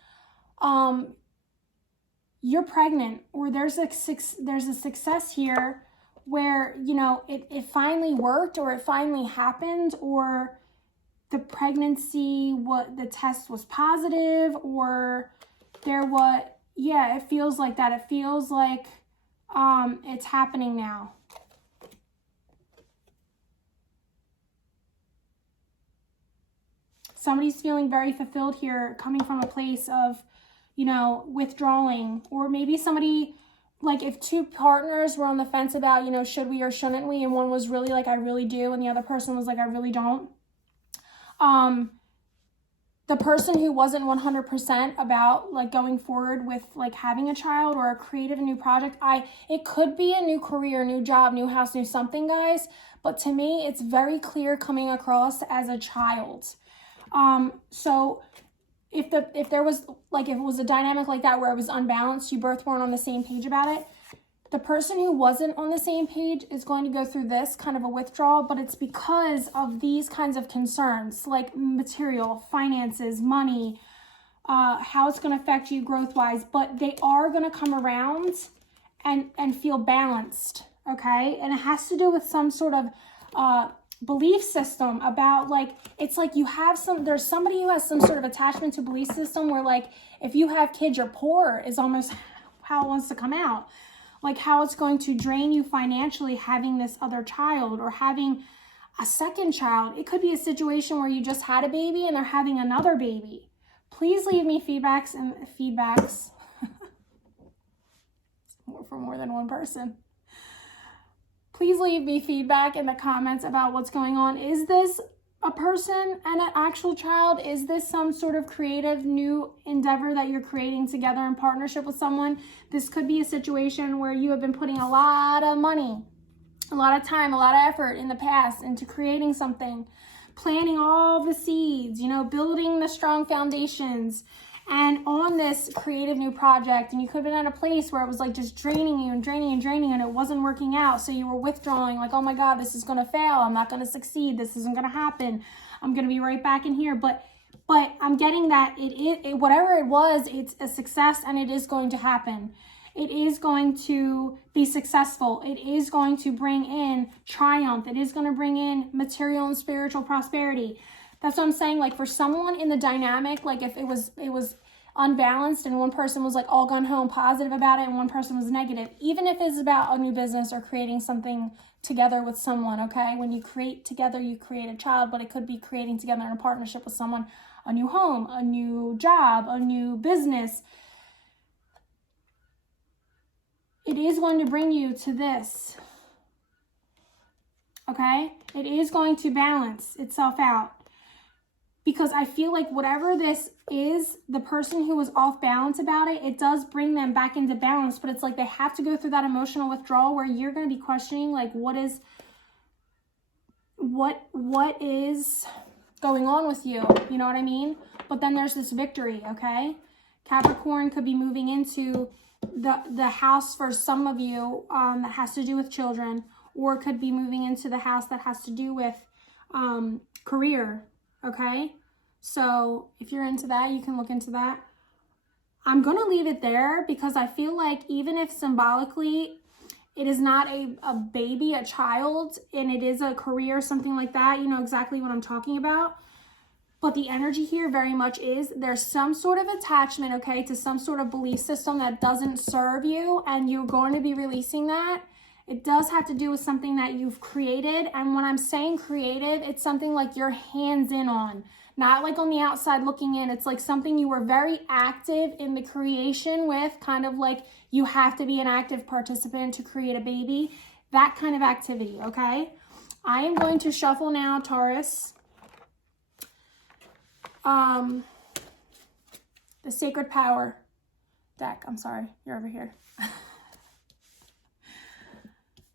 you're pregnant, or there's a success here where, you know, it finally worked, or it finally happened, or the pregnancy, the test was positive, or yeah, it feels like that. It feels like it's happening now. Somebody's feeling very fulfilled here, coming from a place of, you know, withdrawing. Or maybe somebody, like if two partners were on the fence about, you know, should we or shouldn't we, and one was really like, I really do, and the other person was like, I really don't. The person who wasn't 100% about like going forward with like having a child or a creative new project, it could be a new career, new job, new house, new something, guys. But to me, it's very clear coming across as a child. So if there was like, if it was a dynamic like that where it was unbalanced, you both weren't on the same page about it, the person who wasn't on the same page is going to go through this kind of a withdrawal, but it's because of these kinds of concerns, like material, finances, money, how it's going to affect you growth-wise, but they are going to come around and feel balanced, okay? And it has to do with some sort of belief system about, like, it's like there's somebody who has some sort of attachment to belief system where, like, if you have kids, you're poor is almost how it wants to come out. Like how it's going to drain you financially having this other child or having a second child. It could be a situation where you just had a baby and they're having another baby. Please leave me feedbacks for more than one person. Please leave me feedback in the comments about what's going on. Is this a person and an actual child? Is this some sort of creative new endeavor that you're creating together in partnership with someone? This could be a situation where you have been putting a lot of money, a lot of time, a lot of effort in the past into creating something, planting all the seeds, you know, building the strong foundations, and on this creative new project, and you could have been at a place where it was like just draining you and draining and draining, and it wasn't working out. So you were withdrawing, like, oh my God, this is going to fail. I'm not going to succeed. This isn't going to happen. I'm going to be right back in here. But I'm getting that it whatever it was, it's a success, and it is going to happen. It is going to be successful. It is going to bring in triumph. It is going to bring in material and spiritual prosperity. That's what I'm saying. Like for someone in the dynamic, like if it was unbalanced and one person was like all gung-ho and positive about it and one person was negative, even if it's about a new business or creating something together with someone, okay? When you create together, you create a child, but it could be creating together in a partnership with someone, a new home, a new job, a new business. It is going to bring you to this, okay? It is going to balance itself out. Because I feel like whatever this is, the person who was off balance about it, it does bring them back into balance. But it's like they have to go through that emotional withdrawal where you're going to be questioning, like, what is going on with you? You know what I mean? But then there's this victory, okay? Capricorn could be moving into the house for some of you that has to do with children, or could be moving into the house that has to do with career. Okay, so if you're into that, you can look into that. I'm going to leave it there because I feel like even if symbolically it is not a baby, a child, and it is a career, something like that, you know exactly what I'm talking about. But the energy here very much is there's some sort of attachment, okay, to some sort of belief system that doesn't serve you, and you're going to be releasing that. It does have to do with something that you've created. And when I'm saying creative, it's something like your hands in on, not like on the outside looking in. It's like something you were very active in the creation with, kind of like you have to be an active participant to create a baby, that kind of activity, okay? I am going to shuffle now, Taurus. The Sacred Power deck. I'm sorry, you're over here.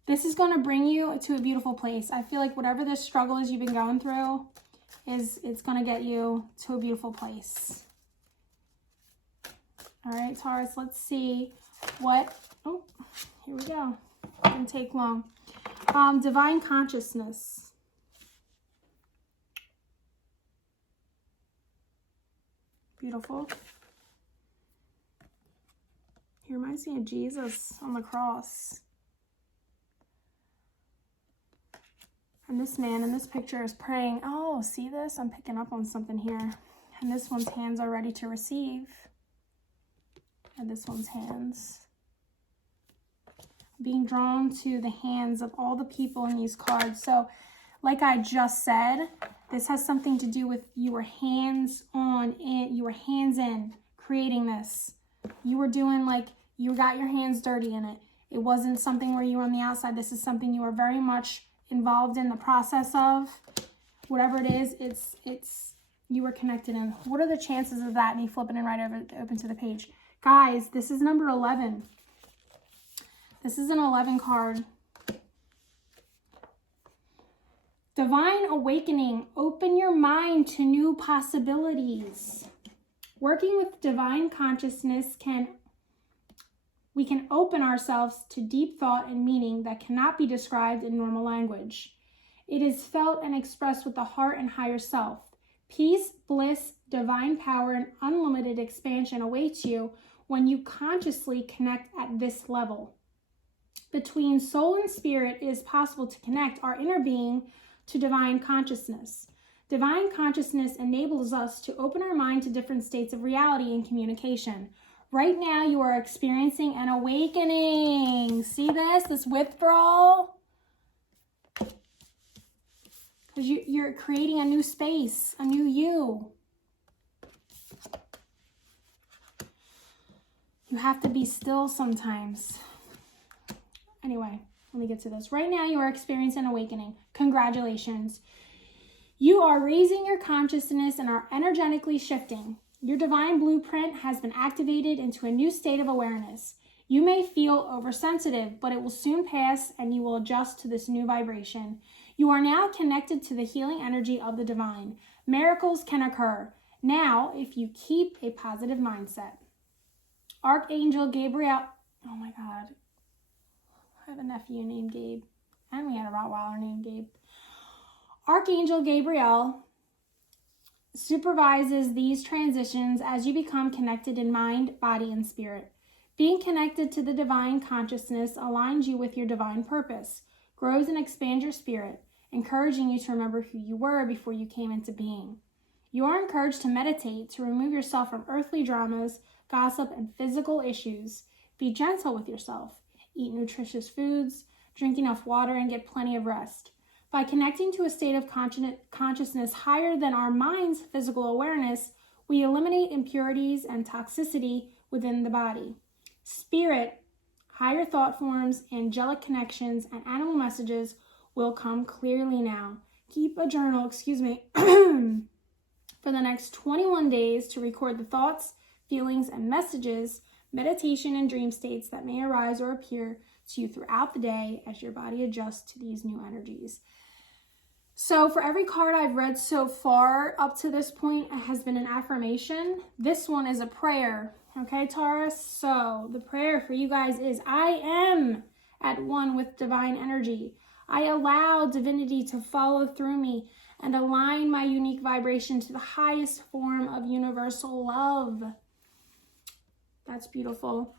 This is going to bring you to a beautiful place. I feel like whatever this struggle is you've been going through, it's going to get you to a beautiful place. All right, Taurus, let's see what, oh, here we go. It didn't take long. Divine consciousness. Beautiful. He reminds me of Jesus on the cross. And this man in this picture is praying. Oh, see this? I'm picking up on something here. And this one's hands are ready to receive. And this one's hands. Being drawn to the hands of all the people in these cards. So, like I just said, this has something to do with you were hands on in, you were hands in creating this. You were doing like, you got your hands dirty in it. It wasn't something where you were on the outside. This is something you were very much involved in the process of. Whatever it is, it's you were connected in. What are the chances of that? Me flipping it right over open to the page. Guys, this is number 11. This is an 11 card. Divine awakening. Open your mind to new possibilities. Working with divine consciousness we can open ourselves to deep thought and meaning that cannot be described in normal language. It is felt and expressed with the heart and higher self. Peace, bliss, divine power, and unlimited expansion awaits you when you consciously connect at this level. Between soul and spirit, it is possible to connect our inner being to divine consciousness. Divine consciousness enables us to open our mind to different states of reality and communication. Right now, you are experiencing an awakening. See this withdrawal? Because you're creating a new space, a new you. You have to be still sometimes. Anyway, let me get to this. Right now, you are experiencing awakening. Congratulations. You are raising your consciousness and are energetically shifting. Your divine blueprint has been activated into a new state of awareness. You may feel oversensitive, but it will soon pass and you will adjust to this new vibration. You are now connected to the healing energy of the divine. Miracles can occur now if you keep a positive mindset. Archangel Gabriel. Oh my God. I have a nephew named Gabe. And we had a Rottweiler named Gabe. Archangel Gabriel supervises these transitions as you become connected in mind, body, and spirit. Being connected to the divine consciousness aligns you with your divine purpose, grows and expands your spirit, encouraging you to remember who you were before you came into being. You are encouraged to meditate, to remove yourself from earthly dramas, gossip, and physical issues. Be gentle with yourself. Eat nutritious foods, drink enough water, and get plenty of rest. By connecting to a state of consciousness higher than our mind's physical awareness, we eliminate impurities and toxicity within the body. Spirit, higher thought forms, angelic connections, and animal messages will come clearly now. Keep a journal, for the next 21 days to record the thoughts, feelings, and messages, meditation, and dream states that may arise or appear to you throughout the day as your body adjusts to these new energies. So for every card I've read so far up to this point, it has been an affirmation. This one is a prayer. Okay, Taurus? So the prayer for you guys is, I am at one with divine energy. I allow divinity to follow through me and align my unique vibration to the highest form of universal love. That's beautiful.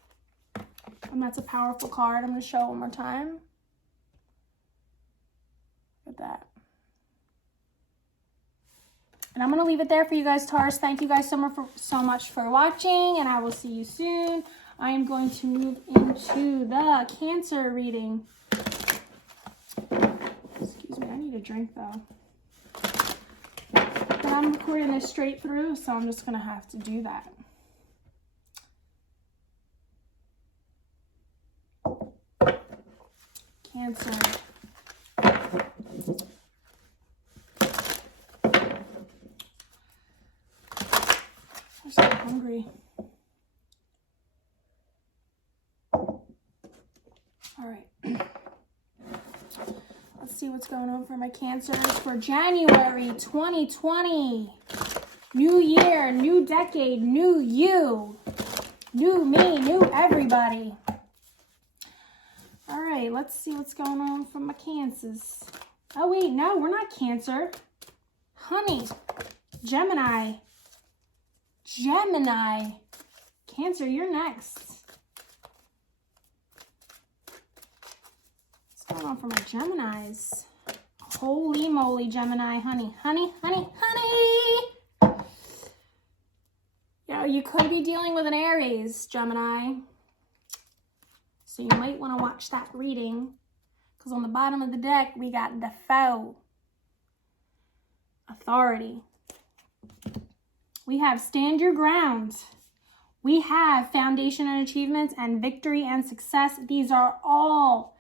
And that's a powerful card. I'm going to show it one more time. Look at that. And I'm going to leave it there for you guys, Taurus. Thank you guys so much for watching, and I will see you soon. I am going to move into the Cancer reading. Excuse me, I need a drink, though. But I'm recording this straight through, so I'm just going to have to do that. Cancer. I'm so hungry. All right. Let's see what's going on for my Cancers for January 2020. New year, new decade, new you. New me, new everybody. All right, let's see what's going on for my Cancers. Oh, wait, no, we're not Cancer. Honey, Gemini. Gemini. Cancer, you're next. What's going on for my Geminis? Holy moly, Gemini, honey, honey, honey, honey. You could be dealing with an Aries, Gemini. So you might want to watch that reading, because on the bottom of the deck, we got the foe. Authority. We have stand your ground. We have foundation and achievements and victory and success. These are all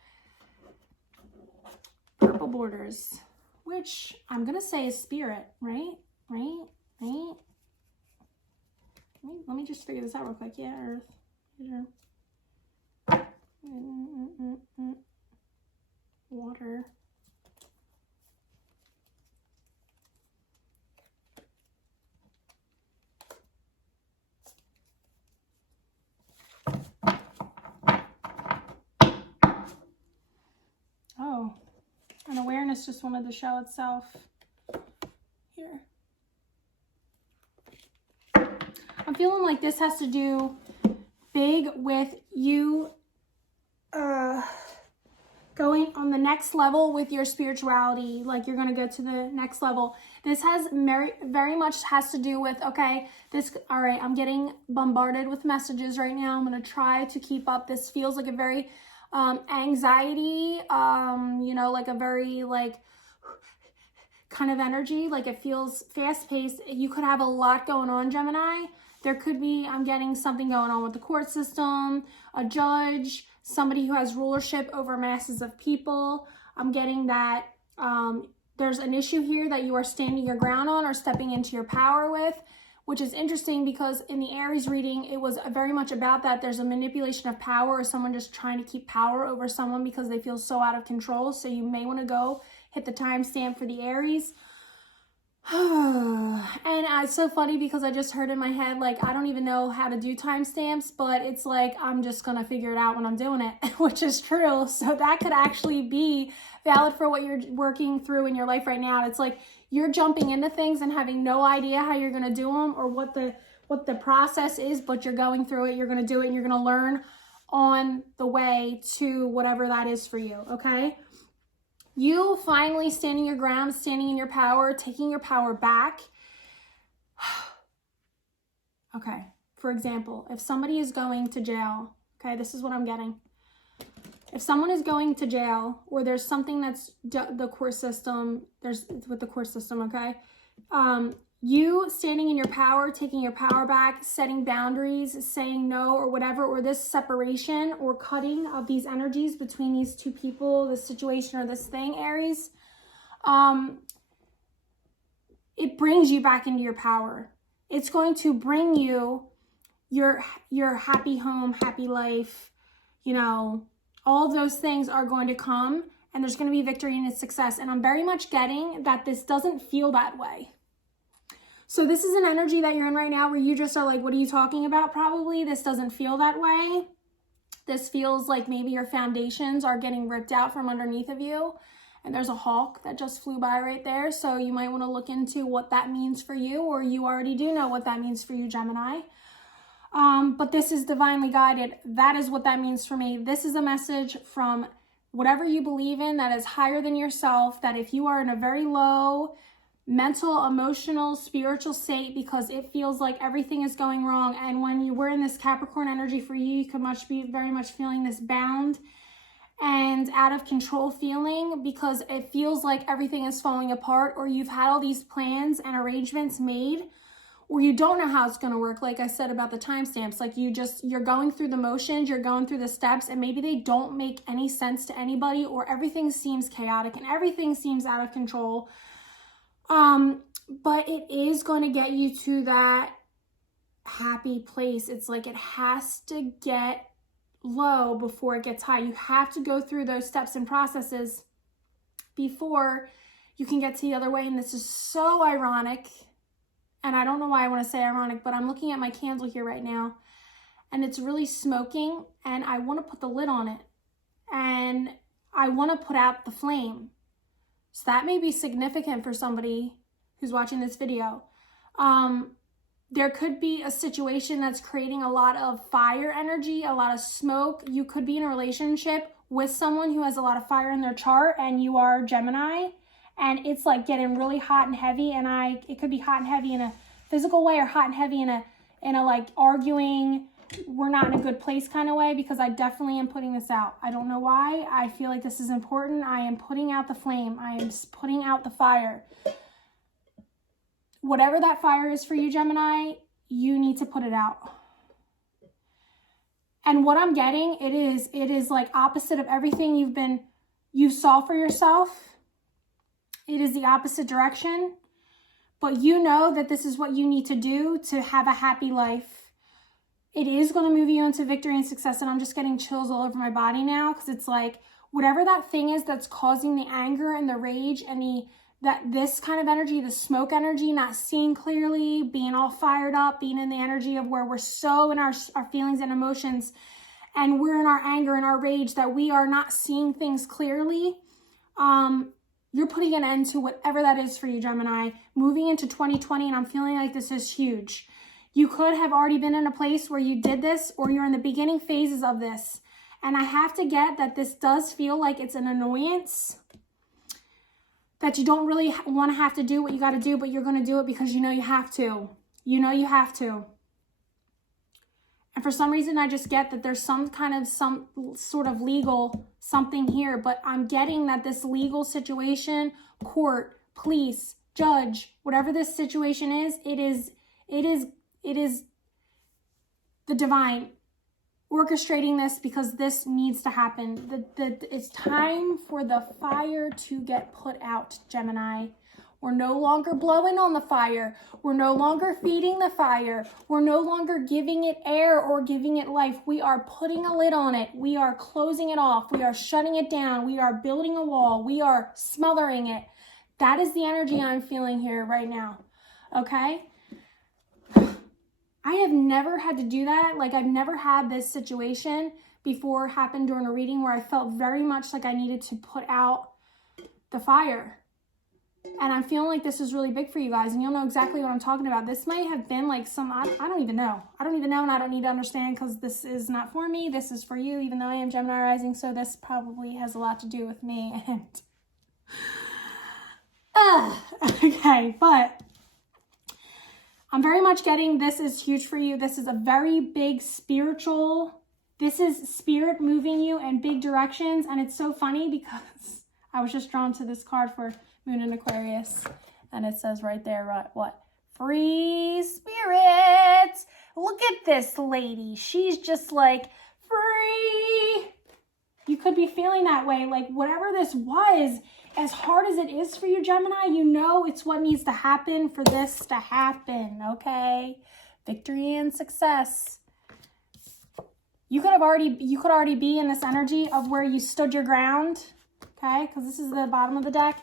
purple borders, which I'm going to say is spirit, right? Right? Right? Let me just figure this out real quick. Yeah, Earth. Water. Oh, and awareness just wanted to show itself here. I'm feeling like this has to do big with you going on the next level with your spirituality. Like you're going to go to the next level. This has very much has to do with, okay, all right, I'm getting bombarded with messages right now. I'm going to try to keep up. This feels like a very anxiety, like a very kind of energy. Like it feels fast paced. You could have a lot going on, Gemini. There could be, I'm getting something going on with the court system, a judge, somebody who has rulership over masses of people. I'm getting that there's an issue here that you are standing your ground on or stepping into your power with, which is interesting because in the Aries reading, it was very much about that. There's a manipulation of power or someone just trying to keep power over someone because they feel so out of control. So you may want to go hit the timestamp for the Aries. And it's so funny because I just heard in my head, like, I don't even know how to do timestamps, but it's like, I'm just going to figure it out when I'm doing it, which is true. So that could actually be valid for what you're working through in your life right now. It's like you're jumping into things and having no idea how you're going to do them or what the process is, but you're going through it. You're going to do it and you're going to learn on the way to whatever that is for you. Okay. You finally standing your ground, standing in your power, taking your power back. Okay, for example, if somebody is going to jail, okay, this is what I'm getting. If someone is going to jail or there's something that's the court system, it's with the court system, okay? You standing in your power, taking your power back, setting boundaries, saying no or whatever, or this separation or cutting of these energies between these two people, this situation or this thing, Aries, it brings you back into your power. It's going to bring you your happy home, happy life, all those things are going to come and there's going to be victory and success. And I'm very much getting that this doesn't feel that way. So this is an energy that you're in right now where you just are like, what are you talking about? Probably this doesn't feel that way. This feels like maybe your foundations are getting ripped out from underneath of you. And there's a hawk that just flew by right there. So you might want to look into what that means for you, or you already do know what that means for you, Gemini. But this is divinely guided. That is what that means for me. This is a message from whatever you believe in that is higher than yourself, that if you are in a very low mental, emotional, spiritual state because it feels like everything is going wrong, and when you were in this Capricorn energy for you, you could be very much feeling this bound and out of control feeling because it feels like everything is falling apart, or you've had all these plans and arrangements made, or you don't know how it's going to work. Like I said about the timestamps, like you're going through the motions, you're going through the steps, and maybe they don't make any sense to anybody, or everything seems chaotic and everything seems out of control. But it is going to get you to that happy place. It's like it has to get low before it gets high. You have to go through those steps and processes before you can get to the other way. And this is so ironic. And I don't know why I want to say ironic, but I'm looking at my candle here right now and it's really smoking and I want to put the lid on it and I want to put out the flame. So that may be significant for somebody who's watching this video. there could be a situation that's creating a lot of fire energy, a lot of smoke. You could be in a relationship with someone who has a lot of fire in their chart, and you are Gemini, and it's like getting really hot and heavy. And it could be hot and heavy in a physical way, or hot and heavy in a like arguing, we're not in a good place kind of way, because I definitely am putting this out. I don't know why. I feel like this is important. I am putting out the flame. I am putting out the fire. Whatever that fire is for you, Gemini, you need to put it out. And what I'm getting, it is like opposite of everything you saw for yourself. It is the opposite direction. But you know that this is what you need to do to have a happy life. It is going to move you into victory and success. And I'm just getting chills all over my body now, because it's like whatever that thing is that's causing the anger and the rage and this kind of energy, the smoke energy, not seeing clearly, being all fired up, being in the energy of where we're so in our feelings and emotions, and we're in our anger and our rage that we are not seeing things clearly. You're putting an end to whatever that is for you, Gemini, moving into 2020, and I'm feeling like this is huge. You could have already been in a place where you did this, or you're in the beginning phases of this. And I have to get that this does feel like it's an annoyance, that you don't really want to have to do what you got to do, but you're going to do it because you know you have to. You know you have to. And for some reason, I just get that there's some sort of legal something here, but I'm getting that this legal situation, court, police, judge, whatever this situation is, it is the divine orchestrating this, because this needs to happen. It's time for the fire to get put out, Gemini. We're no longer blowing on the fire. We're no longer feeding the fire. We're no longer giving it air or giving it life. We are putting a lid on it. We are closing it off. We are shutting it down. We are building a wall. We are smothering it. That is the energy I'm feeling here right now. Okay? I have never had to do that. Like, I've never had this situation before happen during a reading where I felt very much like I needed to put out the fire. And I'm feeling like this is really big for you guys, and you'll know exactly what I'm talking about. This may have been like I don't even know. I don't even know, and I don't need to understand, because this is not for me. This is for you, even though I am Gemini rising, so this probably has a lot to do with me. And okay, but I'm very much getting this is huge for you. This is a very big spiritual, this is spirit moving you in big directions. And it's so funny because I was just drawn to this card for Moon in Aquarius. And it says right there, what? Free spirit. Look at this lady. She's just like, free. You could be feeling that way. Like, whatever this was, as hard as it is for you, Gemini, you know it's what needs to happen for this to happen, okay? Victory and success. You could already be in this energy of where you stood your ground, okay? Because this is the bottom of the deck.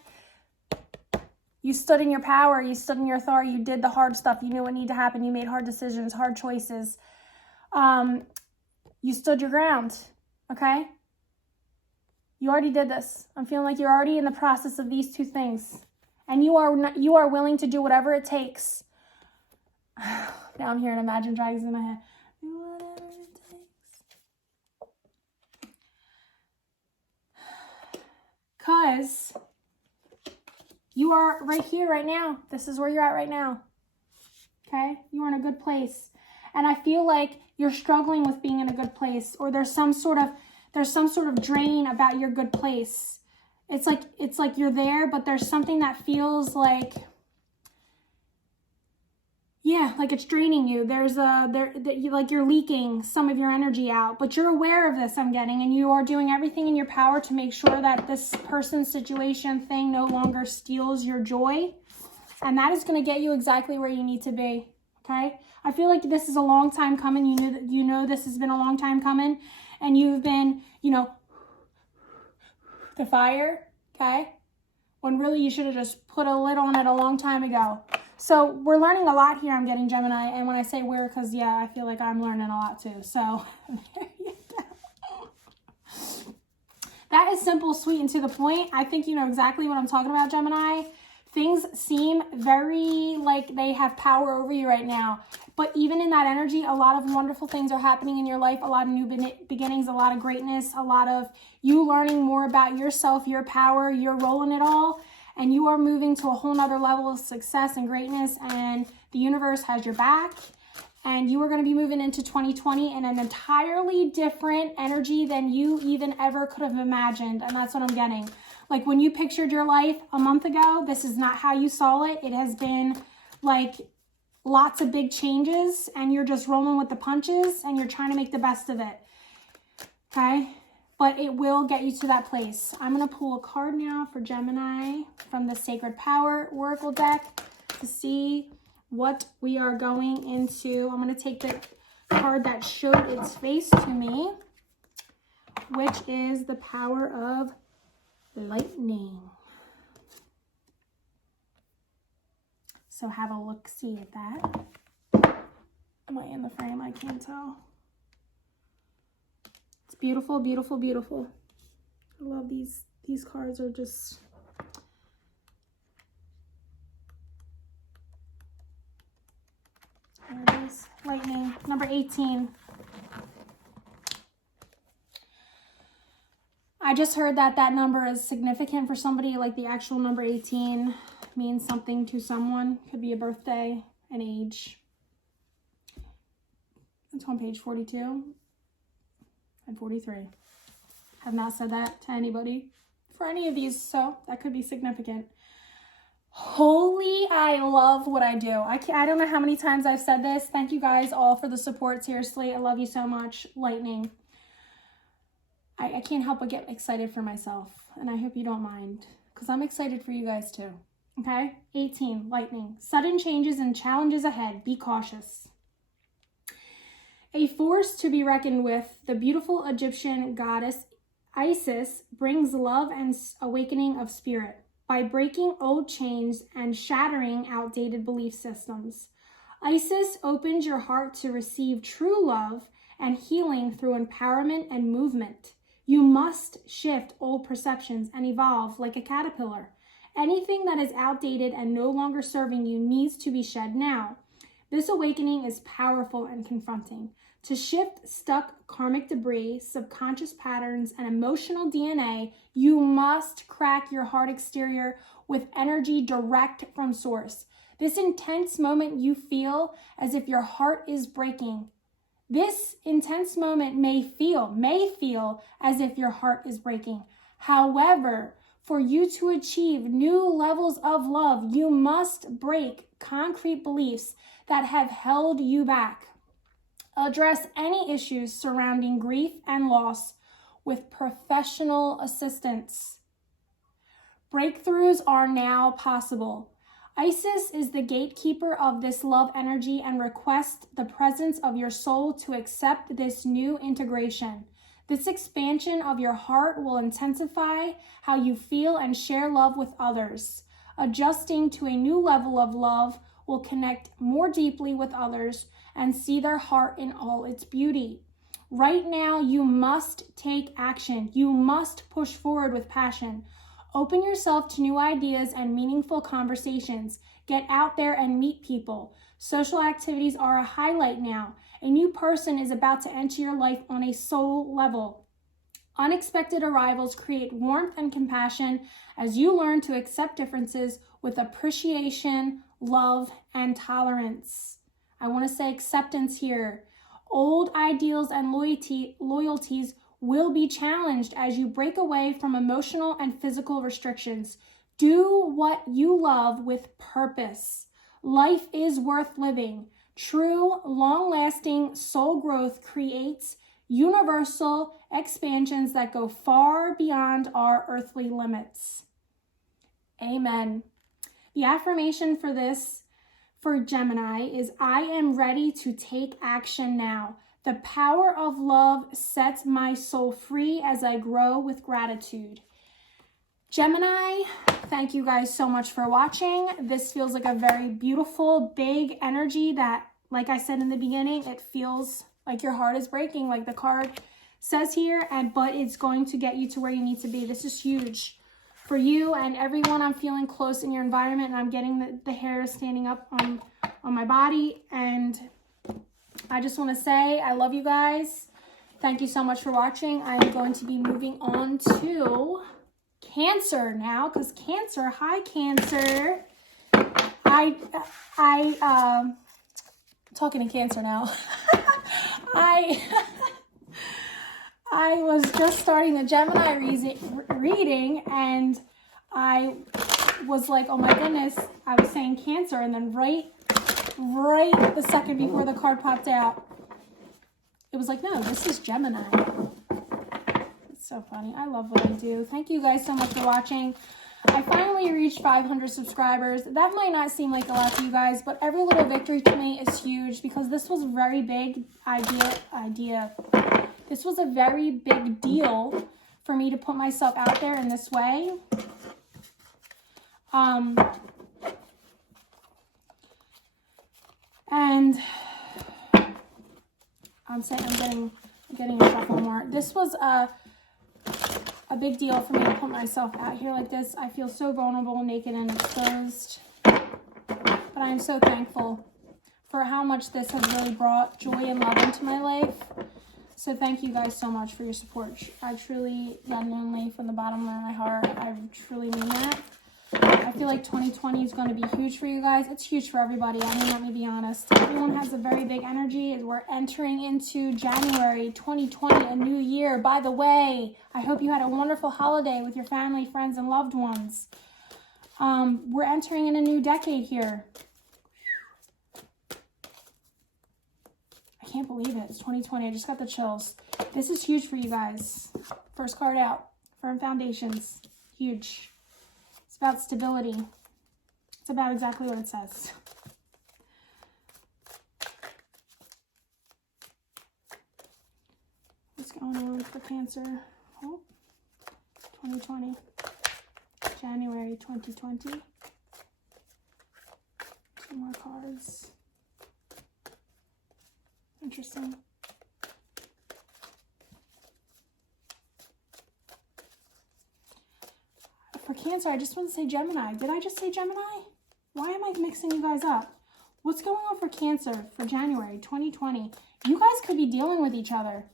You stood in your power. You stood in your authority. You did the hard stuff. You knew what needed to happen. You made hard decisions, hard choices. You stood your ground, okay? You already did this. I'm feeling like you're already in the process of these two things. And you are willing to do whatever it takes. Now I'm hearing Imagine Dragons in my head. Do whatever it takes. Because you are right here, right now. This is where you're at right now. Okay? You're in a good place. And I feel like you're struggling with being in a good place. Or there's some sort of drain about your good place. It's like you're there, but there's something that feels like, yeah, like it's draining you. Like you're leaking some of your energy out, but you're aware of this, I'm getting, and you are doing everything in your power to make sure that this person, situation, thing no longer steals your joy. And that is going to get you exactly where you need to be. Okay? I feel like this is a long time coming. You know this has been a long time coming. And you've been, the fire, okay? When really you should have just put a lid on it a long time ago. So we're learning a lot here, I'm getting, Gemini. And when I say we're, because, yeah, I feel like I'm learning a lot too. So there you go. That is simple, sweet, and to the point. I think you know exactly what I'm talking about, Gemini. Things seem very like they have power over you right now. But even in that energy, a lot of wonderful things are happening in your life, a lot of new beginnings, a lot of greatness, a lot of you learning more about yourself, your power, your role in it all. And you are moving to a whole nother level of success and greatness, and the universe has your back. And you are going to be moving into 2020 in an entirely different energy than you even ever could have imagined. And that's what I'm getting. Like when you pictured your life a month ago, this is not how you saw it. It has been like lots of big changes, and you're just rolling with the punches and you're trying to make the best of it. Okay? But it will get you to that place. I'm going to pull a card now for Gemini from the Sacred Power Oracle deck to see what we are going into. I'm going to take the card that showed its face to me, which is the power of lightning. So have a look-see at that. Am I in the frame? I can't tell. It's beautiful, beautiful, beautiful. I love these. These cards are just... There it is. Lightning. Number 18. I just heard that that number is significant for somebody, like the actual number 18 means something to someone. Could be a birthday, an age. It's on page 42 and 43. Have not said that to anybody for any of these, so that could be significant. Holy, I love what I do. I don't know how many times I've said this. Thank you guys all for the support. Seriously, I love you so much. Lightning. I can't help but get excited for myself, and I hope you don't mind, because I'm excited for you guys too. Okay? 18, lightning. Sudden changes and challenges ahead. Be cautious. A force to be reckoned with, the beautiful Egyptian goddess Isis brings love and awakening of spirit by breaking old chains and shattering outdated belief systems. Isis opens your heart to receive true love and healing through empowerment and movement. You must shift old perceptions and evolve like a caterpillar. Anything that is outdated and no longer serving you needs to be shed now. This awakening is powerful and confronting. To shift stuck karmic debris, subconscious patterns, and emotional DNA, you must crack your heart exterior with energy direct from source. This intense moment you feel as if your heart is breaking. This intense moment may feel as if your heart is breaking. However, for you to achieve new levels of love, you must break concrete beliefs that have held you back. Address any issues surrounding grief and loss with professional assistance. Breakthroughs are now possible. Isis is the gatekeeper of this love energy and requests the presence of your soul to accept this new integration. This expansion of your heart will intensify how you feel and share love with others. Adjusting to a new level of love will connect more deeply with others and see their heart in all its beauty. Right now, you must take action. You must push forward with passion. Open yourself to new ideas and meaningful conversations. Get out there and meet people. Social activities are a highlight now. A new person is about to enter your life on a soul level. Unexpected arrivals create warmth and compassion as you learn to accept differences with appreciation, love, and tolerance. I want to say acceptance here. Old ideals and loyalties will be challenged as you break away from emotional and physical restrictions. Do what you love with purpose. Life is worth living. True, long-lasting soul growth creates universal expansions that go far beyond our earthly limits. Amen. The affirmation for this, for Gemini, is I am ready to take action now. The power of love sets my soul free as I grow with gratitude. Gemini, thank you guys so much for watching. This feels like a very beautiful, big energy that, like I said in the beginning, it feels like your heart is breaking, like the card says here, but it's going to get you to where you need to be. This is huge for you and everyone. I'm feeling close in your environment, and I'm getting the hair standing up on my body, and I just want to say I love you guys. Thank you so much for watching. I'm going to be moving on to Cancer now, because Cancer, hi Cancer. Talking to Cancer now. I was just starting the Gemini reading, and I was like, oh my goodness, I was saying Cancer, and then right the second before the card popped out, it was like, no, this is Gemini. It's so funny. I love what I do. Thank you guys so much for watching. I finally reached 500 subscribers. That might not seem like a lot to you guys, but every little victory to me is huge, because this was a very big idea. This was a very big deal for me to put myself out there in this way. And I'm getting a couple more. This was a big deal for me to put myself out here like this. I feel so vulnerable, naked, and exposed. But I am so thankful for how much this has really brought joy and love into my life. So thank you guys so much for your support. I truly, genuinely, from the bottom of my heart, I truly mean that. I feel like 2020 is going to be huge for you guys. It's huge for everybody. I mean, let me be honest. Everyone has a very big energy as we're entering into January 2020, a new year. By the way, I hope you had a wonderful holiday with your family, friends, and loved ones. We're entering in a new decade here. I can't believe it. It's 2020. I just got the chills. This is huge for you guys. First card out. Firm foundations. Huge. It's about stability. It's about exactly what it says. What's going on for Cancer? Oh, 2020. January 2020. Two more cards. Interesting. For Cancer, I just want to say Gemini. Did I just say Gemini? Why am I mixing you guys up? What's going on for Cancer for January 2020? You guys could be dealing with each other,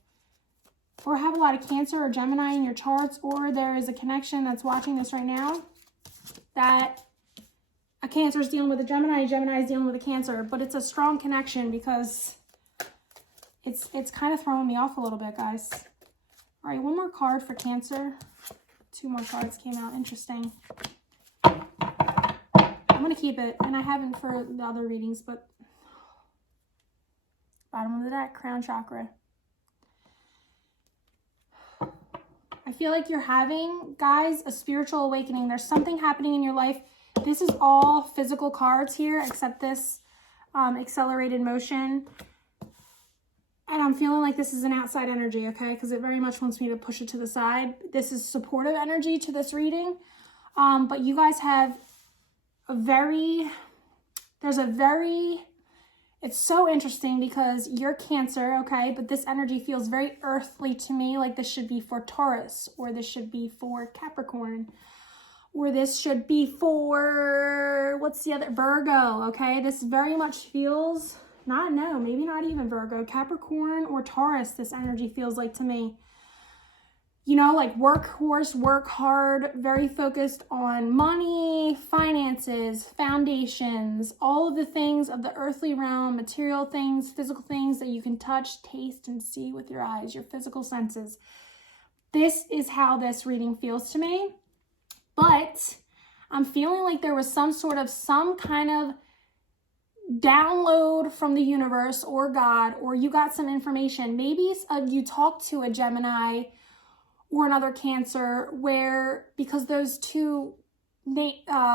or have a lot of Cancer or Gemini in your charts, or there is a connection that's watching this right now that a Cancer is dealing with a Gemini is dealing with a Cancer, but it's a strong connection, because it's kind of throwing me off a little bit, guys. All right, one more card for Cancer. Two more cards came out. Interesting. I'm going to keep it, and I haven't for the other readings, but bottom of the deck, crown chakra. I feel like you're having, guys, a spiritual awakening. There's something happening in your life. This is all physical cards here, except this accelerated motion. And I'm feeling like this is an outside energy, okay? Because it very much wants me to push it to the side. This is supportive energy to this reading. But you guys have it's so interesting, because you're Cancer, okay? But this energy feels very earthly to me. Like this should be for Taurus, or this should be for Capricorn, or this should be for, what's the other? Virgo, okay? This very much feels... maybe not even Virgo, Capricorn or Taurus, this energy feels like to me. You know, like workhorse, work hard, very focused on money, finances, foundations, all of the things of the earthly realm, material things, physical things that you can touch, taste, and see with your eyes, your physical senses. This is how this reading feels to me. But I'm feeling like there was some kind of download from the universe or God, or you got some information. Maybe you talked to a Gemini or another Cancer, where, because those two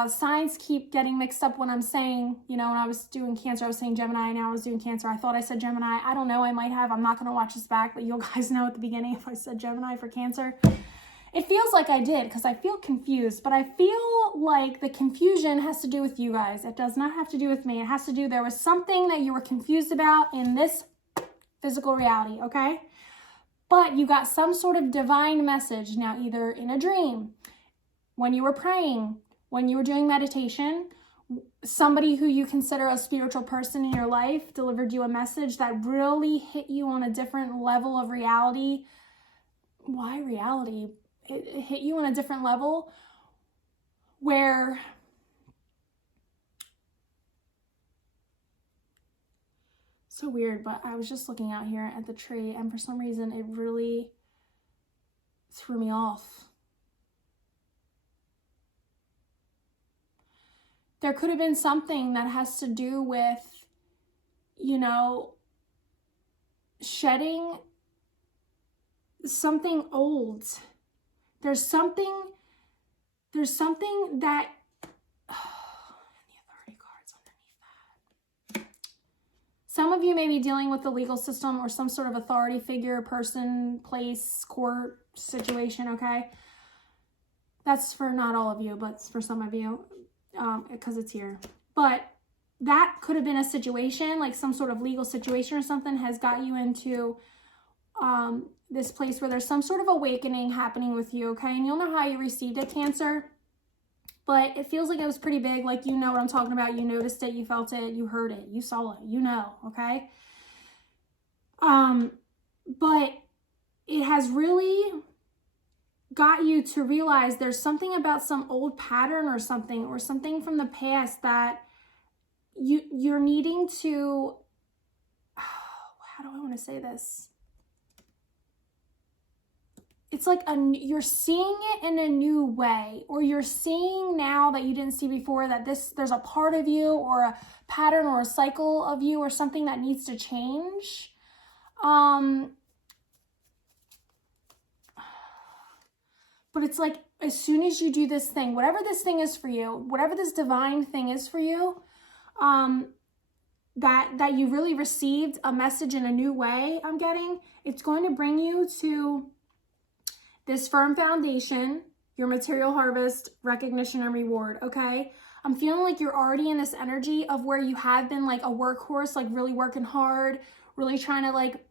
signs keep getting mixed up when I'm saying, you know, when I was doing Cancer, I was saying Gemini, now I was doing Cancer. I thought I said Gemini. I don't know, I might have. I'm not going to watch this back, but you guys know at the beginning if I said Gemini for Cancer. It feels like I did, because I feel confused, but I feel like the confusion has to do with you guys. It does not have to do with me. It has to do, there was something that you were confused about in this physical reality, okay? But you got some sort of divine message, now either in a dream, when you were praying, when you were doing meditation, somebody who you consider a spiritual person in your life delivered you a message that really hit you on a different level of reality. Why reality? It hit you on a different level where so weird, but I was just looking out here at the tree and for some reason it really threw me off. There could have been something that has to do with, you know, shedding something old. There's something that, and the authority cards underneath that. Some of you may be dealing with the legal system or some sort of authority figure, person, place, court situation, okay? That's for not all of you, but for some of you. Because it's here. But that could have been a situation, like some sort of legal situation or something has got you into this place where there's some sort of awakening happening with you, okay? And you'll know how you received it, Cancer. But it feels like it was pretty big, like you know what I'm talking about. You noticed it, you felt it, you heard it, you saw it, you know, okay? But it has really got you to realize there's something about some old pattern or something from the past that you're needing to, how do I want to say this? It's like you're seeing it in a new way, or you're seeing now that you didn't see before that there's a part of you or a pattern or a cycle of you or something that needs to change. But it's like, as soon as you do this thing, whatever this thing is for you, whatever this divine thing is for you, that you really received a message in a new way, I'm getting, it's going to bring you to this firm foundation, your material harvest, recognition, and reward, okay? I'm feeling like you're already in this energy of where you have been like a workhorse, like really working hard, really trying to like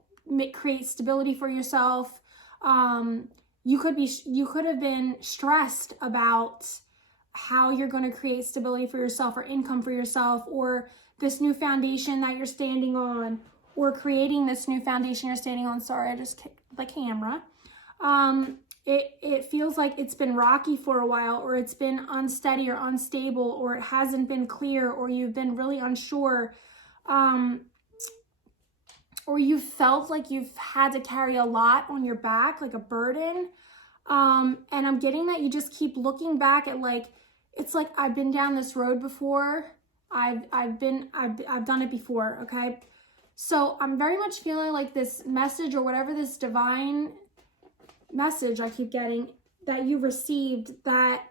create stability for yourself. You could have been stressed about how you're going to create stability for yourself or income for yourself, or this new foundation that you're standing on, or creating this new foundation you're standing on. Sorry, I just kicked the camera. It feels like it's been rocky for a while, or it's been unsteady or unstable, or it hasn't been clear, or you've been really unsure. Or you felt like you've had to carry a lot on your back, like a burden. And I'm getting that you just keep looking back at like, it's like, I've been down this road before. I've done it before. Okay. So I'm very much feeling like this message, or whatever this divine message I keep getting that you received, that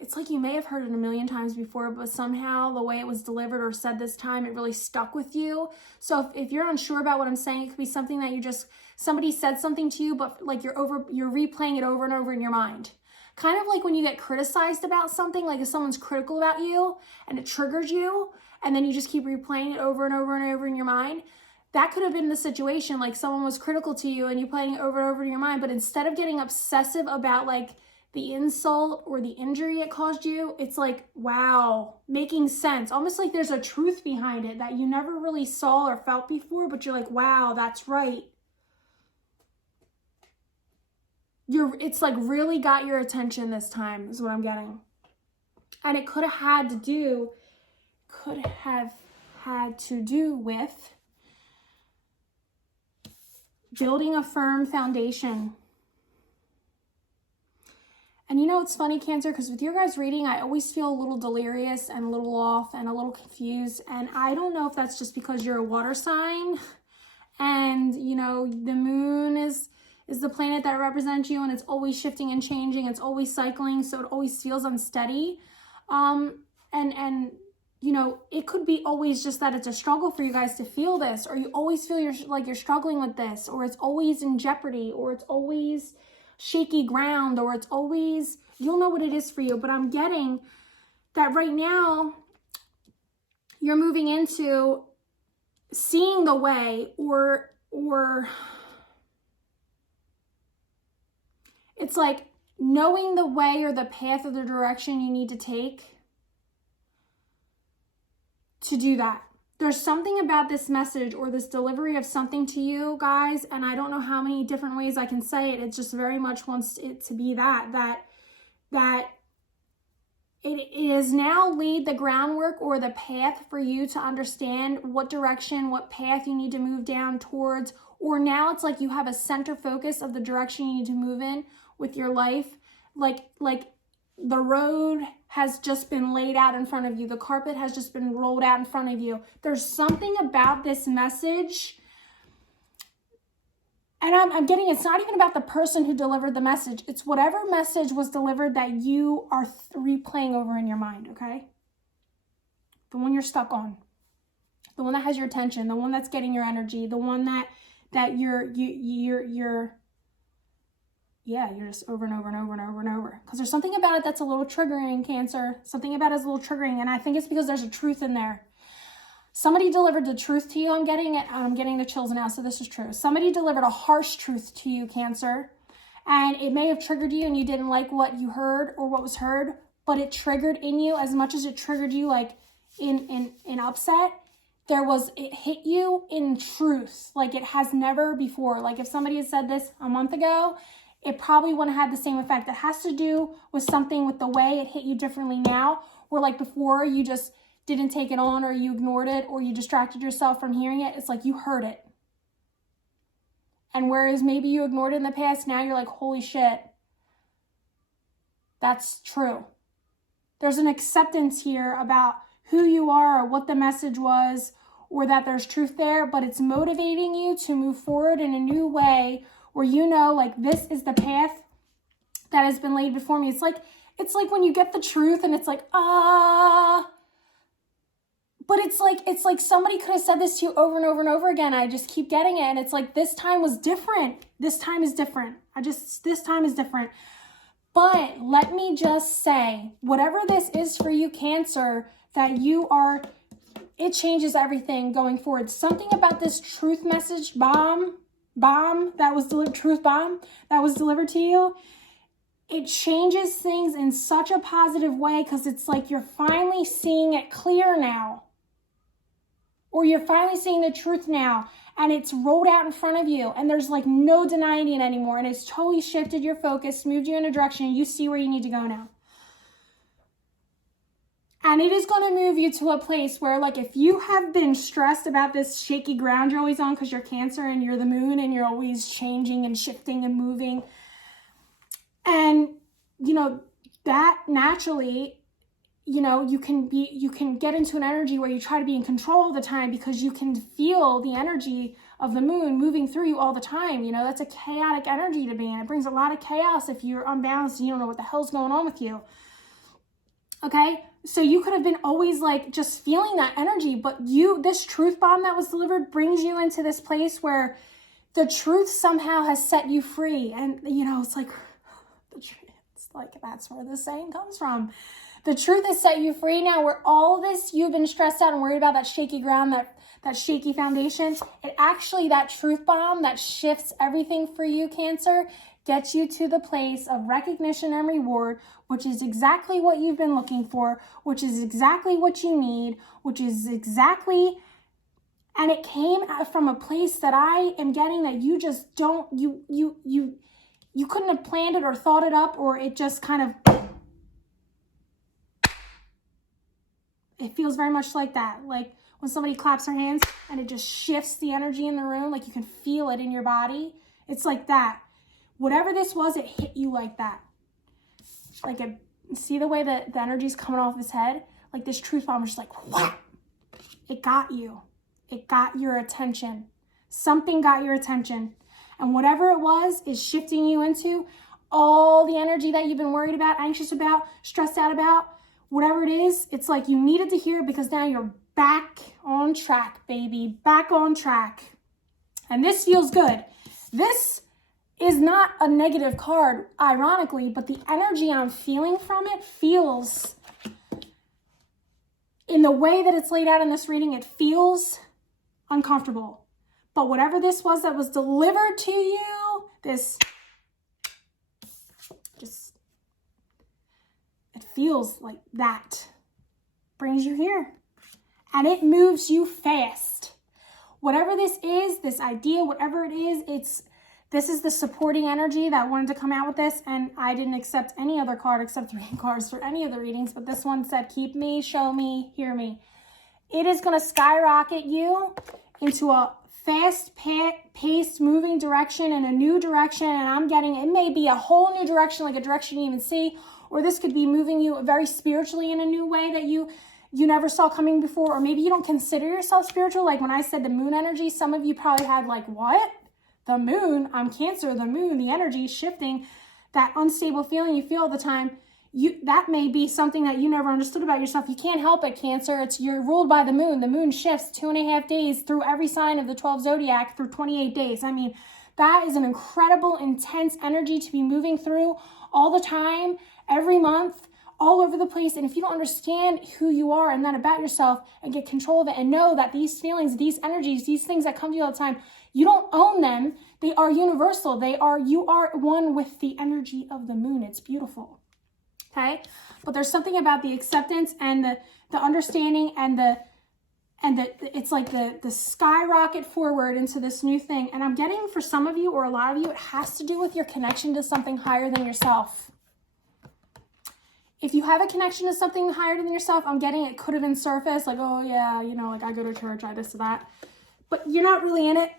it's like you may have heard it a million times before, but somehow the way it was delivered or said this time, it really stuck with you. So if you're unsure about what I'm saying, it could be something that somebody said something to you, but like you're replaying it over and over in your mind. Kind of like when you get criticized about something, like if someone's critical about you and it triggers you, and then you just keep replaying it over and over and over in your mind. That could have been the situation, like someone was critical to you and you playing it over and over in your mind, but instead of getting obsessive about like the insult or the injury it caused you, it's like, wow, making sense. Almost like there's a truth behind it that you never really saw or felt before, but you're like, wow, that's right. It's like really got your attention this time is what I'm getting. And it could have had to do with building a firm foundation. And you know, it's funny, Cancer, because with your guys' reading, I always feel a little delirious and a little off and a little confused. And I don't know if that's just because you're a water sign and, you know, the moon is the planet that represents you, and it's always shifting and changing. It's always cycling, so it always feels unsteady. And you know, it could be always just that it's a struggle for you guys to feel this, or you always feel you're struggling with this, or it's always in jeopardy, or it's always shaky ground, or it's always, you'll know what it is for you. But I'm getting that right now you're moving into seeing the way, or it's like knowing the way or the path or the direction you need to take. to do that. There's something about this message or this delivery of something to you guys, and I don't know how many different ways I can say it. It just very much wants it to be that it is now laid the groundwork or the path for you to understand what direction, what path you need to move down towards, or now it's like you have a center focus of the direction you need to move in with your life. Like the road has just been laid out in front of you. The carpet has just been rolled out in front of you. There's something about this message, and I'm getting, it's not even about the person who delivered the message. It's whatever message was delivered that you are replaying over in your mind, okay? The one you're stuck on. The one that has your attention. The one that's getting your energy. The one that you're just over and over and over and over and over. Because there's something about it that's a little triggering, Cancer. Something about it is a little triggering. And I think it's because there's a truth in there. Somebody delivered the truth to you. I'm getting the chills now, so this is true. Somebody delivered a harsh truth to you, Cancer. And it may have triggered you and you didn't like what you heard or what was heard. But it triggered in you as much as it triggered you like in upset. It hit you in truth. Like it has never before. Like if somebody had said this a month ago, it probably wouldn't have had the same effect. It has to do with something with the way it hit you differently now, where like before you just didn't take it on or you ignored it or you distracted yourself from hearing it. It's like you heard it. And whereas maybe you ignored it in the past, now you're like, holy shit, that's true. There's an acceptance here about who you are or what the message was, or that there's truth there, but it's motivating you to move forward in a new way where you know, like, this is the path that has been laid before me. It's like when you get the truth and it's like, but it's like somebody could have said this to you over and over and over again. I just keep getting it. And it's like, this time was different. This time is different. This time is different. But let me just say, whatever this is for you, Cancer, that you are, it changes everything going forward. Something about this truth message bomb that was delivered, truth bomb that was delivered to you, it changes things in such a positive way because it's like you're finally seeing it clear now. Or you're finally seeing the truth now and it's rolled out in front of you and there's like no denying it anymore, and it's totally shifted your focus, moved you in a direction, and you see where you need to go now. And it is going to move you to a place where, like, if you have been stressed about this shaky ground you're always on because you're Cancer and you're the moon and you're always changing and shifting and moving, and, you know, that naturally, you know, you can get into an energy where you try to be in control all the time because you can feel the energy of the moon moving through you all the time. You know, that's a chaotic energy to be in. It brings a lot of chaos if you're unbalanced and you don't know what the hell's going on with you. Okay? So you could have been always like just feeling that energy, but this truth bomb that was delivered brings you into this place where the truth somehow has set you free. And, you know, it's like, it's like, that's where the saying comes from. The truth has set you free now, where all this you've been stressed out and worried about, that shaky ground, that shaky foundation, it actually, that truth bomb that shifts everything for you, Cancer, gets you to the place of recognition and reward, which is exactly what you've been looking for, which is exactly what you need, which is exactly, and it came from a place that I am getting that you just don't, you couldn't have planned it or thought it up, or it just kind of, it feels very much like that. Like when somebody claps their hands and it just shifts the energy in the room, like you can feel it in your body. It's like that. Whatever this was, it hit you like that. Like, see the way that the energy's coming off his head? Like this truth bomb was just like, whap! It got you. It got your attention. Something got your attention. And whatever it was is shifting you into all the energy that you've been worried about, anxious about, stressed out about. Whatever it is, it's like you needed to hear it because now you're back on track, baby. Back on track. And this feels good. This is not a negative card, ironically, but the energy I'm feeling from it feels, in the way that it's laid out in this reading, it feels uncomfortable. But whatever this was that was delivered to you, this just, it feels like that brings you here. and it moves you fast. Whatever this is, this idea, whatever it is, this is the supporting energy that wanted to come out with this, and I didn't accept any other card except 3 cards for any of the readings, but this one said, keep me, show me, hear me. It is going to skyrocket you into a fast-paced moving direction in a new direction, and I'm getting, it may be a whole new direction, like a direction you even see, or this could be moving you very spiritually in a new way that you never saw coming before, or maybe you don't consider yourself spiritual. Like when I said the moon energy, some of you probably had like, what? The moon? I'm Cancer, the moon, the energy shifting, that unstable feeling you feel all the time. That may be something that you never understood about yourself. You can't help it, Cancer. You're ruled by the moon. The moon shifts 2.5 days through every sign of the 12 zodiac through 28 days. I mean, that is an incredible, intense energy to be moving through all the time, every month, all over the place. And if you don't understand who you are and that about yourself and get control of it and know that these feelings, these energies, these things that come to you all the time, you don't own them. They are universal. You are one with the energy of the moon. It's beautiful. Okay? But there's something about the acceptance and the understanding and it's like the skyrocket forward into this new thing. And I'm getting, for some of you or a lot of you, it has to do with your connection to something higher than yourself. If you have a connection to something higher than yourself, I'm getting it could have been surface, like, oh yeah, like I go to church, I this or that. But you're not really in it.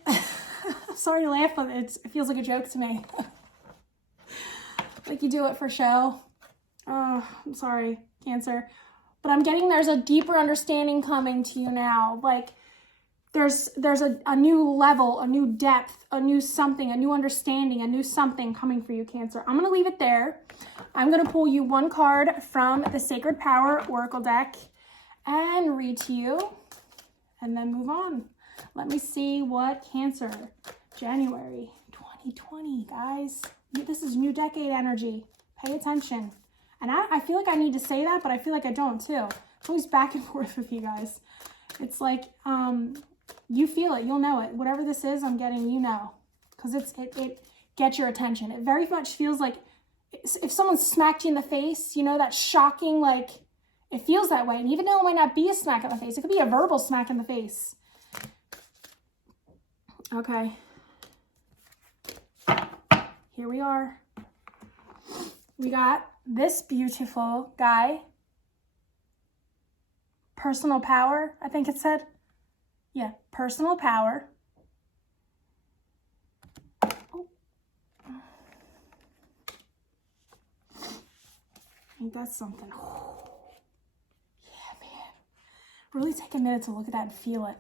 Sorry to laugh, but it feels like a joke to me. Like you do it for show. Oh, I'm sorry, Cancer. But I'm getting there's a deeper understanding coming to you now. Like there's a new level, a new depth, a new something, a new understanding, a new something coming for you, Cancer. I'm going to leave it there. I'm going to pull you 1 card from the Sacred Power Oracle deck and read to you and then move on. Let me see what Cancer, January 2020, guys. This is new decade energy. Pay attention. And I feel like I need to say that, but I feel like I don't too. It's always back and forth with you guys. It's like, you feel it, you'll know it. Whatever this is, I'm getting, because it gets your attention. It very much feels like if someone smacked you in the face, that shocking, like, it feels that way. And even though it might not be a smack in the face, it could be a verbal smack in the face. Okay. Here we are. We got this beautiful guy. Personal power, I think it said. Yeah, personal power. Oh. Ain't that something? Oh. Yeah, man. Really take a minute to look at that and feel it.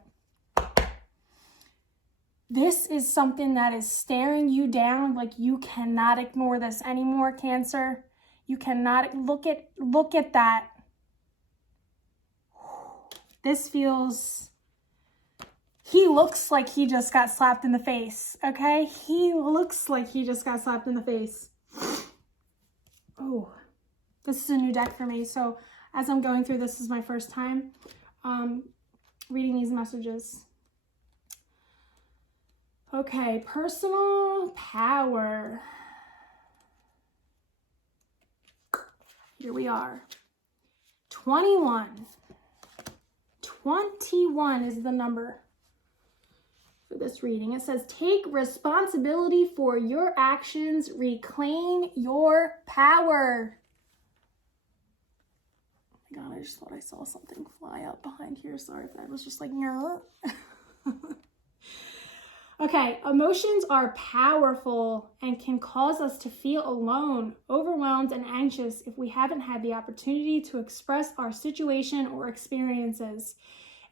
This is something that is staring you down, like you cannot ignore this anymore, Cancer. You cannot look at that. This feels, he looks like he just got slapped in the face, okay? He looks like he just got slapped in the face. Oh, this is a new deck for me. So as I'm going through, this is my first time reading these messages. Okay, personal power. Here we are. 21. 21 is the number for this reading. It says, take responsibility for your actions, reclaim your power. Oh my God, I just thought I saw something fly up behind here. Sorry if that was just like, no. Okay, emotions are powerful and can cause us to feel alone, overwhelmed, and anxious if we haven't had the opportunity to express our situation or experiences.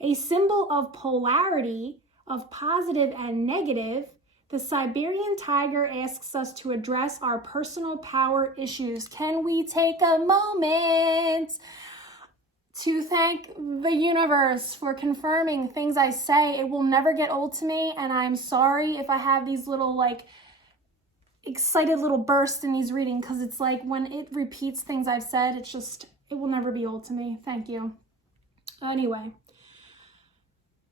A symbol of polarity, of positive and negative, the Siberian tiger asks us to address our personal power issues. Can we take a moment to thank the universe for confirming things I say? It will never get old to me, and I'm sorry if I have these little, like, excited little bursts in these readings, because it's like when it repeats things I've said, it's just, it will never be old to me. Thank you. Anyway,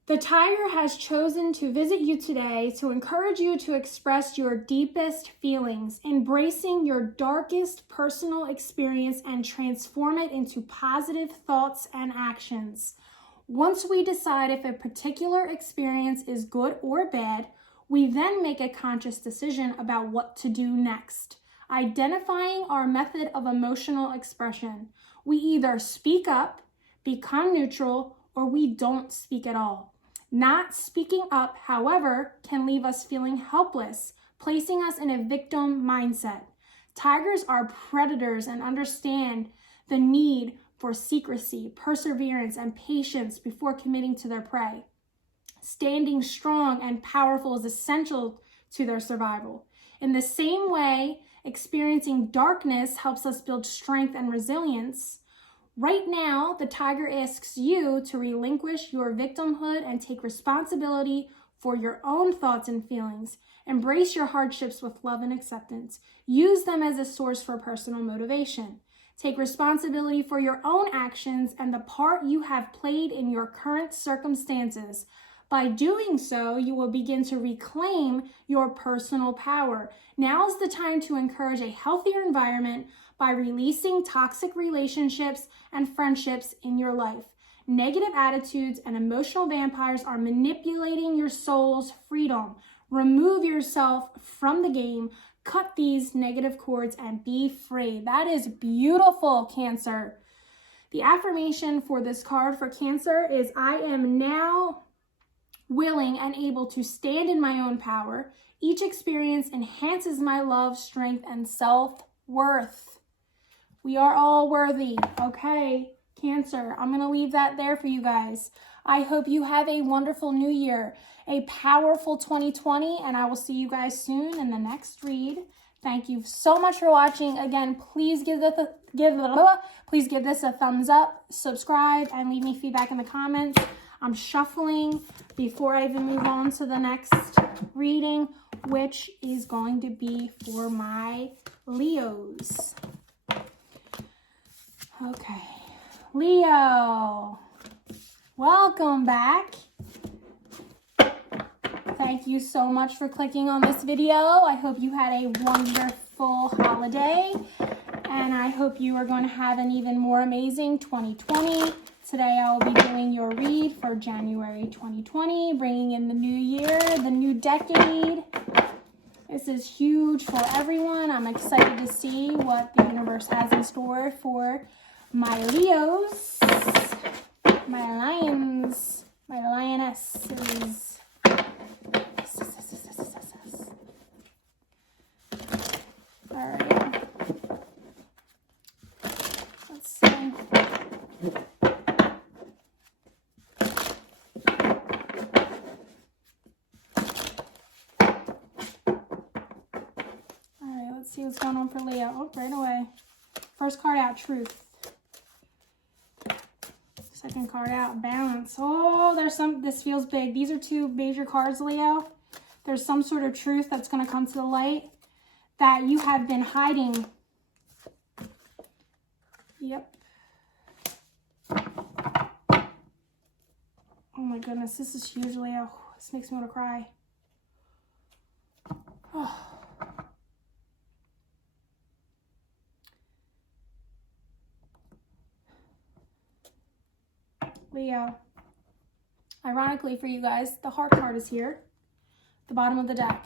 the tiger has chosen to visit you today to encourage you to express your deepest feelings, embracing your darkest personal experience and transform it into positive thoughts and actions. Once we decide if a particular experience is good or bad, we then make a conscious decision about what to do next, identifying our method of emotional expression. We either speak up, become neutral, or we don't speak at all. Not speaking up, however, can leave us feeling helpless, placing us in a victim mindset. Tigers are predators and understand the need for secrecy, perseverance, and patience before committing to their prey. Standing strong and powerful is essential to their survival. In the same way, experiencing darkness helps us build strength and resilience. Right now, the tiger asks you to relinquish your victimhood and take responsibility for your own thoughts and feelings. Embrace your hardships with love and acceptance. Use them as a source for personal motivation. Take responsibility for your own actions and the part you have played in your current circumstances. By doing so, you will begin to reclaim your personal power. Now is the time to encourage a healthier environment by releasing toxic relationships and friendships in your life. Negative attitudes and emotional vampires are manipulating your soul's freedom. Remove yourself from the game. Cut these negative cords and be free. That is beautiful, Cancer. The affirmation for this card for Cancer is, I am now willing and able to stand in my own power. Each experience enhances my love, strength, and self-worth. We are all worthy. Okay, Cancer, I'm going to leave that there for you guys. I hope you have a wonderful new year, a powerful 2020, and I will see you guys soon in the next read. Thank you so much for watching. Again, please give this a thumbs up, subscribe, and leave me feedback in the comments. I'm shuffling before I even move on to the next reading, which is going to be for my Leos. Okay, Leo, welcome back. Thank you so much for clicking on this video. I hope you had a wonderful holiday, and I hope you are going to have an even more amazing 2020. Today I will be doing your read for January 2020, bringing in the new year, the new decade. This is huge for everyone. I'm excited to see what the universe has in store for my Leos, my lions, my lionesses. All right. Let's see. Let's see what's going on for Leo. Oh, right away. First card out, Truth. Second card out, Balance. Oh, this feels big. These are two major cards, Leo. There's some sort of truth that's going to come to the light that you have been hiding. Yep. Oh my goodness, this is huge, Leo. This makes me want to cry. Oh. Leo, ironically for you guys, the Heart card is here, the bottom of the deck.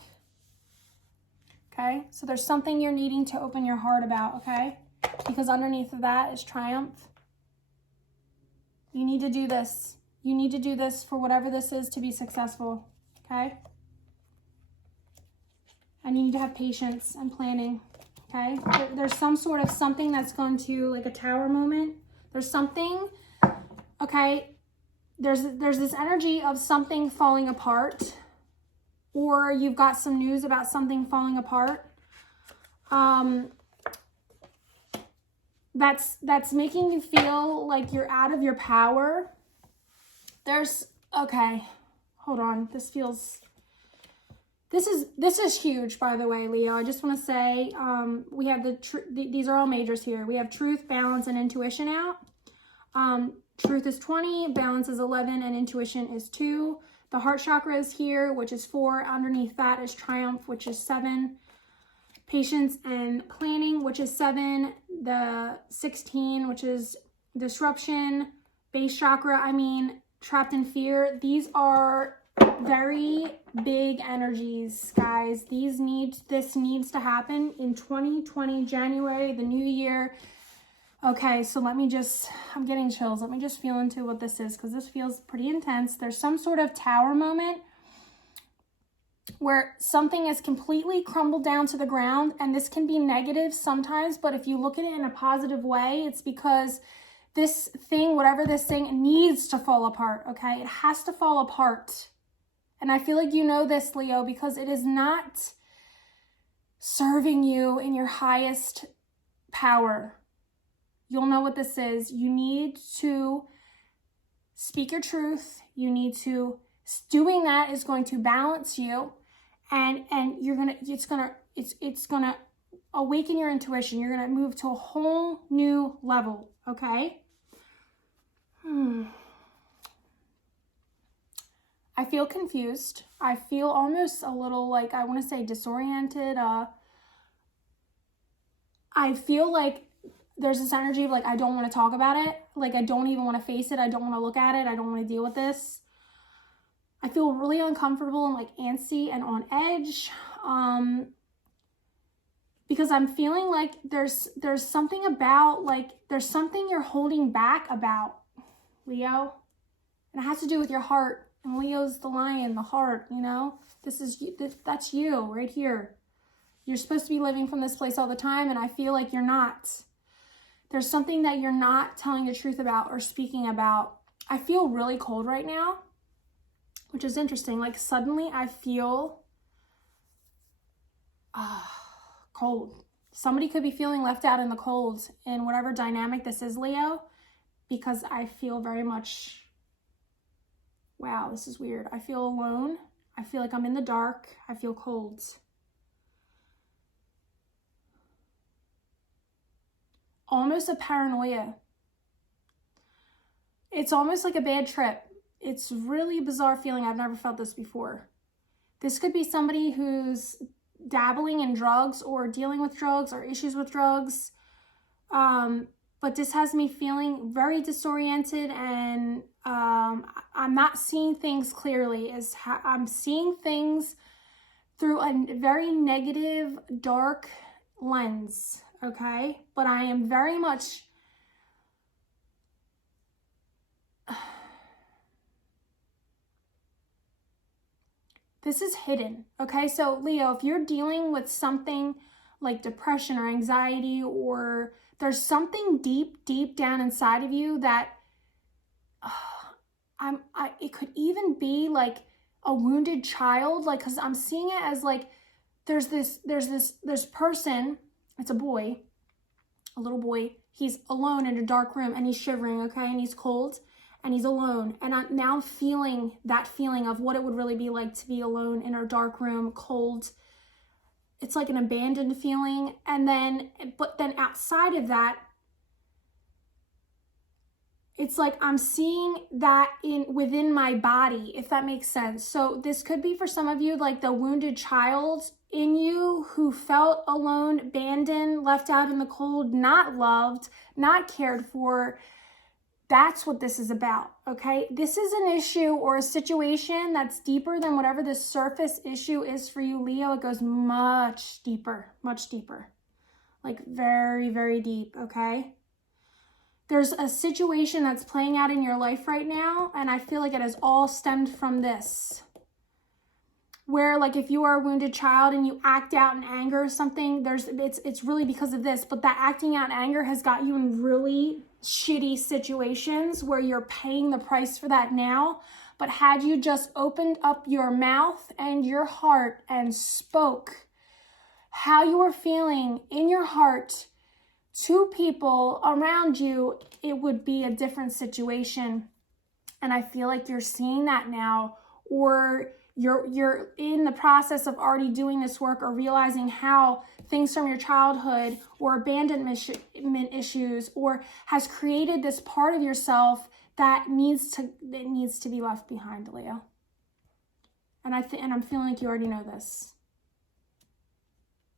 Okay, so there's something you're needing to open your heart about, okay? Because underneath of that is Triumph. You need to do this. You need to do this for whatever this is to be successful, okay? And you need to have patience and planning, okay? There's some sort of something that's going to, like a tower moment. There's something... Okay, there's this energy of something falling apart, or you've got some news about something falling apart. That's making you feel like you're out of your power. Okay, hold on. This is huge, by the way, Leo. I just want to say, we have these are all majors here. We have Truth, Balance, and Intuition out. Truth is 20, Balance is 11, and Intuition is 2. The Heart chakra is here, which is 4. Underneath that is Triumph, which is 7. Patience and Planning, which is 7. The 16, which is Disruption. Base chakra, trapped in fear. These are very big energies, guys. This needs to happen in 2020, January, the new year. Okay, so I'm getting chills. Let me just feel into what this is, because this feels pretty intense. There's some sort of tower moment where something is completely crumbled down to the ground, and this can be negative sometimes, but if you look at it in a positive way, it's because this thing, whatever this thing, needs to fall apart, okay? It has to fall apart. And I feel like you know this, Leo, because it is not serving you in your highest power. You'll know what this is. You need to speak your truth. Doing that is going to balance you, and it's gonna awaken your intuition. You're gonna move to a whole new level, okay? I feel confused. I feel almost a little like, I want to say disoriented. I feel like there's this energy of like, I don't want to talk about it. Like, I don't even want to face it. I don't want to look at it. I don't want to deal with this. I feel really uncomfortable and like antsy and on edge. Because I'm feeling like there's something about, like, there's something you're holding back about, Leo. And it has to do with your heart. And Leo's the lion, the heart, you know? That's you right here. You're supposed to be living from this place all the time, and I feel like you're not. There's something that you're not telling the truth about or speaking about. I feel really cold right now, which is interesting. Like, suddenly I feel cold. Somebody could be feeling left out in the cold in whatever dynamic this is, Leo, because I feel very much, wow, this is weird. I feel alone. I feel like I'm in the dark. I feel cold. Almost a paranoia. It's almost like a bad trip. It's really a bizarre feeling. I've never felt this before. This could be somebody who's dabbling in drugs or dealing with drugs or issues with drugs. But this has me feeling very disoriented, and I'm not seeing things clearly. I'm seeing things through a very negative, dark lens, okay? But I am very much this is hidden, okay? So Leo, if you're dealing with something like depression or anxiety, or there's something deep down inside of you that it could even be like a wounded child, like, because I'm seeing it as like there's this person, it's a boy, a little boy, he's alone in a dark room and he's shivering, okay, and he's cold and he's alone, and I'm now feeling that feeling of what it would really be like to be alone in a dark room, cold. It's like an abandoned feeling. And then, but then outside of that, it's like I'm seeing that within my body, if that makes sense. So this could be for some of you like the wounded child in you who felt alone, abandoned, left out in the cold, not loved, not cared for. That's what this is about, okay? This is an issue or a situation that's deeper than whatever the surface issue is for you, Leo. It goes much deeper, like very, very deep, okay? There's a situation that's playing out in your life right now, and I feel like it has all stemmed from this. Where, like, if you are a wounded child and you act out in anger or something, it's really because of this, but that acting out in anger has got you in really shitty situations where you're paying the price for that now. But had you just opened up your mouth and your heart and spoke how you were feeling in your heart to people around you, it would be a different situation. And I feel like you're seeing that now, or you're in the process of already doing this work, or realizing how things from your childhood or abandonment issues or has created this part of yourself that needs to be left behind, Leo. And I'm feeling like you already know this,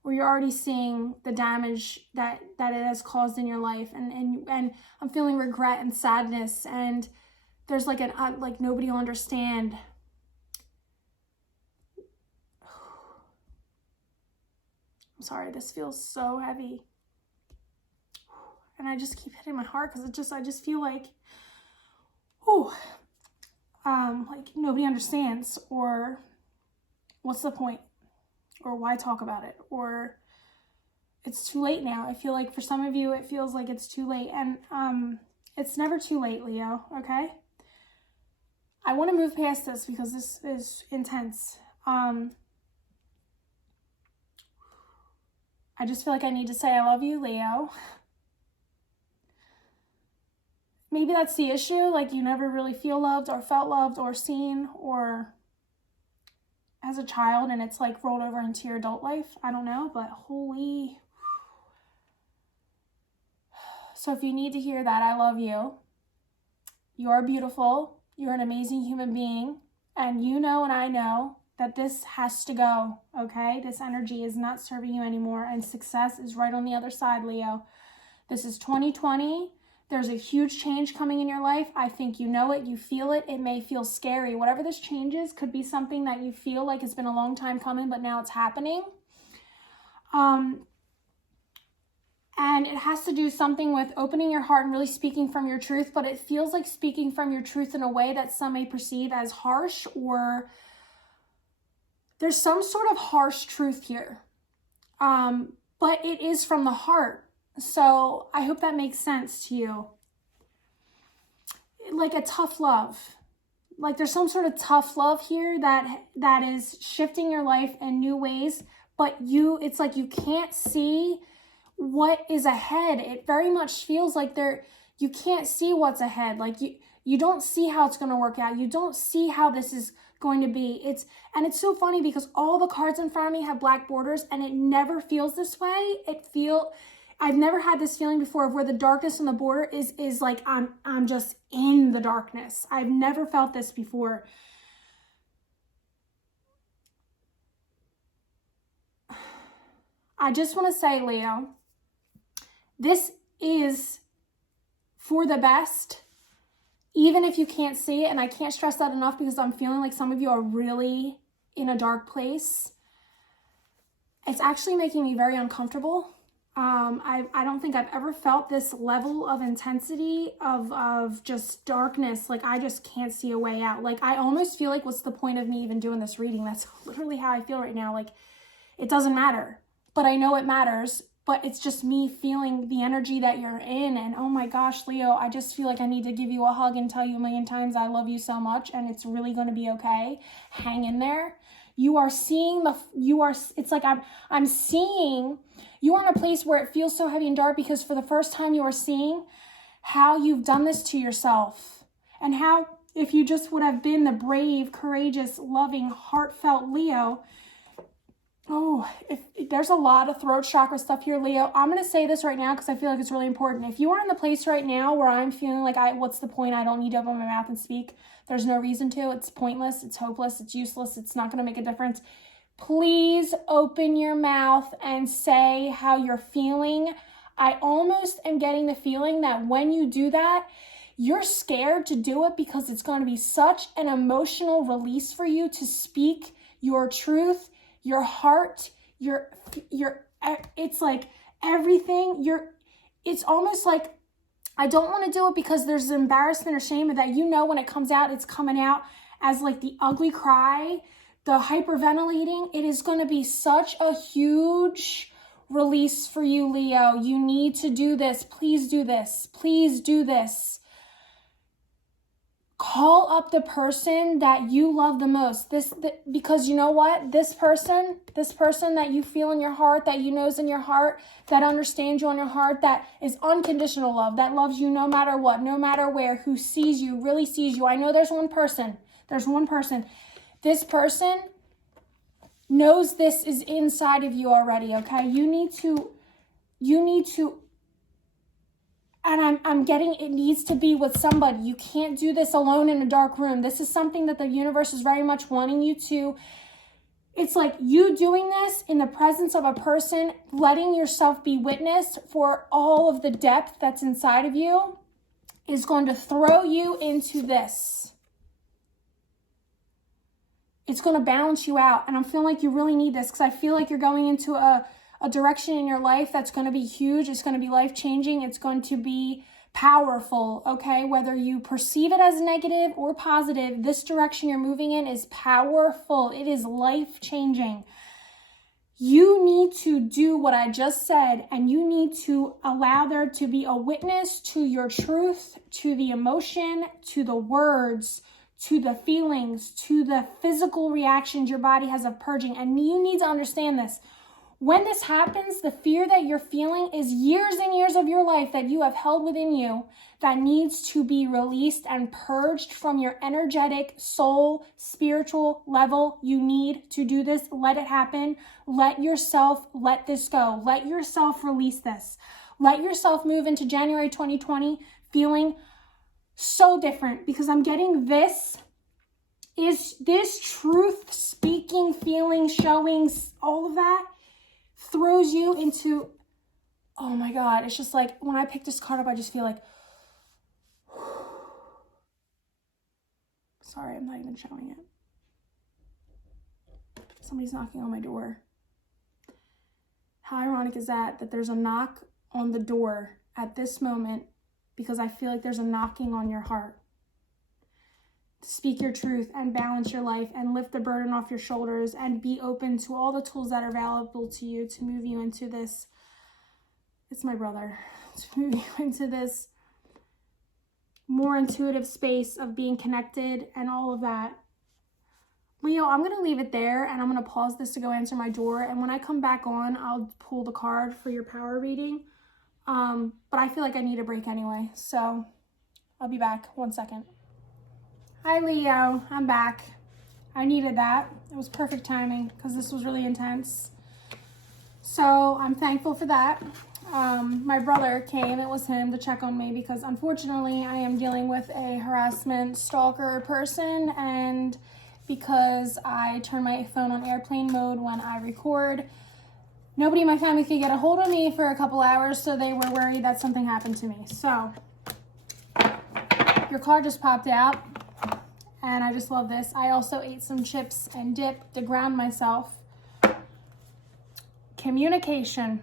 or you're already seeing the damage that it has caused in your life, and I'm feeling regret and sadness, and there's like like nobody will understand. I'm sorry, this feels so heavy. And I just keep hitting my heart because I just feel like, like nobody understands, or what's the point, or why talk about it, or it's too late now. I feel like for some of you, it feels like it's too late, and it's never too late, Leo, okay? I want to move past this because this is intense. I just feel like I need to say I love you, Leo. Maybe that's the issue, like you never really feel loved or felt loved or seen or as a child, and it's like rolled over into your adult life. I don't know, but holy. So if you need to hear that, I love you. You are beautiful. You're an amazing human being. And you know and I know that this has to go, okay? This energy is not serving you anymore, and success is right on the other side, Leo. This is 2020. There's a huge change coming in your life. I think you know it, you feel it. It may feel scary. Whatever this change is could be something that you feel like it's been a long time coming, but now it's happening. And it has to do something with opening your heart and really speaking from your truth, but it feels like speaking from your truth in a way that some may perceive as harsh, or there's some sort of harsh truth here. But it is from the heart. So I hope that makes sense to you. Like a tough love. Like there's some sort of tough love here that is shifting your life in new ways, but it's like you can't see what is ahead. It very much feels like you can't see what's ahead. Like you don't see how it's going to work out. You don't see how this is going to be. It's so funny because all the cards in front of me have black borders, and it never feels this way. I've never had this feeling before of where the darkness on the border is like I'm just in the darkness. I've never felt this before. I just want to say, Leo, this is for the best, even if you can't see it. And I can't stress that enough because I'm feeling like some of you are really in a dark place. It's actually making me very uncomfortable. I don't think I've ever felt this level of intensity of just darkness. Like I just can't see a way out. Like I almost feel like, what's the point of me even doing this reading? That's literally how I feel right now. Like it doesn't matter, but I know it matters. But it's just me feeling the energy that you're in. And oh my gosh, Leo, I just feel like I need to give you a hug and tell you a million times I love you so much, and it's really going to be okay. Hang in there. You are seeing it's like I'm seeing you are in a place where it feels so heavy and dark because for the first time you are seeing how you've done this to yourself, and how if you just would have been the brave, courageous, loving, heartfelt Leo. Oh, if there's a lot of throat chakra stuff here, Leo. I'm going to say this right now because I feel like it's really important. If you are in the place right now where I'm feeling like what's the point? I don't need to open my mouth and speak. There's no reason to. It's pointless. It's hopeless. It's useless. It's not going to make a difference. Please open your mouth and say how you're feeling. I almost am getting the feeling that when you do that, you're scared to do it because it's going to be such an emotional release for you to speak your truth, your heart, it's like everything, it's almost like I don't want to do it because there's embarrassment or shame that when it comes out, it's coming out as like the ugly cry, the hyperventilating. It is going to be such a huge release for you, Leo. You need to do this. Please do this. Please do this. Call up the person that you love the most. Because you know what? This person that you feel in your heart, that you know is in your heart, that understands you on your heart, that is unconditional love, that loves you no matter what, no matter where, who sees you, really sees you. I know there's one person. This person knows this is inside of you already, okay? You need to, and I'm getting, it needs to be with somebody. You can't do this alone in a dark room. This is something that the universe is very much wanting you to. It's like you doing this in the presence of a person, letting yourself be witnessed for all of the depth that's inside of you. is going to throw you into this. It's going to balance you out. And I'm feeling like you really need this because I feel like you're going into a direction in your life that's going to be huge. It's going to be life-changing. It's going to be powerful, okay? Whether you perceive it as negative or positive, this direction you're moving in is powerful. It is life-changing. You need to do what I just said, and you need to allow there to be a witness to your truth, to the emotion, to the words, to the feelings, to the physical reactions your body has of purging. And you need to understand this. When this happens, the fear that you're feeling is years and years of your life that you have held within you that needs to be released and purged from your energetic, soul, spiritual level. You need to do this. Let it happen. Let yourself let this go. Let yourself release this. Let yourself move into January 2020 feeling so different, because I'm getting this truth speaking, feeling, showing, all of that throws you into, oh my God, it's just like when I pick this card up, I just feel like, sorry, I'm not even showing it. Somebody's knocking on my door. How ironic is that there's a knock on the door at this moment, because I feel like there's a knocking on your heart. Speak your truth and balance your life and lift the burden off your shoulders and be open to all the tools that are available to you to move you into this. It's my brother. To move you into this more intuitive space of being connected and all of that. Leo, I'm going to leave it there and I'm going to pause this to go answer my door. And when I come back on, I'll pull the card for your power reading. But I feel like I need a break anyway. So I'll be back. 1 second. Hi, Leo. I'm back. I needed that. It was perfect timing because this was really intense. So I'm thankful for that. My brother came, it was him, to check on me because unfortunately I am dealing with a harassment stalker person, and because I turn my phone on airplane mode when I record, nobody in my family could get a hold of me for a couple hours, so they were worried that something happened to me. So your card just popped out. And I just love this. I also ate some chips and dip to ground myself. Communication.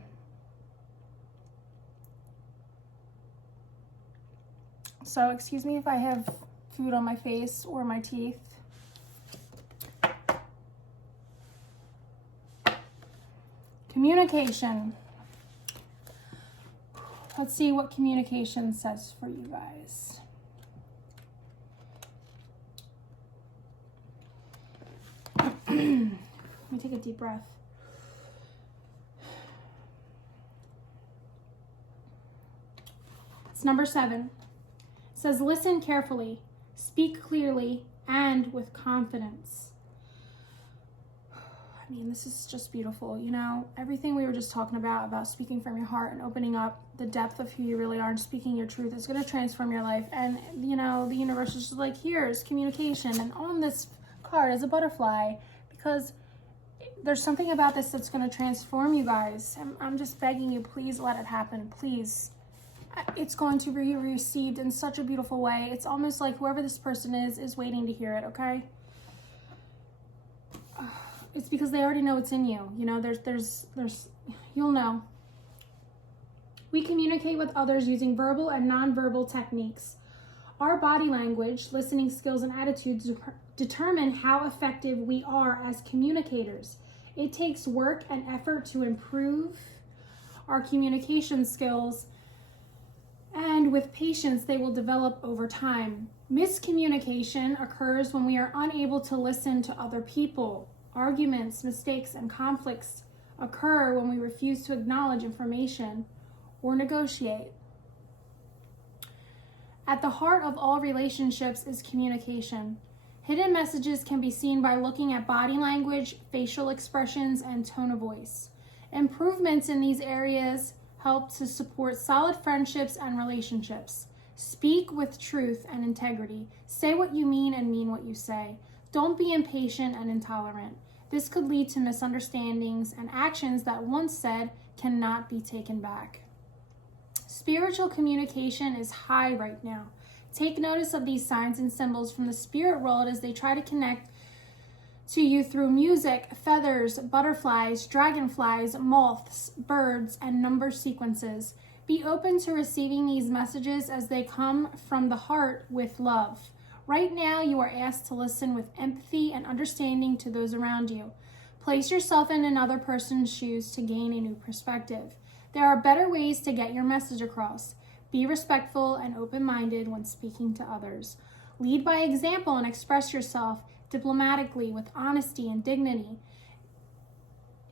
So excuse me if I have food on my face or my teeth. Communication. Let's see what communication says for you guys. Let me take a deep breath. It's number 7. It says, listen carefully, speak clearly, and with confidence. I mean, this is just beautiful. You know, everything we were just talking about speaking from your heart and opening up the depth of who you really are and speaking your truth is going to transform your life. And, you know, the universe is just like, here's communication. And on this card is a butterfly, because there's something about this that's going to transform you guys. I'm just begging you, please let it happen. Please. It's going to be received in such a beautiful way. It's almost like whoever this person is waiting to hear it, okay? It's because they already know it's in you. You know, there's you'll know. We communicate with others using verbal and nonverbal techniques. Our body language, listening skills, and attitudes determine how effective we are as communicators. It takes work and effort to improve our communication skills, and with patience, they will develop over time. Miscommunication occurs when we are unable to listen to other people. Arguments, mistakes, and conflicts occur when we refuse to acknowledge information or negotiate. At the heart of all relationships is communication. Hidden messages can be seen by looking at body language, facial expressions, and tone of voice. Improvements in these areas help to support solid friendships and relationships. Speak with truth and integrity. Say what you mean and mean what you say. Don't be impatient and intolerant. This could lead to misunderstandings and actions that once said cannot be taken back. Spiritual communication is high right now. Take notice of these signs and symbols from the spirit world as they try to connect to you through music, feathers, butterflies, dragonflies, moths, birds, and number sequences. Be open to receiving these messages as they come from the heart with love. Right now, you are asked to listen with empathy and understanding to those around you. Place yourself in another person's shoes to gain a new perspective. There are better ways to get your message across. Be respectful and open-minded when speaking to others. Lead by example and express yourself diplomatically with honesty and dignity.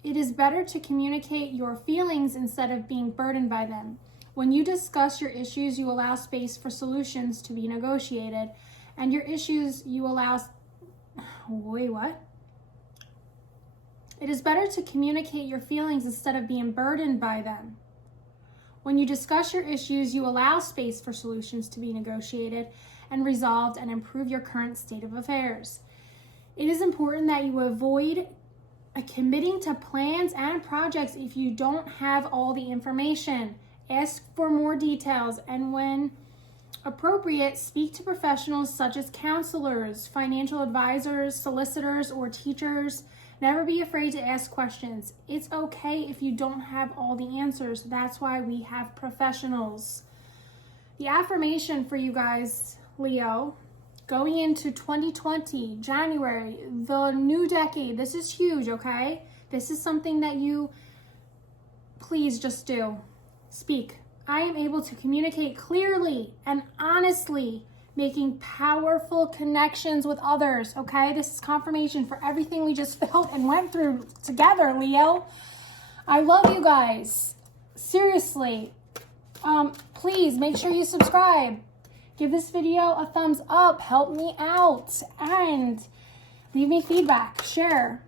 It is better to communicate your feelings instead of being burdened by them. When you discuss your issues, you allow space for solutions to be negotiated, and your issues you allow... Wait, what? It is better to communicate your feelings instead of being burdened by them. When you discuss your issues, you allow space for solutions to be negotiated and resolved and improve your current state of affairs. It is important that you avoid committing to plans and projects if you don't have all the information. Ask for more details, and when appropriate, speak to professionals such as counselors, financial advisors, solicitors, or teachers. Never be afraid to ask questions. It's okay if you don't have all the answers. That's why we have professionals. The affirmation for you guys, Leo, going into 2020, January, the new decade. This is huge, okay? This is something that you please just do. Speak. I am able to communicate clearly and honestly, making powerful connections with others, okay? This is confirmation for everything we just felt and went through together, Leo. I love you guys. Seriously. Please make sure you subscribe. Give this video a thumbs up. Help me out. And leave me feedback. Share.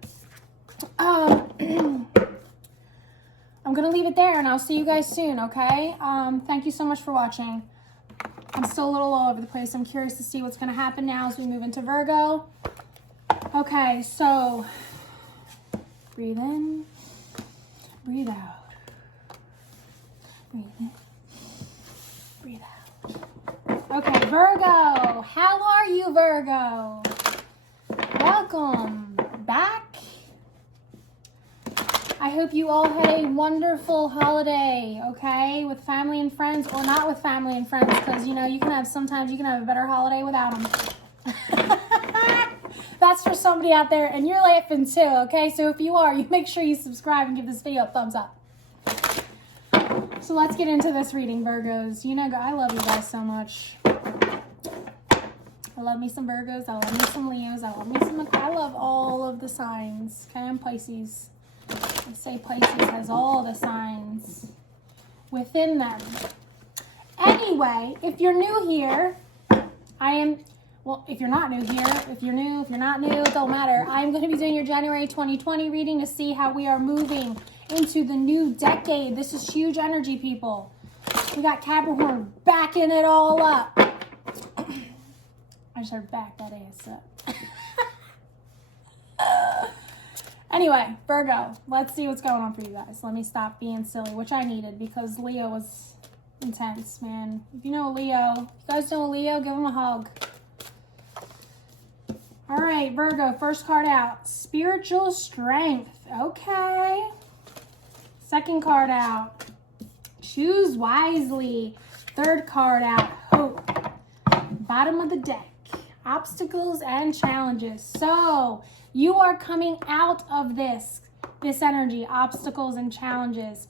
I'm going to leave it there, and I'll see you guys soon, okay? Thank you so much for watching. I'm still a little all over the place. I'm curious to see what's going to happen now as we move into Virgo. Okay, so breathe in, breathe out. Breathe in, breathe out. Okay, Virgo. How are you, Virgo? Welcome back. I hope you all had a wonderful holiday, okay, with family and friends, or not with family and friends, because, you know, sometimes you can have a better holiday without them. That's for somebody out there, and you're laughing too, okay? So if you are, you make sure you subscribe and give this video a thumbs up. So let's get into this reading, Virgos. You know, I love you guys so much. I love me some Virgos. I love me some Leos. I love all of the signs, okay? I'm Pisces. I say Pisces has all the signs within them. Anyway, if you're new here, if you're not new here, if you're not new, it don't matter. I'm going to be doing your January 2020 reading to see how we are moving into the new decade. This is huge energy, people. We got Capricorn backing it all up. I just heard back that ass up. Anyway, Virgo, let's see what's going on for you guys. Let me stop being silly, which I needed because Leo was intense, man. If you know a Leo, if you guys know a Leo, give him a hug. All right, Virgo, first card out, spiritual strength. Okay. Second card out, choose wisely. Third card out, hope. Bottom of the deck, obstacles and challenges. So you are coming out of this energy, obstacles and challenges.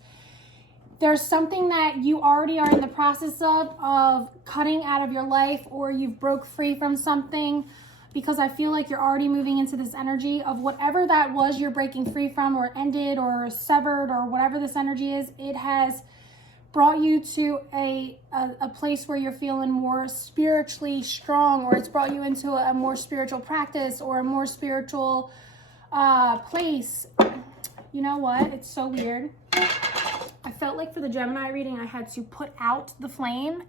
There's something that you already are in the process of cutting out of your life, or you've broke free from something, because I feel like you're already moving into this energy of whatever that was you're breaking free from, or ended or severed, or whatever this energy is. It has brought you to a place where you're feeling more spiritually strong, or it's brought you into a more spiritual practice or a more spiritual place. You know what? It's so weird. I felt like for the Gemini reading, I had to put out the flame.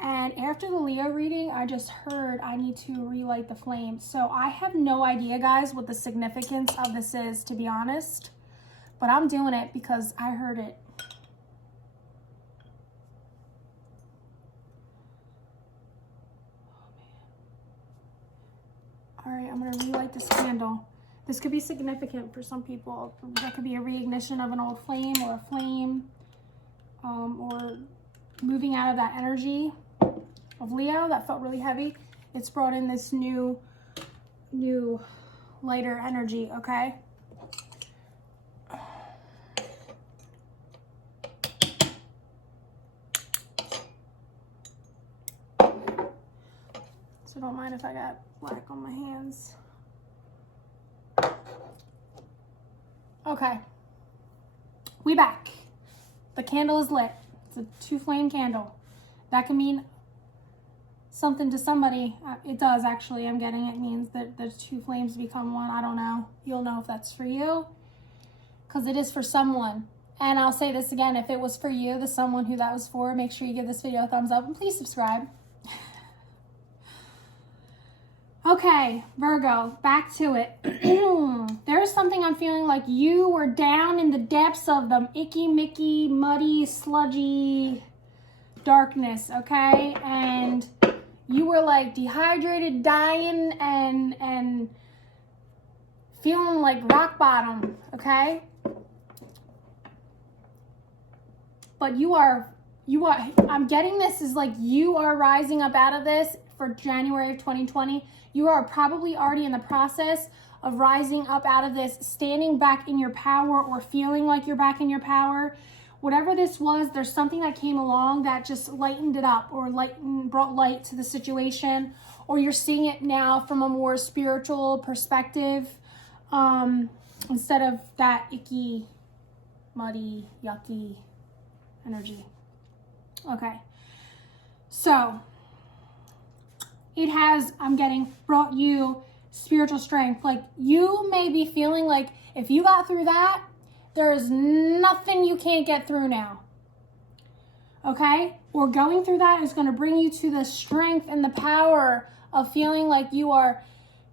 And after the Leo reading, I just heard I need to relight the flame. So I have no idea, guys, what the significance of this is, to be honest. But I'm doing it because I heard it. All right, I'm gonna relight this candle. This could be significant for some people. That could be a reignition of an old flame or a flame, or moving out of that energy of Leo that felt really heavy. It's brought in this new lighter energy, okay? So don't mind if I got black on my hands. Okay, we back. The candle is lit. It's a 2-flame candle. That can mean something to somebody. It does, actually. I'm getting it means that there's 2 flames become one. I don't know. You'll know if that's for you, because it is for someone. And I'll say this again, if it was for you, the someone who that was for, make sure you give this video a thumbs up and please subscribe. Okay, Virgo, back to it. There's something I'm feeling like you were down in the depths of the icky, micky, muddy, sludgy darkness, okay? And you were like dehydrated, dying, and feeling like rock bottom, okay? But I'm getting this is like you are rising up out of this for January of 2020. You are probably already in the process of rising up out of this, standing back in your power or feeling like you're back in your power. Whatever this was, there's something that came along that just lightened it up or brought light to the situation, or you're seeing it now from a more spiritual perspective, instead of that icky, muddy, yucky energy. Okay, so it has, I'm getting, brought you spiritual strength. Like you may be feeling like if you got through that, there is nothing you can't get through now. Okay? Or going through that is going to bring you to the strength and the power of feeling like you are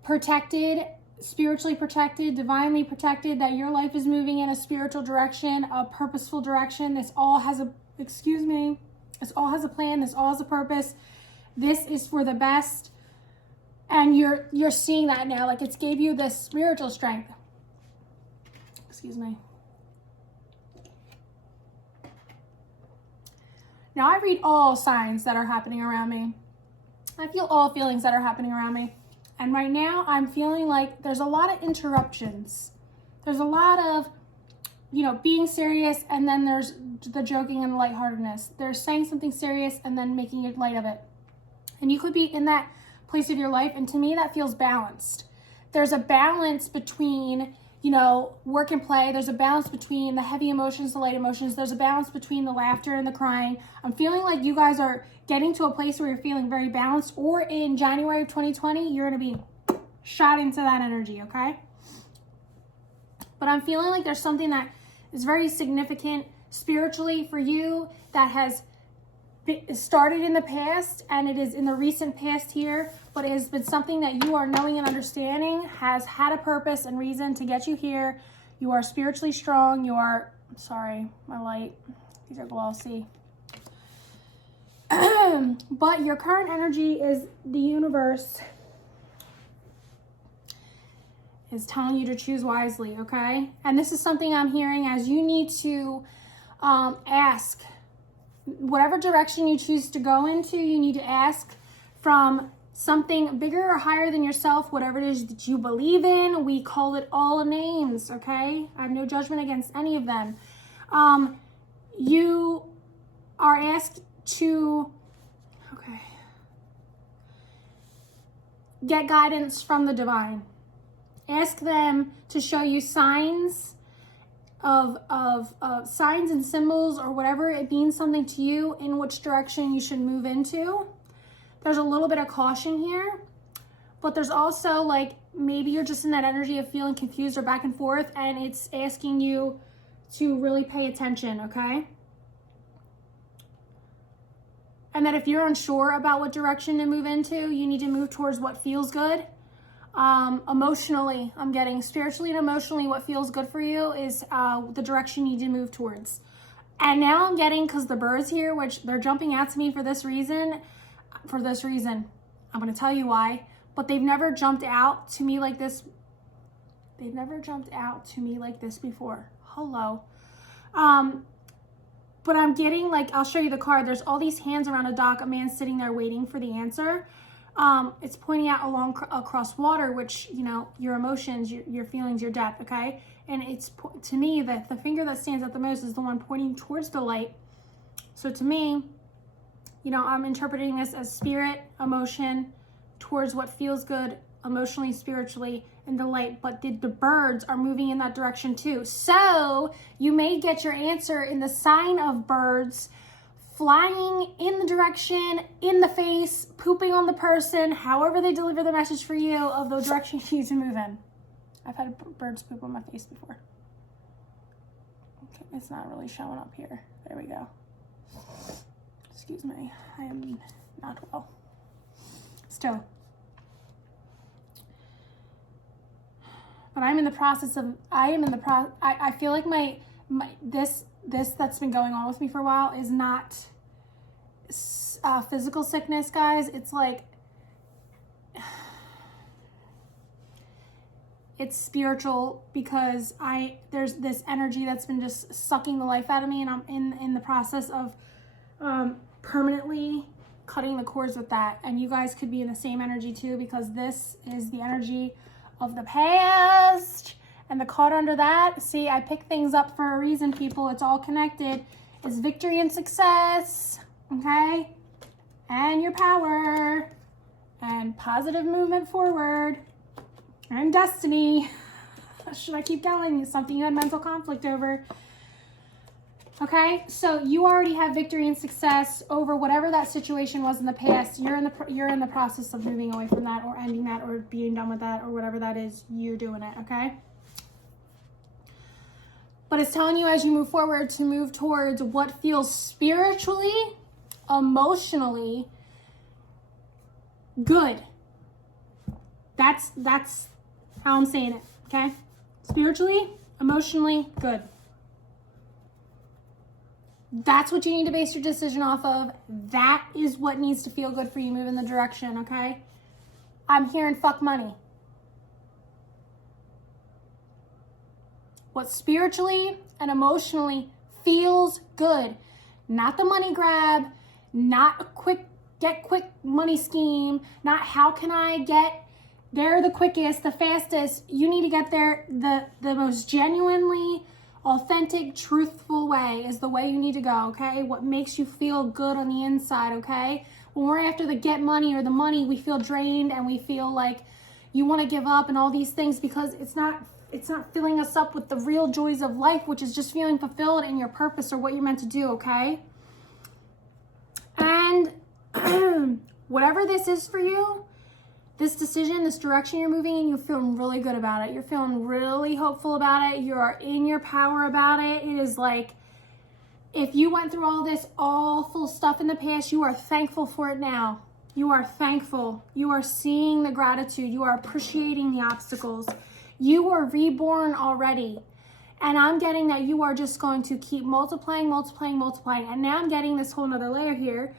protected, spiritually protected, divinely protected, that your life is moving in a spiritual direction, a purposeful direction. This all has a, this all has a plan. This all has a purpose. This is for the best. And you're seeing that now. Like it's gave you this spiritual strength. Excuse me. Now I read all signs that are happening around me. I feel all feelings that are happening around me. And right now I'm feeling like there's a lot of interruptions. There's a lot of, being serious, and then there's the joking and the lightheartedness. There's saying something serious and then making it light of it. And you could be in that place of your life, and to me that feels balanced. There's a balance between, work and play. There's a balance between the heavy emotions, the light emotions. There's a balance between the laughter and the crying. I'm feeling like you guys are getting to a place where you're feeling very balanced, or in January of 2020, you're going to be shot into that energy, okay? But I'm feeling like there's something that is very significant spiritually for you that has started in the past, and it is in the recent past here, but it has been something that you are knowing and understanding has had a purpose and reason to get you here. You are spiritually strong. You are, sorry, my light, these are glossy. But your current energy is the universe is telling you to choose wisely, okay? And this is something I'm hearing as you need to ask. Whatever direction you choose to go into, you need to ask from something bigger or higher than yourself, whatever it is that you believe in. We call it all names, okay? I have no judgment against any of them. You are asked to, get guidance from the divine. Ask them to show you signs of signs and symbols, or whatever it means something to you, in which direction you should move into. There's a little bit of caution here, but there's also like maybe you're just in that energy of feeling confused or back and forth, and it's asking you to really pay attention, okay? And that if you're unsure about what direction to move into, you need to move towards what feels good. Emotionally, I'm getting spiritually and emotionally, what feels good for you is the direction you need to move towards. And now I'm getting, because the birds here, which they're jumping out to me for this reason, I'm going to tell you why, but they've never jumped out to me like this. They've never jumped out to me like this before. Hello. But I'm getting, like, I'll show you the card. There's all these hands around a dock, a man sitting there waiting for the answer. It's pointing out across water, which, you know, your emotions, your feelings, your depth, okay? And it's, to me, that the finger that stands out the most is the one pointing towards the light. So to me, you know, I'm interpreting this as spirit, emotion, towards what feels good, emotionally, spiritually, in the light, but the birds are moving in that direction too. So you may get your answer in the sign of birds flying in the direction, in the face, pooping on the person, however they deliver the message for you of the direction you need to move in. I've had birds poop on my face before. Okay, it's not really showing up here. There we go. Excuse me, I am not well. Still. But I'm in the process of, I feel like this that's been going on with me for a while is not physical sickness, guys. It's like, it's spiritual, because there's this energy that's been just sucking the life out of me, and I'm in the process of permanently cutting the cords with that. And you guys could be in the same energy too, because this is the energy of the past. And the card under that, see, I pick things up for a reason, people. It's all connected. Is victory and success, okay? And your power, and positive movement forward, and destiny. Should I keep going? It's something you had mental conflict over. Okay, so you already have victory and success over whatever that situation was in the past. You're in the process of moving away from that, or ending that, or being done with that, or whatever that is. You're doing it, okay? But it's telling you as you move forward to move towards what feels spiritually, emotionally good. That's how I'm saying it, okay? Spiritually, emotionally good. That's what you need to base your decision off of. That is what needs to feel good for you. Move in the direction, okay? I'm hearing fuck money. What spiritually and emotionally feels good. Not the money grab, not a get quick money scheme, not how can I get there the quickest, the fastest. You need to get there the most genuinely authentic, truthful way is the way you need to go, okay? What makes you feel good on the inside, okay? When we're after the get money or the money, we feel drained and we feel like you want to give up and all these things, because it's not filling us up with the real joys of life, which is just feeling fulfilled in your purpose or what you're meant to do, okay? And whatever this is for you, this decision, this direction you're moving in, you're feeling really good about it. You're feeling really hopeful about it. You are in your power about it. It is like, if you went through all this awful stuff in the past, you are thankful for it now. You are thankful. You are seeing the gratitude. You are appreciating the obstacles. You are reborn already. And I'm getting that you are just going to keep multiplying, multiplying, multiplying. And now I'm getting this whole nother layer here,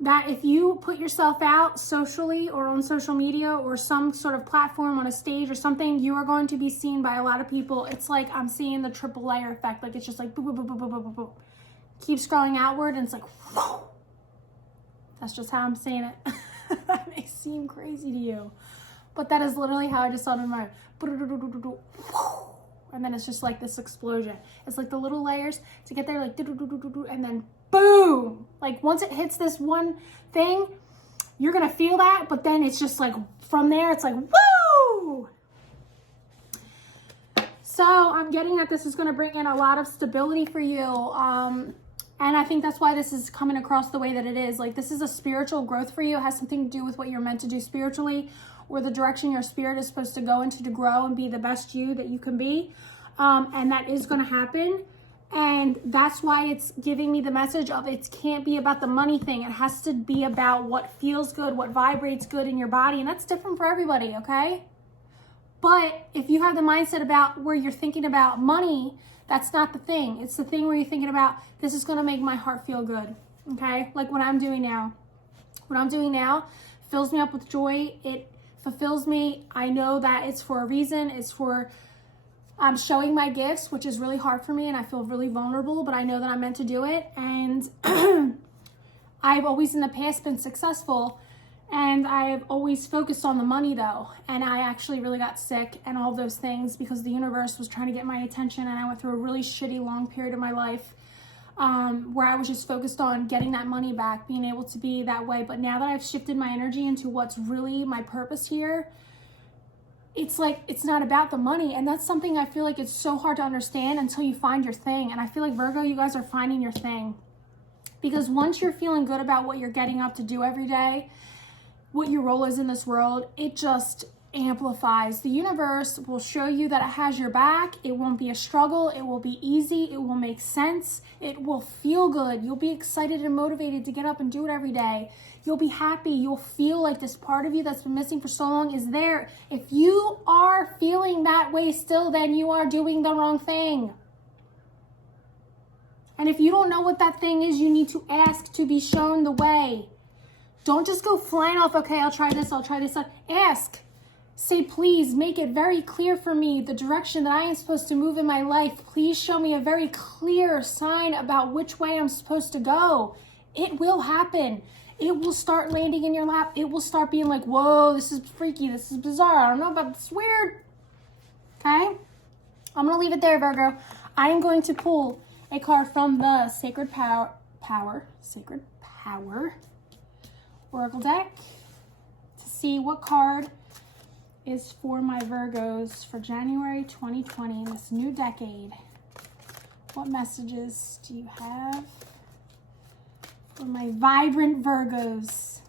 that if you put yourself out socially or on social media or some sort of platform on a stage or something, you are going to be seen by a lot of people. It's like I'm seeing the triple layer effect. Like it's just like boop, boop, boop, boop, boop, boop, boop. Keep scrolling outward and it's like, whoa. That's just how I'm saying it. That may seem crazy to you, but that is literally how I just saw it in my mind. And then it's just like this explosion. It's like the little layers to get there, like, and then boom. Like once it hits this one thing, you're going to feel that, but then it's just like, from there, it's like, woo! So I'm getting that this is going to bring in a lot of stability for you. And I think that's why this is coming across the way that it is. Like this is a spiritual growth for you. It has something to do with what you're meant to do spiritually, or the direction your spirit is supposed to go into to grow and be the best you that you can be. And that is going to happen. And that's why it's giving me the message of it can't be about the money thing. It has to be about what feels good, what vibrates good in your body. And that's different for everybody, okay? But if you have the mindset about where you're thinking about money, that's not the thing. It's the thing where you're thinking about, this is going to make my heart feel good, okay? Like what I'm doing now. What I'm doing now fills me up with joy. fulfills me. I know that it's for a reason. It's for showing my gifts, which is really hard for me, and I feel really vulnerable, but I know that I'm meant to do it. And I've always in the past been successful, and I've always focused on the money though. And I actually really got sick and all those things because the universe was trying to get my attention, and I went through a really shitty long period of my life where I was just focused on getting that money back, being able to be that way. But now that I've shifted my energy into what's really my purpose here, it's like, it's not about the money. And that's something I feel like it's so hard to understand until you find your thing. And I feel like Virgo, you guys are finding your thing. Because once you're feeling good about what you're getting up to do every day, what your role is in this world, it just amplifies. The universe will show you that it has your back. It won't be a struggle. It will be easy. It will make sense. It will feel good. You'll be excited and motivated to get up and do it every day. You'll be happy. You'll feel like this part of you that's been missing for so long is there. If you are feeling that way still, then you are doing the wrong thing. And if you don't know what that thing is, you need to ask to be shown the way. Don't just go flying off, okay, I'll try this. Ask. Say, please make it very clear for me the direction that I am supposed to move in my life. Please show me a very clear sign about which way I'm supposed to go. It will happen. It will start landing in your lap. It will start being like, whoa, this is freaky. This is bizarre. I don't know about this. Weird. Okay? I'm going to leave it there, Virgo. I am going to pull a card from the Sacred Power Oracle deck to see what card is for my Virgos for January 2020, this new decade. What messages do you have for my vibrant Virgos?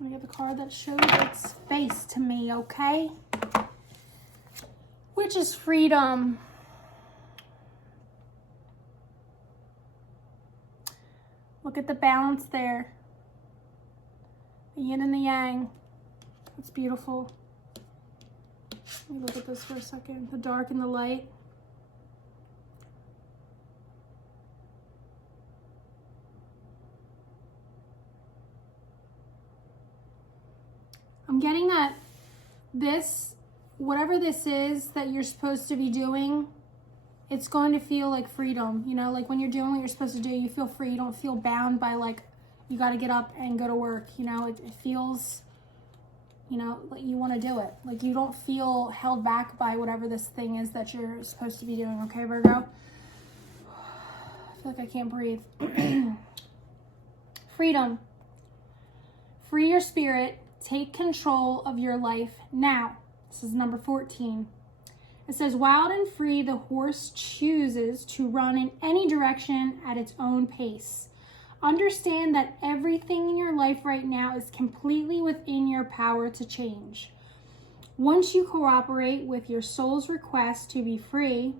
Let me get the card that shows its face to me, okay? Which is freedom. Look at the balance there. The yin and the yang. That's beautiful. Let me look at this for a second. The dark and the light. I'm getting that this, whatever this is that you're supposed to be doing, it's going to feel like freedom. You know, like when you're doing what you're supposed to do, you feel free. You don't feel bound by like, you got to get up and go to work. You know, it feels, you know, like you want to do it. Like you don't feel held back by whatever this thing is that you're supposed to be doing. Okay, Virgo? I feel like I can't breathe. Freedom. Free your spirit. Take control of your life now. This is number 14. It says, wild and free, the horse chooses to run in any direction at its own pace. Understand that everything in your life right now is completely within your power to change. Once you cooperate with your soul's request to be free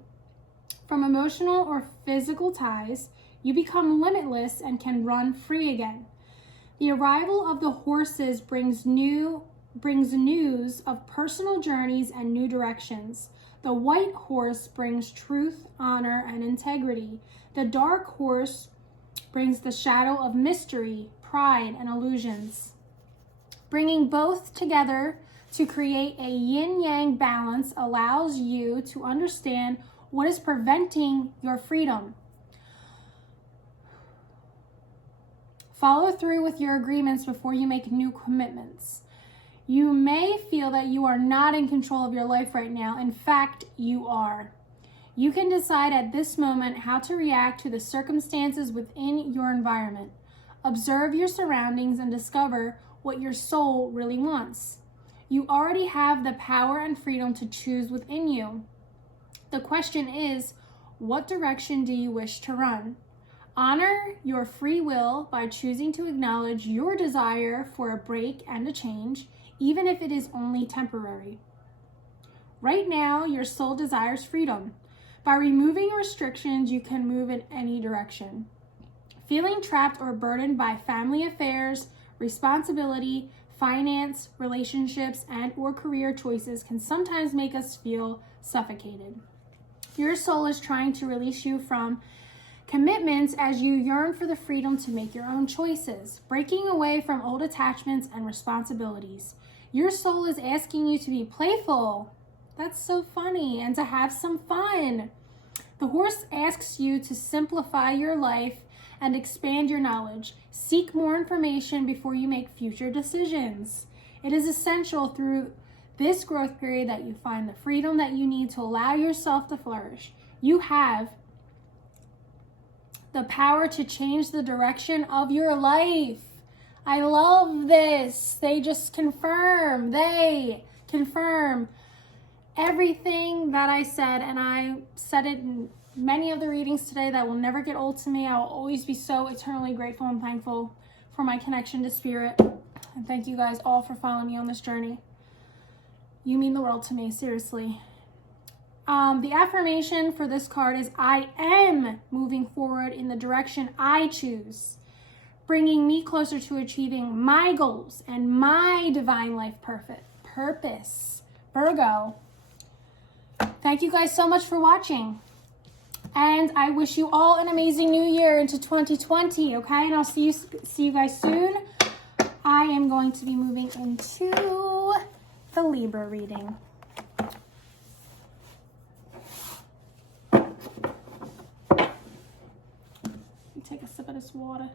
from emotional or physical ties, you become limitless and can run free again. The arrival of the horses brings news of personal journeys and new directions. The white horse brings truth, honor, and integrity. The dark horse brings the shadow of mystery, pride, and illusions. Bringing both together to create a yin-yang balance allows you to understand what is preventing your freedom. Follow through with your agreements before you make new commitments. You may feel that you are not in control of your life right now. In fact, you are. You can decide at this moment how to react to the circumstances within your environment. Observe your surroundings and discover what your soul really wants. You already have the power and freedom to choose within you. The question is, what direction do you wish to run? Honor your free will by choosing to acknowledge your desire for a break and a change, even if it is only temporary. Right now, your soul desires freedom. By removing restrictions, you can move in any direction. Feeling trapped or burdened by family affairs, responsibility, finance, relationships, and or career choices can sometimes make us feel suffocated. Your soul is trying to release you from commitments as you yearn for the freedom to make your own choices, breaking away from old attachments and responsibilities. Your soul is asking you to be playful. That's so funny. And to have some fun. The horse asks you to simplify your life and expand your knowledge. Seek more information before you make future decisions. It is essential through this growth period that you find the freedom that you need to allow yourself to flourish. You have the power to change the direction of your life. I love this. They confirm everything that I said, and I said it in many of the readings today that will never get old to me. I will always be so eternally grateful and thankful for my connection to spirit. And thank you guys all for following me on this journey. You mean the world to me, seriously. The affirmation for this card is, I am moving forward in the direction I choose, bringing me closer to achieving my goals and my divine life purpose. Virgo. Thank you guys so much for watching. And I wish you all an amazing new year into 2020, okay? And I'll see you guys soon. I am going to be moving into the Libra reading. Take a sip of this water.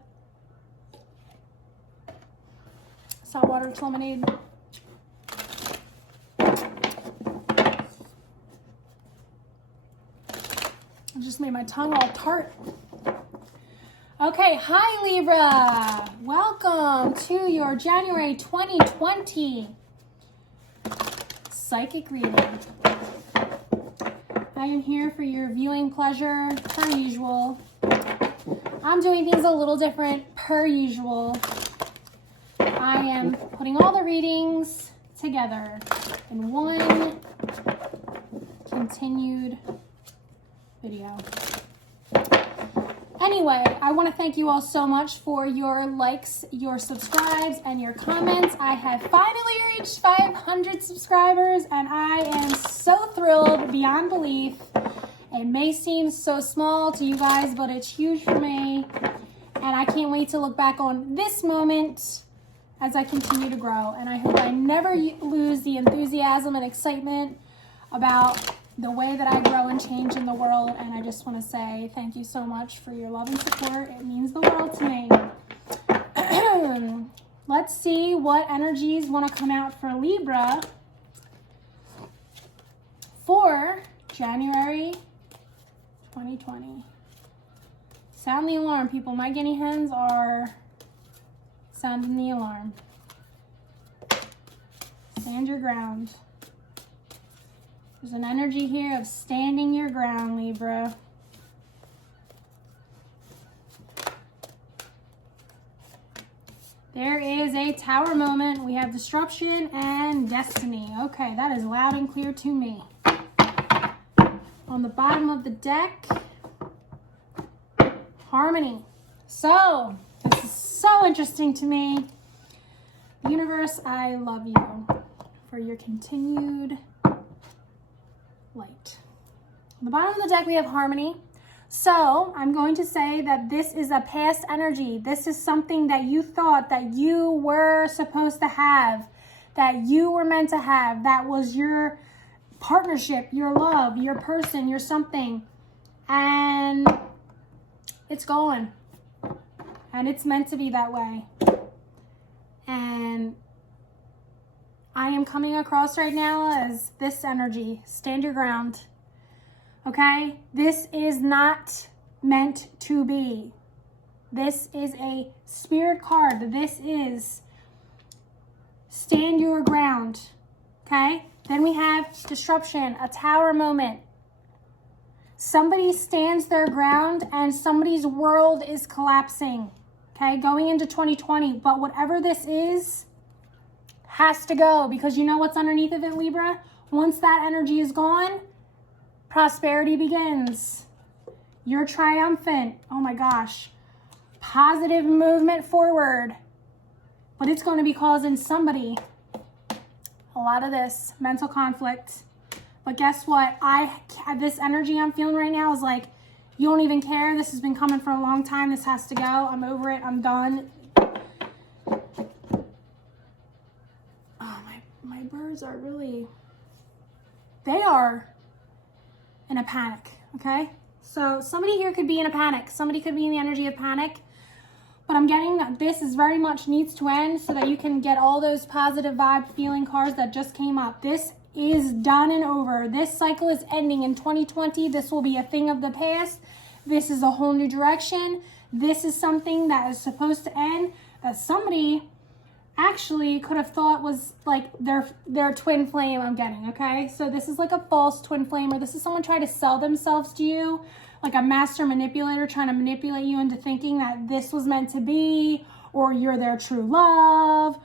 Saltwater with lemonade. I just made my tongue all tart. Okay, hi Libra. Welcome to your January 2020 psychic reading. I am here for your viewing pleasure, per usual. I'm doing things a little different, per usual. I am putting all the readings together in one continued video. Anyway, I want to thank you all so much for your likes, your subscribes, and your comments. I have finally reached 500 subscribers, and I am so thrilled beyond belief. It may seem so small to you guys, but it's huge for me. And I can't wait to look back on this moment as I continue to grow. And I hope I never lose the enthusiasm and excitement about the way that I grow and change in the world. And I just want to say thank you so much for your love and support. It means the world to me. Let's see what energies want to come out for Libra for January 2020. Sound the alarm, people. My guinea hens are sounding the alarm. Stand your ground. There's an energy here of standing your ground, Libra. There is a tower moment. We have disruption and destiny. Okay, that is loud and clear to me. On the bottom of the deck, harmony. So, this is so interesting to me. Universe, I love you for your continued light. On the bottom of the deck, we have harmony. So, I'm going to say that this is a past energy. This is something that you thought that you were supposed to have, that you were meant to have, that was your partnership, your love, your person, your something. And it's gone. And it's meant to be that way. And I am coming across right now as this energy. Stand your ground. Okay? This is not meant to be. This is a spirit card. This is stand your ground. Okay? Then we have disruption, a tower moment. Somebody stands their ground and somebody's world is collapsing. Okay? Going into 2020. But whatever this is has to go, because you know what's underneath of it, Libra? Once that energy is gone, prosperity begins. You're triumphant. Oh my gosh. positive movement forward. But it's going to be causing somebody a lot of this mental conflict. But guess what? This energy I'm feeling right now is like, you don't even care. This has been coming for a long time. This has to go. I'm over it. I'm done. Oh, my birds are really, they are in a panic, okay? So somebody here could be in a panic. Somebody could be in the energy of panic. But I'm getting that this is very much needs to end so that you can get all those positive vibe feeling cards that just came up. This is done and over. This cycle is ending in 2020. This will be a thing of the past. This is a whole new direction. This is something that is supposed to end that somebody actually could have thought was like their twin flame I'm getting, okay? So this is like a false twin flame, or this is someone trying to sell themselves to you, like a master manipulator trying to manipulate you into thinking that this was meant to be, or you're their true love.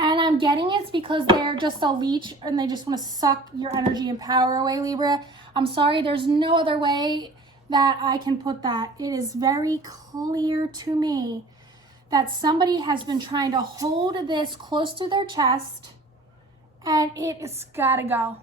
And I'm getting it's because they're just a leech and they just want to suck your energy and power away, Libra. I'm sorry, there's no other way that I can put that. It is very clear to me that somebody has been trying to hold this close to their chest and it's gotta go.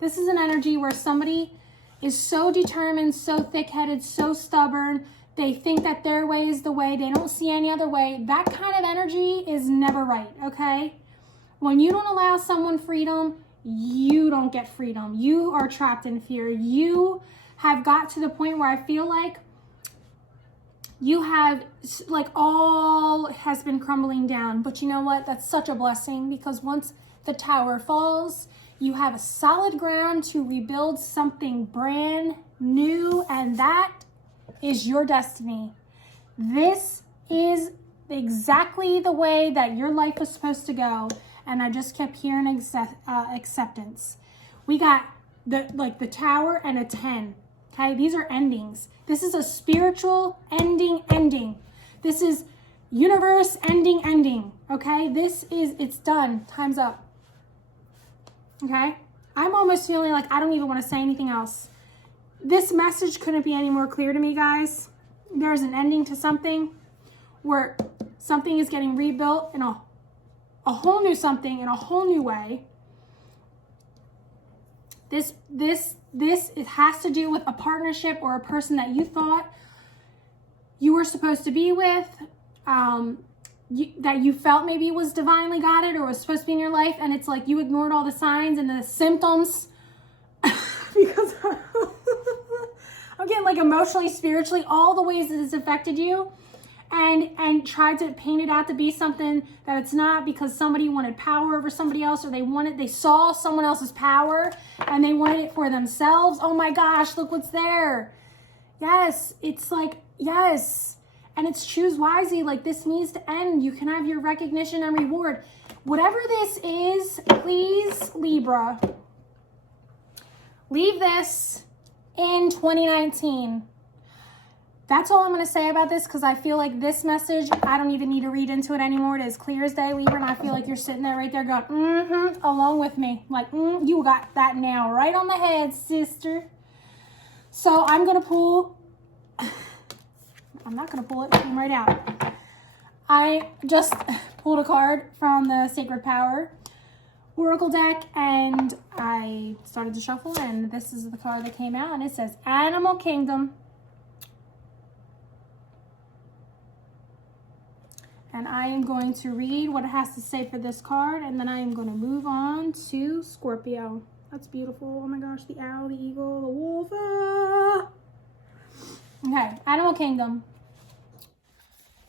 This is an energy where somebody is so determined, so thick-headed, so stubborn. They think that their way is the way. They don't see any other way. That kind of energy is never right, okay? When you don't allow someone freedom, you don't get freedom. You are trapped in fear. You have got to the point where I feel like you have, like, all has been crumbling down. But you know what? That's such a blessing, because once the tower falls, you have a solid ground to rebuild something brand new, and that is your destiny. This is exactly the way that your life was supposed to go. And I just kept hearing acceptance. We got the tower and a 10. Okay, these are endings. This is a spiritual ending. This is universe ending. Okay, it's done. Time's up. Okay, I'm almost feeling like I don't even want to say anything else. This message couldn't be any more clear to me, guys. There's an ending to something where something is getting rebuilt in a whole new something in a whole new way. This it has to do with a partnership or a person that you thought you were supposed to be with, that you felt maybe was divinely guided or was supposed to be in your life, and it's like you ignored all the signs and the symptoms because I'm getting like emotionally, spiritually, all the ways that it's affected you, and tried to paint it out to be something that it's not, because somebody wanted power over somebody else, or they saw someone else's power and they wanted it for themselves. Oh my gosh, look what's there. Yes, it's like, yes. And it's choose wisely. Like, this needs to end. You can have your recognition and reward. Whatever this is, please, Libra, leave this in 2019. That's all I'm going to say about this, because I feel like this message, I don't even need to read into it anymore. It is clear as day, Libra, and I feel like you're sitting there right there going, along with me. Like, you got that now right on the head, sister. So I'm going to pull... I'm not going to pull it. It came right out. I just pulled a card from the Sacred Power Oracle deck, and I started to shuffle, and this is the card that came out, and it says Animal Kingdom. And I am going to read what it has to say for this card, and then I am going to move on to Scorpio. That's beautiful. Oh my gosh, the owl, the eagle, the wolf. Ah! Okay, Animal Kingdom.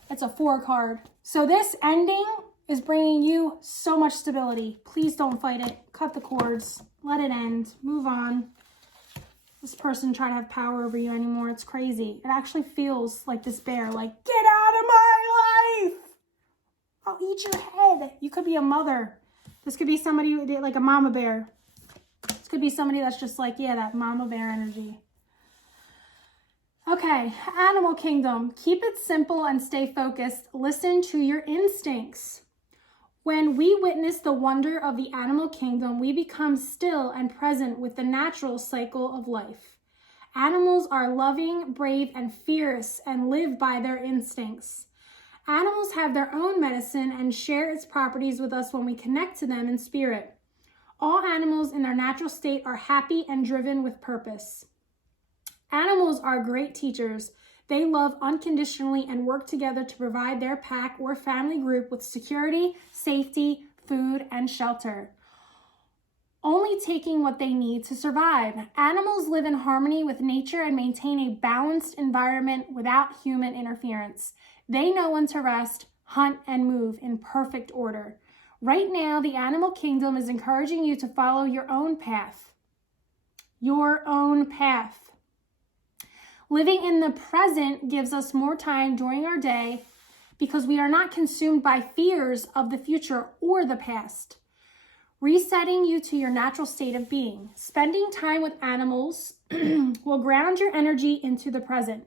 It's a 4 card. So this ending is bringing you so much stability. Please don't fight it. Cut the cords. Let it end. Move on. This person trying to have power over you anymore. It's crazy. It actually feels like this bear, like, get out of my life! I'll eat your head. You could be a mother. This could be somebody like a mama bear. This could be somebody that's just like, yeah, that mama bear energy. Okay, Animal Kingdom. Keep it simple and stay focused. Listen to your instincts. When we witness the wonder of the animal kingdom, we become still and present with the natural cycle of life. Animals are loving, brave, and fierce and live by their instincts. Animals have their own medicine and share its properties with us when we connect to them in spirit. All animals in their natural state are happy and driven with purpose. Animals are great teachers. They love unconditionally and work together to provide their pack or family group with security, safety, food, and shelter, only taking what they need to survive. Animals live in harmony with nature and maintain a balanced environment without human interference. They know when to rest, hunt, and move in perfect order. Right now, the animal kingdom is encouraging you to follow your own path. Your own path. Living in the present gives us more time during our day because we are not consumed by fears of the future or the past. Resetting you to your natural state of being. Spending time with animals will ground your energy into the present.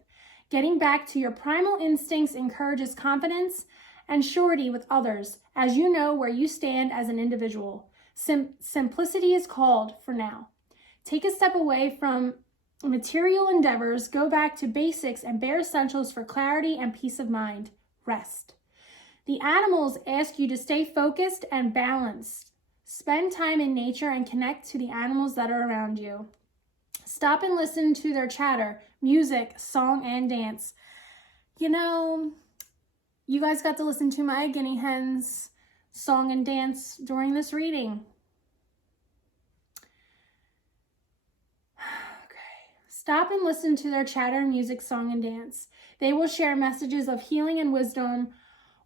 Getting back to your primal instincts encourages confidence and surety with others, as you know where you stand as an individual. Simplicity is called for now. Take a step away from material endeavors, go back to basics and bare essentials for clarity and peace of mind. Rest. The animals ask you to stay focused and balanced. Spend time in nature and connect to the animals that are around you. Stop and listen to their chatter, music, song, and dance. You know, you guys got to listen to my guinea hens song and dance during this reading. Stop and listen to their chatter, music, song, and dance. They will share messages of healing and wisdom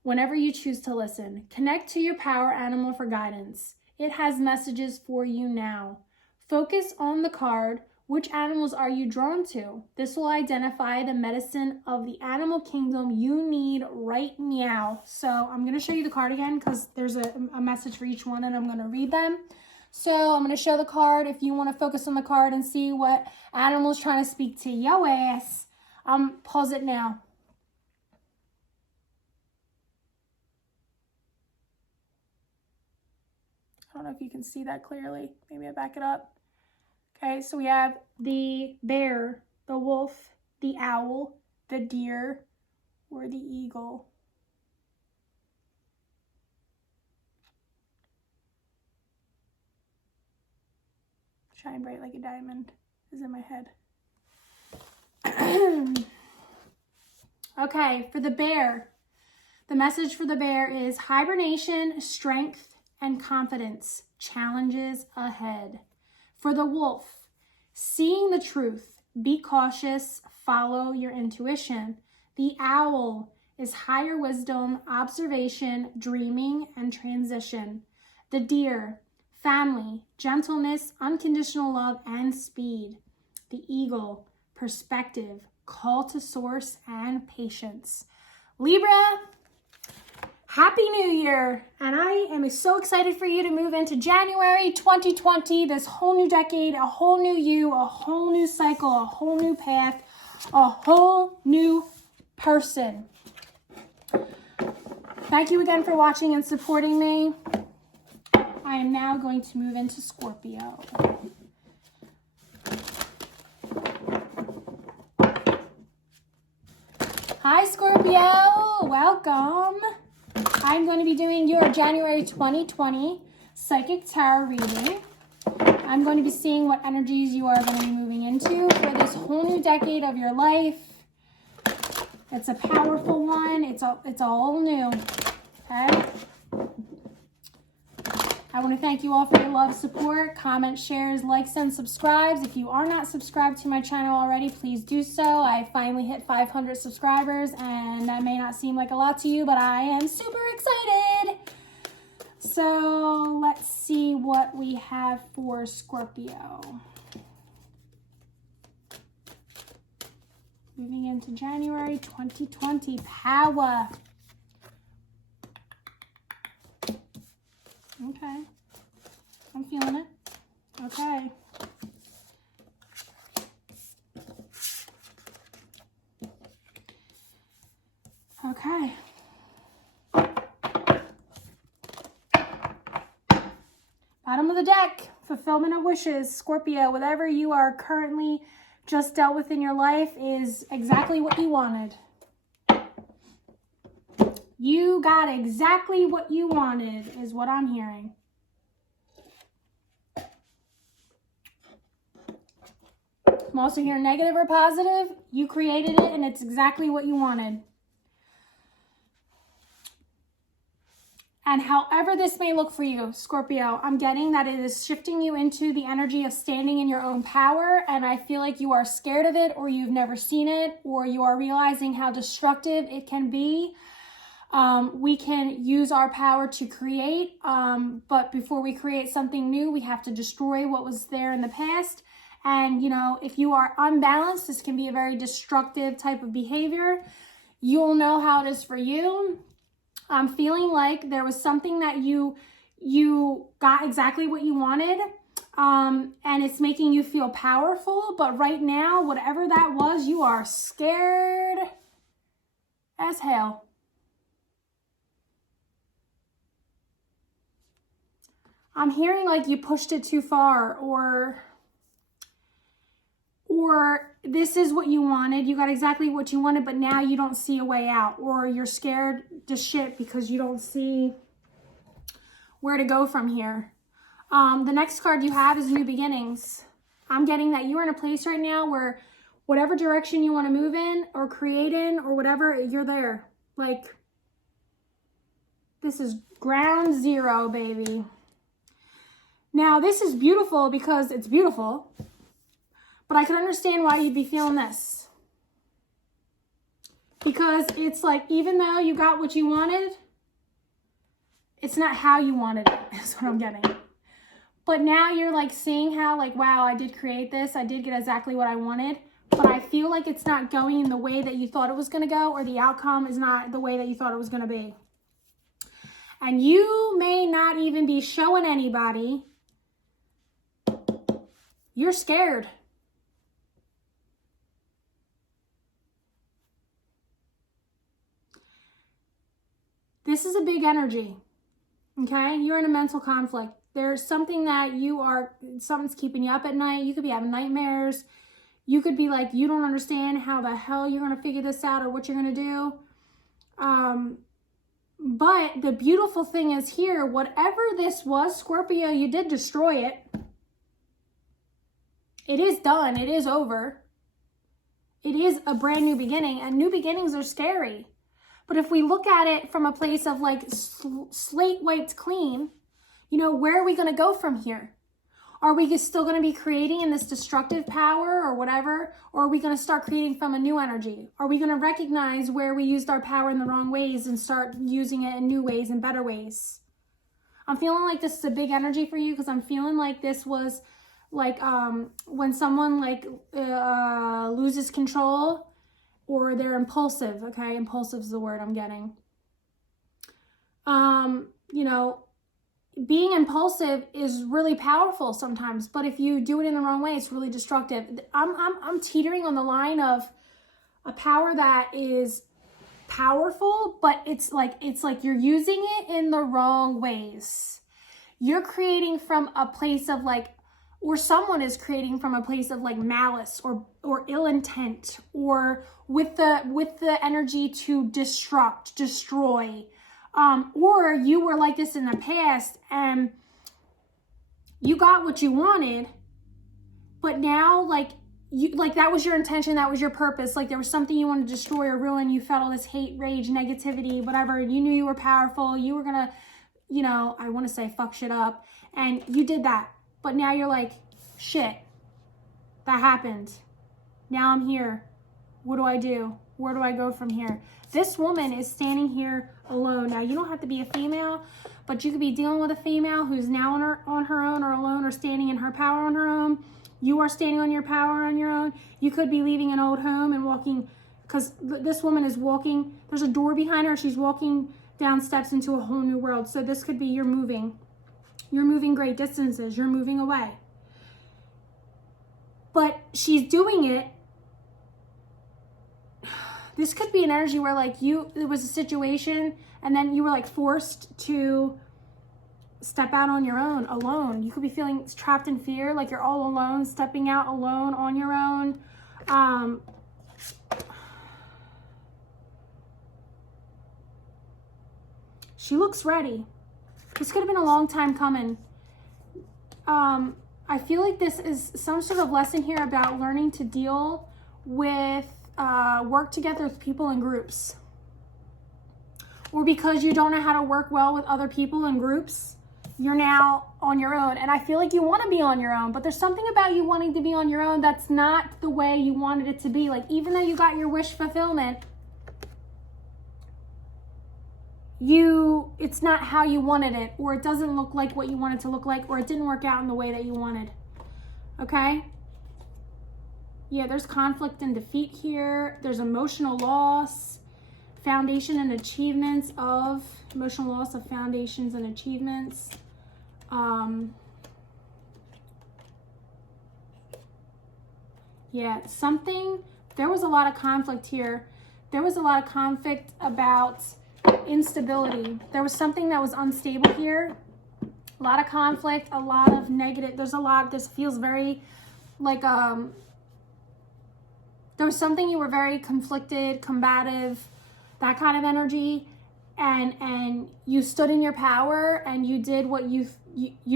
whenever you choose to listen. Connect to your power animal for guidance. It has messages for you now. Focus on the card. Which animals are you drawn to? This will identify the medicine of the animal kingdom you need right now. So I'm going to show you the card again because there's a message for each one and I'm going to read them. So I'm going to show the card. If you want to focus on the card and see what animal is trying to speak to your ass, pause it now. I don't know if you can see that clearly. Maybe I back it up. Okay, so we have the bear, the wolf, the owl, the deer, or the eagle. Shine bright like a diamond is in my head. Okay, for the bear, the message for the bear is hibernation, strength, and confidence. Challenges ahead. For the wolf, seeing the truth, be cautious, follow your intuition. The owl is higher wisdom, observation, dreaming, and transition. The deer, family, gentleness, unconditional love, and speed. The eagle, perspective, call to source, and patience. Libra, Happy New Year. And I am so excited for you to move into January 2020, this whole new decade, a whole new you, a whole new cycle, a whole new path, a whole new person. Thank you again for watching and supporting me. I am now going to move into Scorpio. Hi, Scorpio. Welcome. I'm going to be doing your January 2020 Psychic Tarot reading. I'm going to be seeing what energies you are going to be moving into for this whole new decade of your life. It's a powerful one. It's all new. Okay? I want to thank you all for your love, support, comments, shares, likes, and subscribes. If you are not subscribed to my channel already, please do so. I finally hit 500 subscribers, and that may not seem like a lot to you, but I am super excited. So let's see what we have for Scorpio. Moving into January 2020, power. Okay, I'm feeling it. Okay. Okay. Bottom of the deck, fulfillment of wishes. Scorpio, whatever you are currently just dealt with in your life is exactly what you wanted. You got exactly what you wanted, is what I'm hearing. I'm also hearing negative or positive. You created it and it's exactly what you wanted. And however this may look for you, Scorpio, I'm getting that it is shifting you into the energy of standing in your own power. And I feel like you are scared of it, or you've never seen it, or you are realizing how destructive it can be. We can use our power to create, but before we create something new, we have to destroy what was there in the past. And, you know, if you are unbalanced, this can be a very destructive type of behavior. You'll know how it is for you. I'm feeling like there was something that you got exactly what you wanted, and it's making you feel powerful. But right now, whatever that was, you are scared as hell. I'm hearing like you pushed it too far, or this is what you wanted. You got exactly what you wanted, but now you don't see a way out, or you're scared to shit because you don't see where to go from here. The next card you have is New Beginnings. I'm getting that you're in a place right now where whatever direction you want to move in or create in or whatever, you're there. Like, this is ground zero, baby. Now, this is beautiful because it's beautiful, but I can understand why you'd be feeling this. Because it's like, even though you got what you wanted, it's not how you wanted it, is what I'm getting. But now you're like seeing how, like, wow, I did create this. I did get exactly what I wanted, but I feel like it's not going in the way that you thought it was going to go, or the outcome is not the way that you thought it was going to be. And you may not even be showing anybody. You're scared. This is a big energy, okay? You're in a mental conflict. There's something that something's keeping you up at night. You could be having nightmares. You could be like, you don't understand how the hell you're going to figure this out or what you're going to do. But the beautiful thing is here, whatever this was, Scorpio, you did destroy it. It is done. It is over. It is a brand new beginning, and new beginnings are scary. But if we look at it from a place of like slate wiped clean, you know, where are we going to go from here? Are we still going to be creating in this destructive power or whatever? Or are we going to start creating from a new energy? Are we going to recognize where we used our power in the wrong ways and start using it in new ways and better ways? I'm feeling like this is a big energy for you, because I'm feeling like this was like when someone like loses control, or they're impulsive, okay? Impulsive is the word I'm getting. You know, being impulsive is really powerful sometimes, but if you do it in the wrong way, it's really destructive. I'm teetering on the line of a power that is powerful, but it's like you're using it in the wrong ways. You're creating from a place of like, or someone is creating from a place of like malice or ill intent, or with the energy to disrupt, destroy. Or you were like this in the past and you got what you wanted, but now like that was your intention, that was your purpose. Like there was something you wanted to destroy or ruin. You felt all this hate, rage, negativity, whatever. And you knew you were powerful. You were gonna, you know, I want to say fuck shit up, and you did that. But now you're like, shit, that happened. Now I'm here. What do I do? Where do I go from here? This woman is standing here alone. Now, you don't have to be a female, but you could be dealing with a female who's now on her own or alone, or standing in her power on her own. You are standing on your power on your own. You could be leaving an old home and walking, because this woman is walking. There's a door behind her. She's walking down steps into a whole new world. So this could be you're moving. You're moving great distances. You're moving away. But she's doing it. This could be an energy where like there was a situation and then you were like forced to step out on your own, alone. You could be feeling trapped in fear, like you're all alone, stepping out alone on your own. She looks ready. This could have been a long time coming. I feel like this is some sort of lesson here about learning to deal with, work together with people in groups. Or because you don't know how to work well with other people in groups, you're now on your own. And I feel like you want to be on your own, but there's something about you wanting to be on your own that's not the way you wanted it to be. Like, even though you got your wish fulfillment, it's not how you wanted it, or it doesn't look like what you wanted to look like, or it didn't work out in the way that you wanted. Okay? Yeah, there's conflict and defeat here. There's emotional loss, foundation and achievements of, emotional loss of foundations and achievements. Yeah, there was a lot of conflict here. There was a lot of conflict about instability. There was something that was unstable here. A lot of conflict, a lot of negative. This feels very like, there was something you were very conflicted, combative, that kind of energy. And you stood in your power and you did what you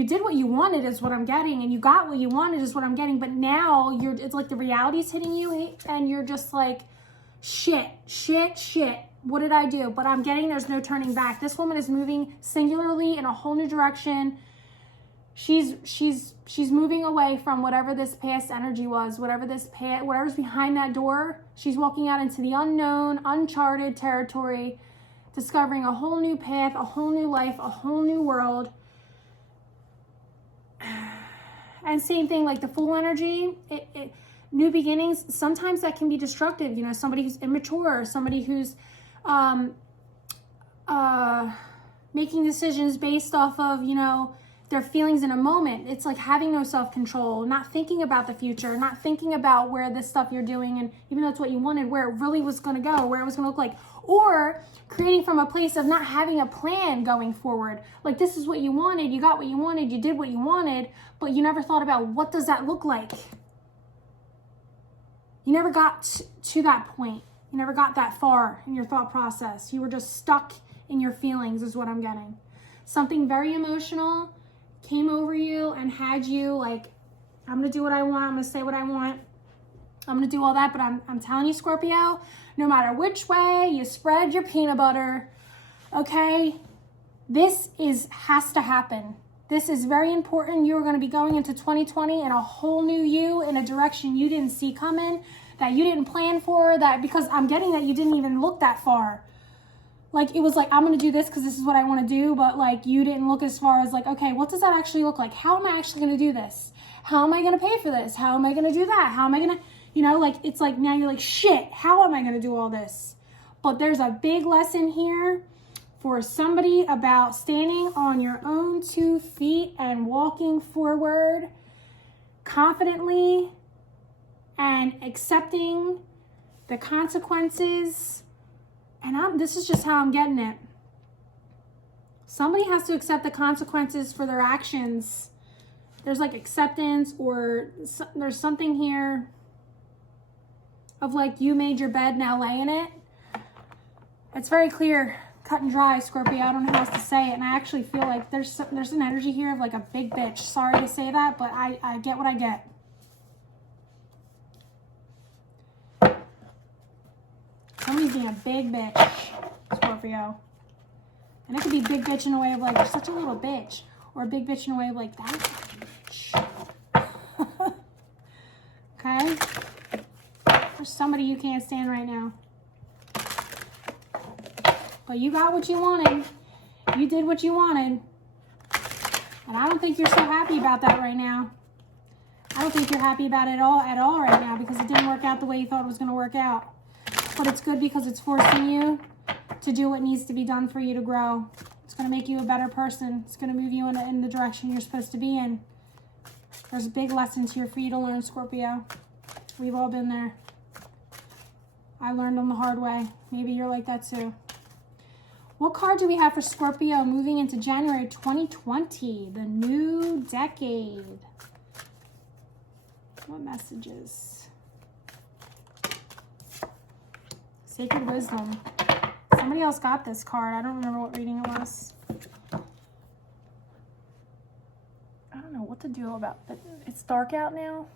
did what you wanted is what I'm getting, and you got what you wanted is what I'm getting. But now it's like the reality's hitting you and you're just like, shit. What did I do? But I'm getting there's no turning back. This woman is moving singularly in a whole new direction. She's moving away from whatever this past energy was, whatever's behind that door. She's walking out into the unknown, uncharted territory, discovering a whole new path, a whole new life, a whole new world. And same thing, like the Fool energy, new beginnings, sometimes that can be destructive. You know, somebody who's immature, somebody who's making decisions based off of, you know, their feelings in a moment. It's like having no self-control, not thinking about the future, not thinking about where this stuff you're doing, and even though it's what you wanted, where it really was going to go, where it was going to look like, or creating from a place of not having a plan going forward. Like, this is what you wanted, you got what you wanted, you did what you wanted, but you never thought about what does that look like. You never got to that point. You never got that far in your thought process. You were just stuck in your feelings is what I'm getting. Something very emotional came over you and had you like, I'm going to do what I want. I'm going to say what I want. I'm going to do all that. But I'm telling you, Scorpio, no matter which way you spread your peanut butter, okay, this has to happen. This is very important. You're going to be going into 2020 in a whole new you, in a direction you didn't see coming, that you didn't plan for, that because I'm getting that you didn't even look that far. Like, it was like, I'm going to do this because this is what I want to do, but like, you didn't look as far as like, okay, what does that actually look like? How am I actually going to do this? How am I going to pay for this? How am I going to do that? How am I going to, you know, like, it's like, now you're like, shit, how am I going to do all this? But there's a big lesson here for somebody about standing on your own 2 feet and walking forward confidently and accepting the consequences. And this is just how I'm getting it. Somebody has to accept the consequences for their actions. There's like acceptance, or there's something here of like, you made your bed, now lay in it. It's very clear, cut and dry, Scorpio. I don't know how else to say it. And I actually feel like there's an energy here of like a big bitch. Sorry to say that, but I get what I get. Somebody's being a big bitch, Scorpio. And it could be big bitch in a way of like, you're such a little bitch. Or a big bitch in a way of like, that bitch. Okay? There's somebody you can't stand right now. But you got what you wanted. You did what you wanted. And I don't think you're so happy about that right now. I don't think you're happy about it at all right now, because it didn't work out the way you thought it was going to work out. But it's good because it's forcing you to do what needs to be done for you to grow. It's going to make you a better person. It's going to move you in the direction you're supposed to be in. There's big lessons here for you to learn, Scorpio. We've all been there. I learned them the hard way. Maybe you're like that too. What card do we have for Scorpio moving into January 2020, the new decade? What messages? Sacred wisdom. Somebody else got this card. I don't remember what reading it was. I don't know what to do about it. It's dark out now.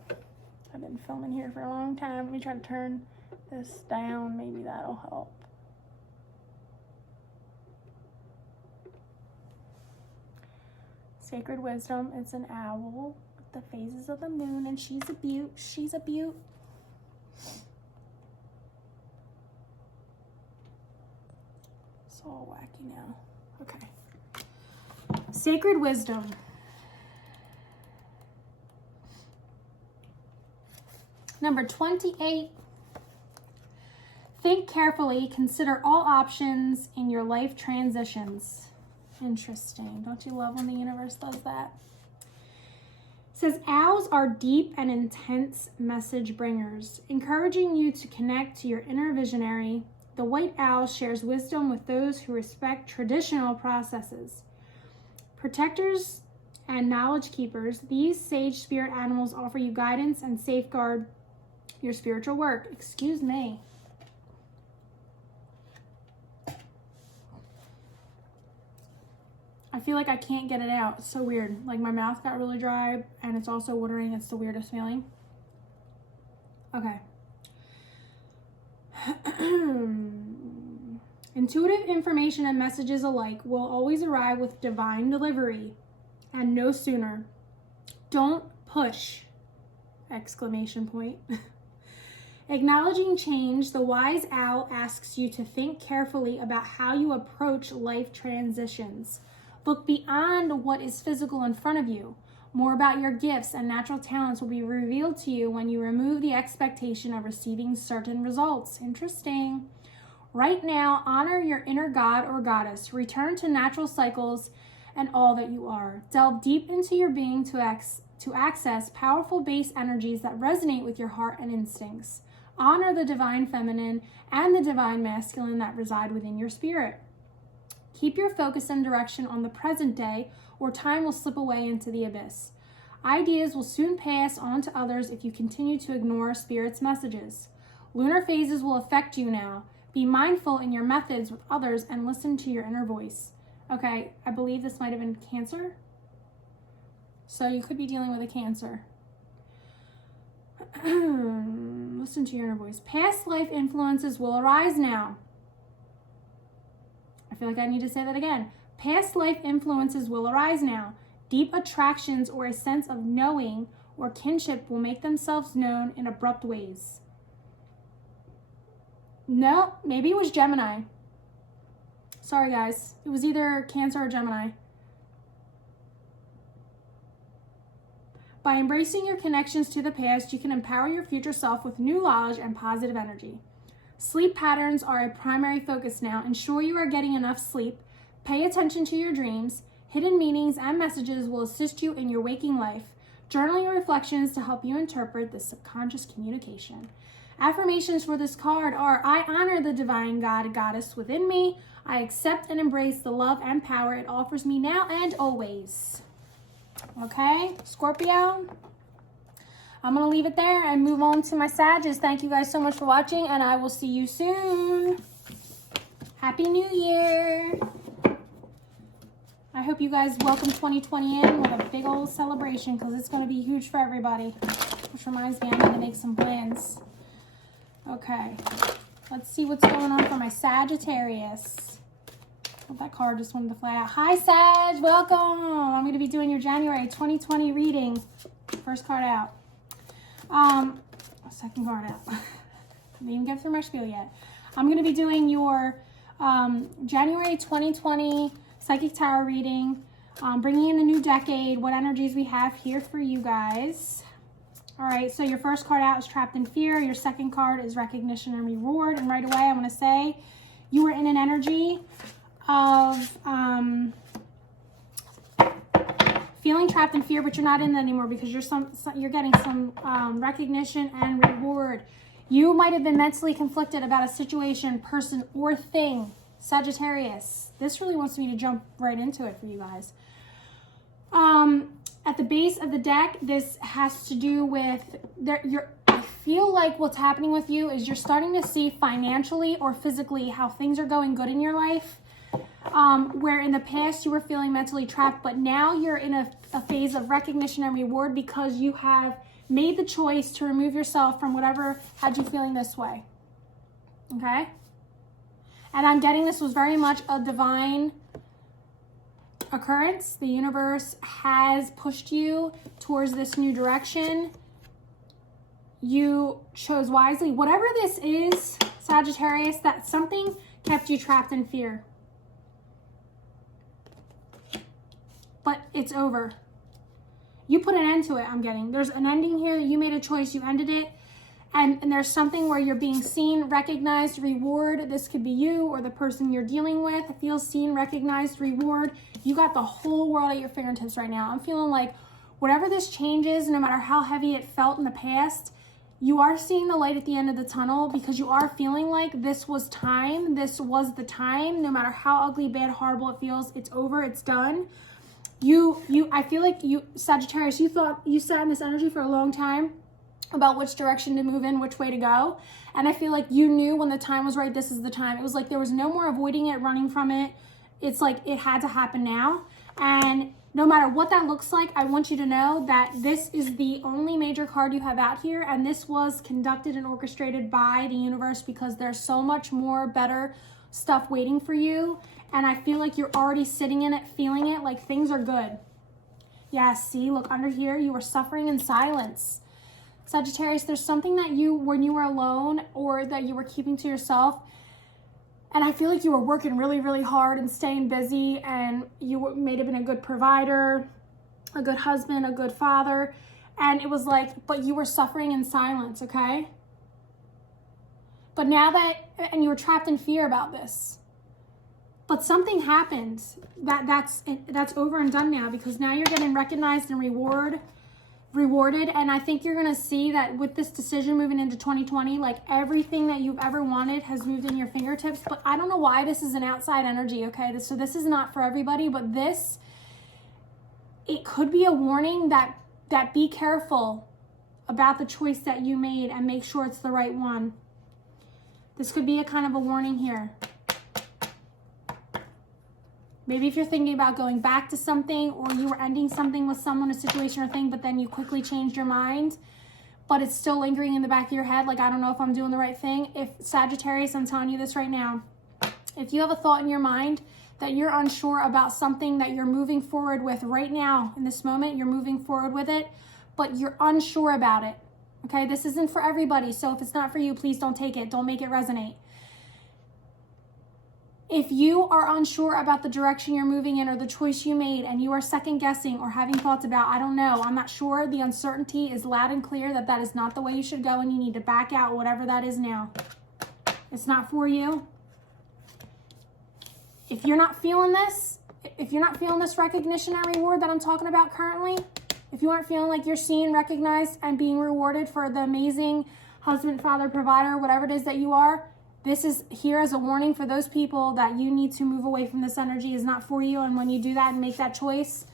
I've been filming here for a long time. Let me try to turn this down. Maybe that'll help. Sacred wisdom. It's an owl with the phases of the moon, and she's a beaut. She's a beaut. It's all wacky now. Okay. Sacred wisdom. Number 28. Think carefully. Consider all options in your life transitions. Interesting. Don't you love when the universe does that? It says, owls are deep and intense message bringers, encouraging you to connect to your inner visionary. The white owl shares wisdom with those who respect traditional processes. Protectors and knowledge keepers, these sage spirit animals offer you guidance and safeguard your spiritual work. Excuse me. I feel like I can't get it out. It's so weird. Like my mouth got really dry and it's also watering. It's the weirdest feeling. Okay. Intuitive information and messages alike will always arrive with divine delivery, and no sooner. Don't push! Exclamation point. Acknowledging change, the wise owl asks you to think carefully about how you approach life transitions. Look beyond what is physical in front of you. More about your gifts and natural talents will be revealed to you when you remove the expectation of receiving certain results. Interesting. Right now, honor your inner god or goddess. Return to natural cycles and all that you are. Delve deep into your being to access powerful base energies that resonate with your heart and instincts. Honor the divine feminine and the divine masculine that reside within your spirit. Keep your focus and direction on the present day, or time will slip away into the abyss. Ideas will soon pass on to others if you continue to ignore Spirit's messages. Lunar phases will affect you now. Be mindful in your methods with others and listen to your inner voice. Okay, I believe this might have been Cancer. So you could be dealing with a Cancer. Listen to your inner voice. Past life influences will arise now. I feel like I need to say that again. Past life influences will arise now. Deep attractions or a sense of knowing or kinship will make themselves known in abrupt ways. No, maybe it was Gemini. Sorry, guys. It was either Cancer or Gemini. By embracing your connections to the past, you can empower your future self with new knowledge and positive energy. Sleep patterns are a primary focus now. Ensure you are getting enough sleep. Pay attention to your dreams. Hidden meanings and messages will assist you in your waking life. Journal your reflections to help you interpret the subconscious communication. Affirmations for this card are, I honor the divine God, goddess within me. I accept and embrace the love and power it offers me now and always. Okay, Scorpio. I'm going to leave it there and move on to my Sagittarius. Thank you guys so much for watching, and I will see you soon. Happy New Year. I hope you guys welcome 2020 in with a big old celebration because it's going to be huge for everybody. Which reminds me, I need to make some plans. Okay, let's see what's going on for my Sagittarius. Oh, that card just wanted to fly out. Hi, Sag. Welcome. I'm going to be doing your January 2020 reading. First card out. Second card out. I didn't even get through my spiel yet. I'm going to be doing your January 2020 Psychic Tarot reading, bringing in a new decade, what energies we have here for you guys. All right, so your first card out is Trapped in Fear. Your second card is Recognition and Reward. And right away, I'm going to say you were in an energy of feeling trapped in fear, but you're not in that anymore because you're getting some recognition and reward. You might have been mentally conflicted about a situation, person, or thing. Sagittarius. This really wants me to jump right into it for you guys. At the base of the deck, this has to do with I feel like what's happening with you is you're starting to see financially or physically how things are going good in your life. Where in the past you were feeling mentally trapped, but now you're in a phase of recognition and reward because you have made the choice to remove yourself from whatever had you feeling this way. Okay? And I'm getting this was very much a divine occurrence. The universe has pushed you towards this new direction. You chose wisely. Whatever this is, Sagittarius, that something kept you trapped in fear. But it's over. You put an end to it, I'm getting. There's an ending here. You made a choice. You ended it. And there's something where you're being seen, recognized, reward. This could be you or the person you're dealing with. Feels seen, recognized, reward. You got the whole world at your fingertips right now. I'm feeling like whatever this change is, no matter how heavy it felt in the past, you are seeing the light at the end of the tunnel because you are feeling like this was time. This was the time. No matter how ugly, bad, horrible it feels, it's over. It's done. I feel like you, Sagittarius, you sat in this energy for a long time about which direction to move in, which way to go. And I feel like you knew when the time was right, this is the time. It was like there was no more avoiding it, running from it. It's like it had to happen now. And no matter what that looks like, I want you to know that this is the only major card you have out here. And this was conducted and orchestrated by the universe because there's so much more better stuff waiting for you. And I feel like you're already sitting in it, feeling it, like things are good. Yeah, see, look under here, you were suffering in silence. Sagittarius, there's something that you, when you were alone or that you were keeping to yourself, and I feel like you were working really, really hard and staying busy, and you may have been a good provider, a good husband, a good father, and it was like, but you were suffering in silence, okay? But now and you were trapped in fear about this. But something happened that's over and done now because now you're getting recognized and rewarded. And I think you're going to see that with this decision moving into 2020, like everything that you've ever wanted has moved in your fingertips. But I don't know why this is an outside energy, okay? So this is not for everybody, but it could be a warning that be careful about the choice that you made and make sure it's the right one. This could be a kind of a warning here. Maybe if you're thinking about going back to something or you were ending something with someone, a situation or thing, but then you quickly changed your mind, but it's still lingering in the back of your head, like, I don't know if I'm doing the right thing. If Sagittarius, I'm telling you this right now, if you have a thought in your mind that you're unsure about something that you're moving forward with right now, in this moment, you're moving forward with it, but you're unsure about it, okay? This isn't for everybody, so if it's not for you, please don't take it. Don't make it resonate. If you are unsure about the direction you're moving in or the choice you made and you are second guessing or having thoughts about, I don't know, I'm not sure, the uncertainty is loud and clear that is not the way you should go and you need to back out, whatever that is now. It's not for you. If you're not feeling this, recognition and reward that I'm talking about currently, if you aren't feeling like you're seen, recognized, and being rewarded for the amazing husband, father, provider, whatever it is that you are, this is here as a warning for those people that you need to move away from this energy. Is not for you. And when you do that and make that choice,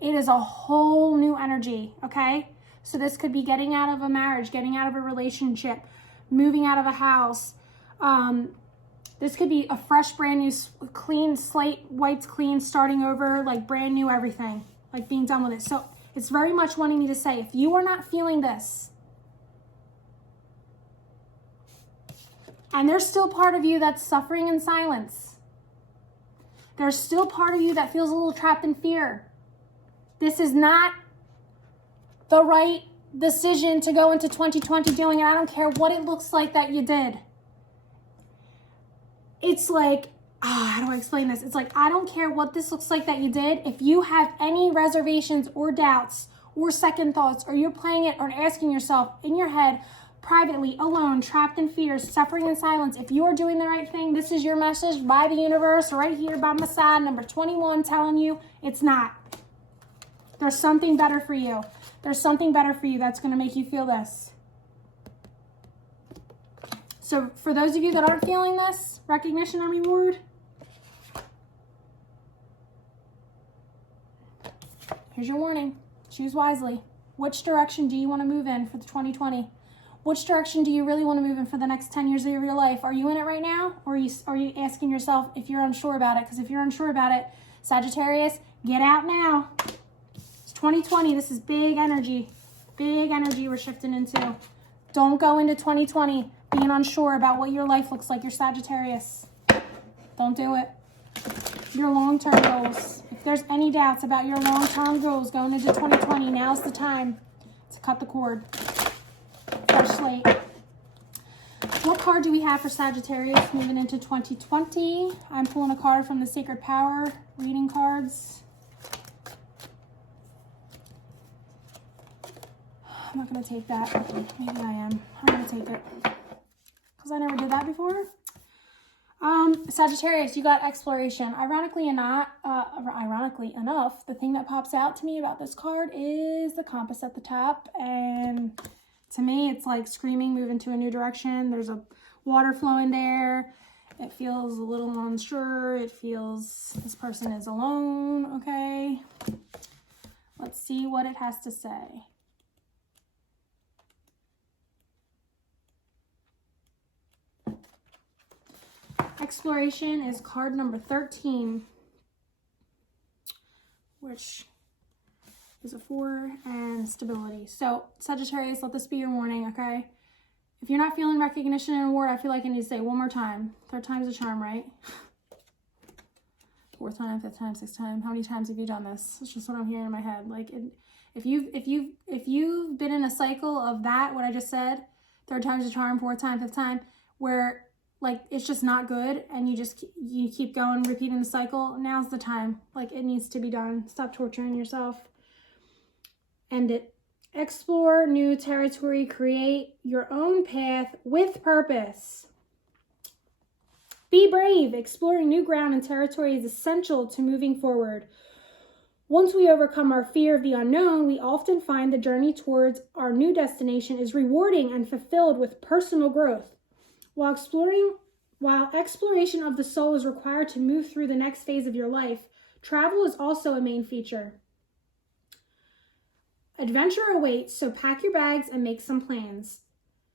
it is a whole new energy, okay? So this could be getting out of a marriage, getting out of a relationship, moving out of a house. This could be a fresh, brand new, clean slate, wiped clean, starting over, like brand new everything, like being done with it. So it's very much wanting me to say, if you are not feeling this, and there's still part of you that's suffering in silence. There's still part of you that feels a little trapped in fear. This is not the right decision to go into 2020 doing, and I don't care what it looks like that you did. It's like, how do I explain this? It's like, I don't care what this looks like that you did. If you have any reservations or doubts or second thoughts, or you're playing it or asking yourself in your head, privately, alone, trapped in fear, suffering in silence, if you are doing the right thing, this is your message by the universe right here by my side, number 21, telling you it's not. There's something better for you. There's something better for you that's going to make you feel this. So for those of you that aren't feeling this, recognition and reward, here's your warning. Choose wisely. Which direction do you want to move in for the 2020? Which direction do you really want to move in for the next 10 years of your life? Are you in it right now? Or are you asking yourself if you're unsure about it? Because if you're unsure about it, Sagittarius, get out now. It's 2020. This is big energy. Big energy we're shifting into. Don't go into 2020 being unsure about what your life looks like. You're Sagittarius. Don't do it. Your long-term goals. If there's any doubts about your long-term goals going into 2020, now's the time to cut the cord. Fresh slate. What card do we have for Sagittarius moving into 2020? I'm pulling a card from the Sacred Power reading cards. I'm not going to take that. Maybe I am. I'm going to take it because I never did that before. Sagittarius, you got exploration. Ironically enough, the thing that pops out to me about this card is the compass at the top. And to me, it's like screaming, move into a new direction. There's a water flowing there. It feels a little unsure. It feels this person is alone, okay? Let's see what it has to say. Exploration is card number 13, which is a 4, and stability. So, Sagittarius, let this be your warning, okay? If you're not feeling recognition and award, I feel like I need to say it one more time. 3rd time's a charm, right? 4th time, 5th time, 6th time. How many times have you done this? It's just what I'm hearing in my head. Like, if you've been in a cycle of that, what I just said, 3rd time's a charm, 4th time, 5th time, where like it's just not good and you keep going, repeating the cycle, now's the time. Like, it needs to be done. Stop torturing yourself. End it. Explore new territory. Create your own path with purpose. Be brave. Exploring new ground and territory is essential to moving forward. Once we overcome our fear of the unknown, we often find the journey towards our new destination is rewarding and fulfilled with personal growth. While exploration of the soul is required to move through the next phase of your life, travel is also a main feature. Adventure awaits, so pack your bags and make some plans.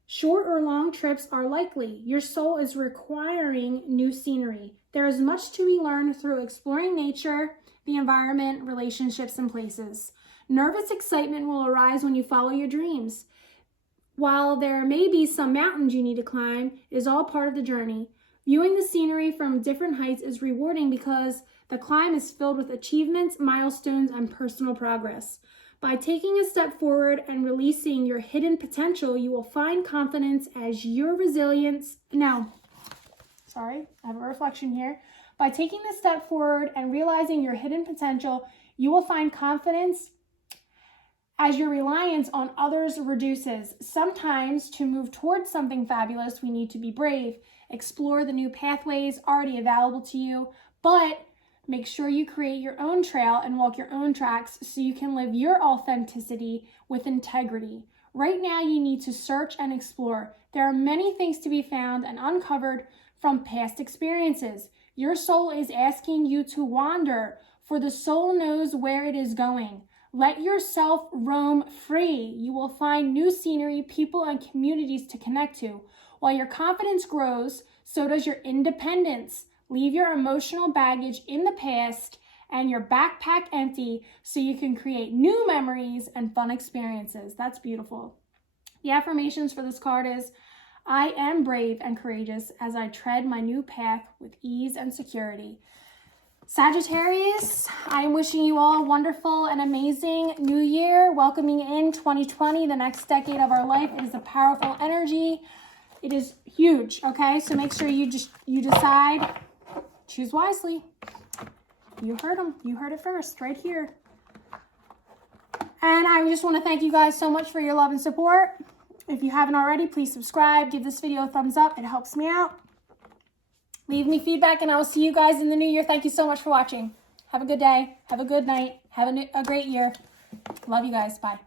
Short or long trips are likely. Your soul is requiring new scenery. There is much to be learned through exploring nature, the environment, relationships, and places. Nervous excitement will arise when you follow your dreams. While there may be some mountains you need to climb, it is all part of the journey. Viewing the scenery from different heights is rewarding because the climb is filled with achievements, milestones, and personal progress. By taking a step forward and releasing your hidden potential, you will find confidence as your resilience. Now, sorry, I have a reflection here. By taking this step forward and realizing your hidden potential, you will find confidence as your reliance on others reduces. Sometimes to move towards something fabulous, we need to be brave, explore the new pathways already available to you, but make sure you create your own trail and walk your own tracks so you can live your authenticity with integrity. Right now, you need to search and explore. There are many things to be found and uncovered from past experiences. Your soul is asking you to wander, for the soul knows where it is going. Let yourself roam free. You will find new scenery, people, and communities to connect to. While your confidence grows, so does your independence. Leave your emotional baggage in the past and your backpack empty so you can create new memories and fun experiences. That's beautiful. The affirmations for this card is, I am brave and courageous as I tread my new path with ease and security. Sagittarius, I am wishing you all a wonderful and amazing new year, welcoming in 2020, the next decade of our life. It is a powerful energy. It is huge, okay? So make sure you decide, choose wisely. You heard them. You heard it first, right here. And I just want to thank you guys so much for your love and support. If you haven't already, please subscribe. Give this video a thumbs up. It helps me out. Leave me feedback, and I will see you guys in the new year. Thank you so much for watching. Have a good day. Have a good night. Have a great year. Love you guys. Bye.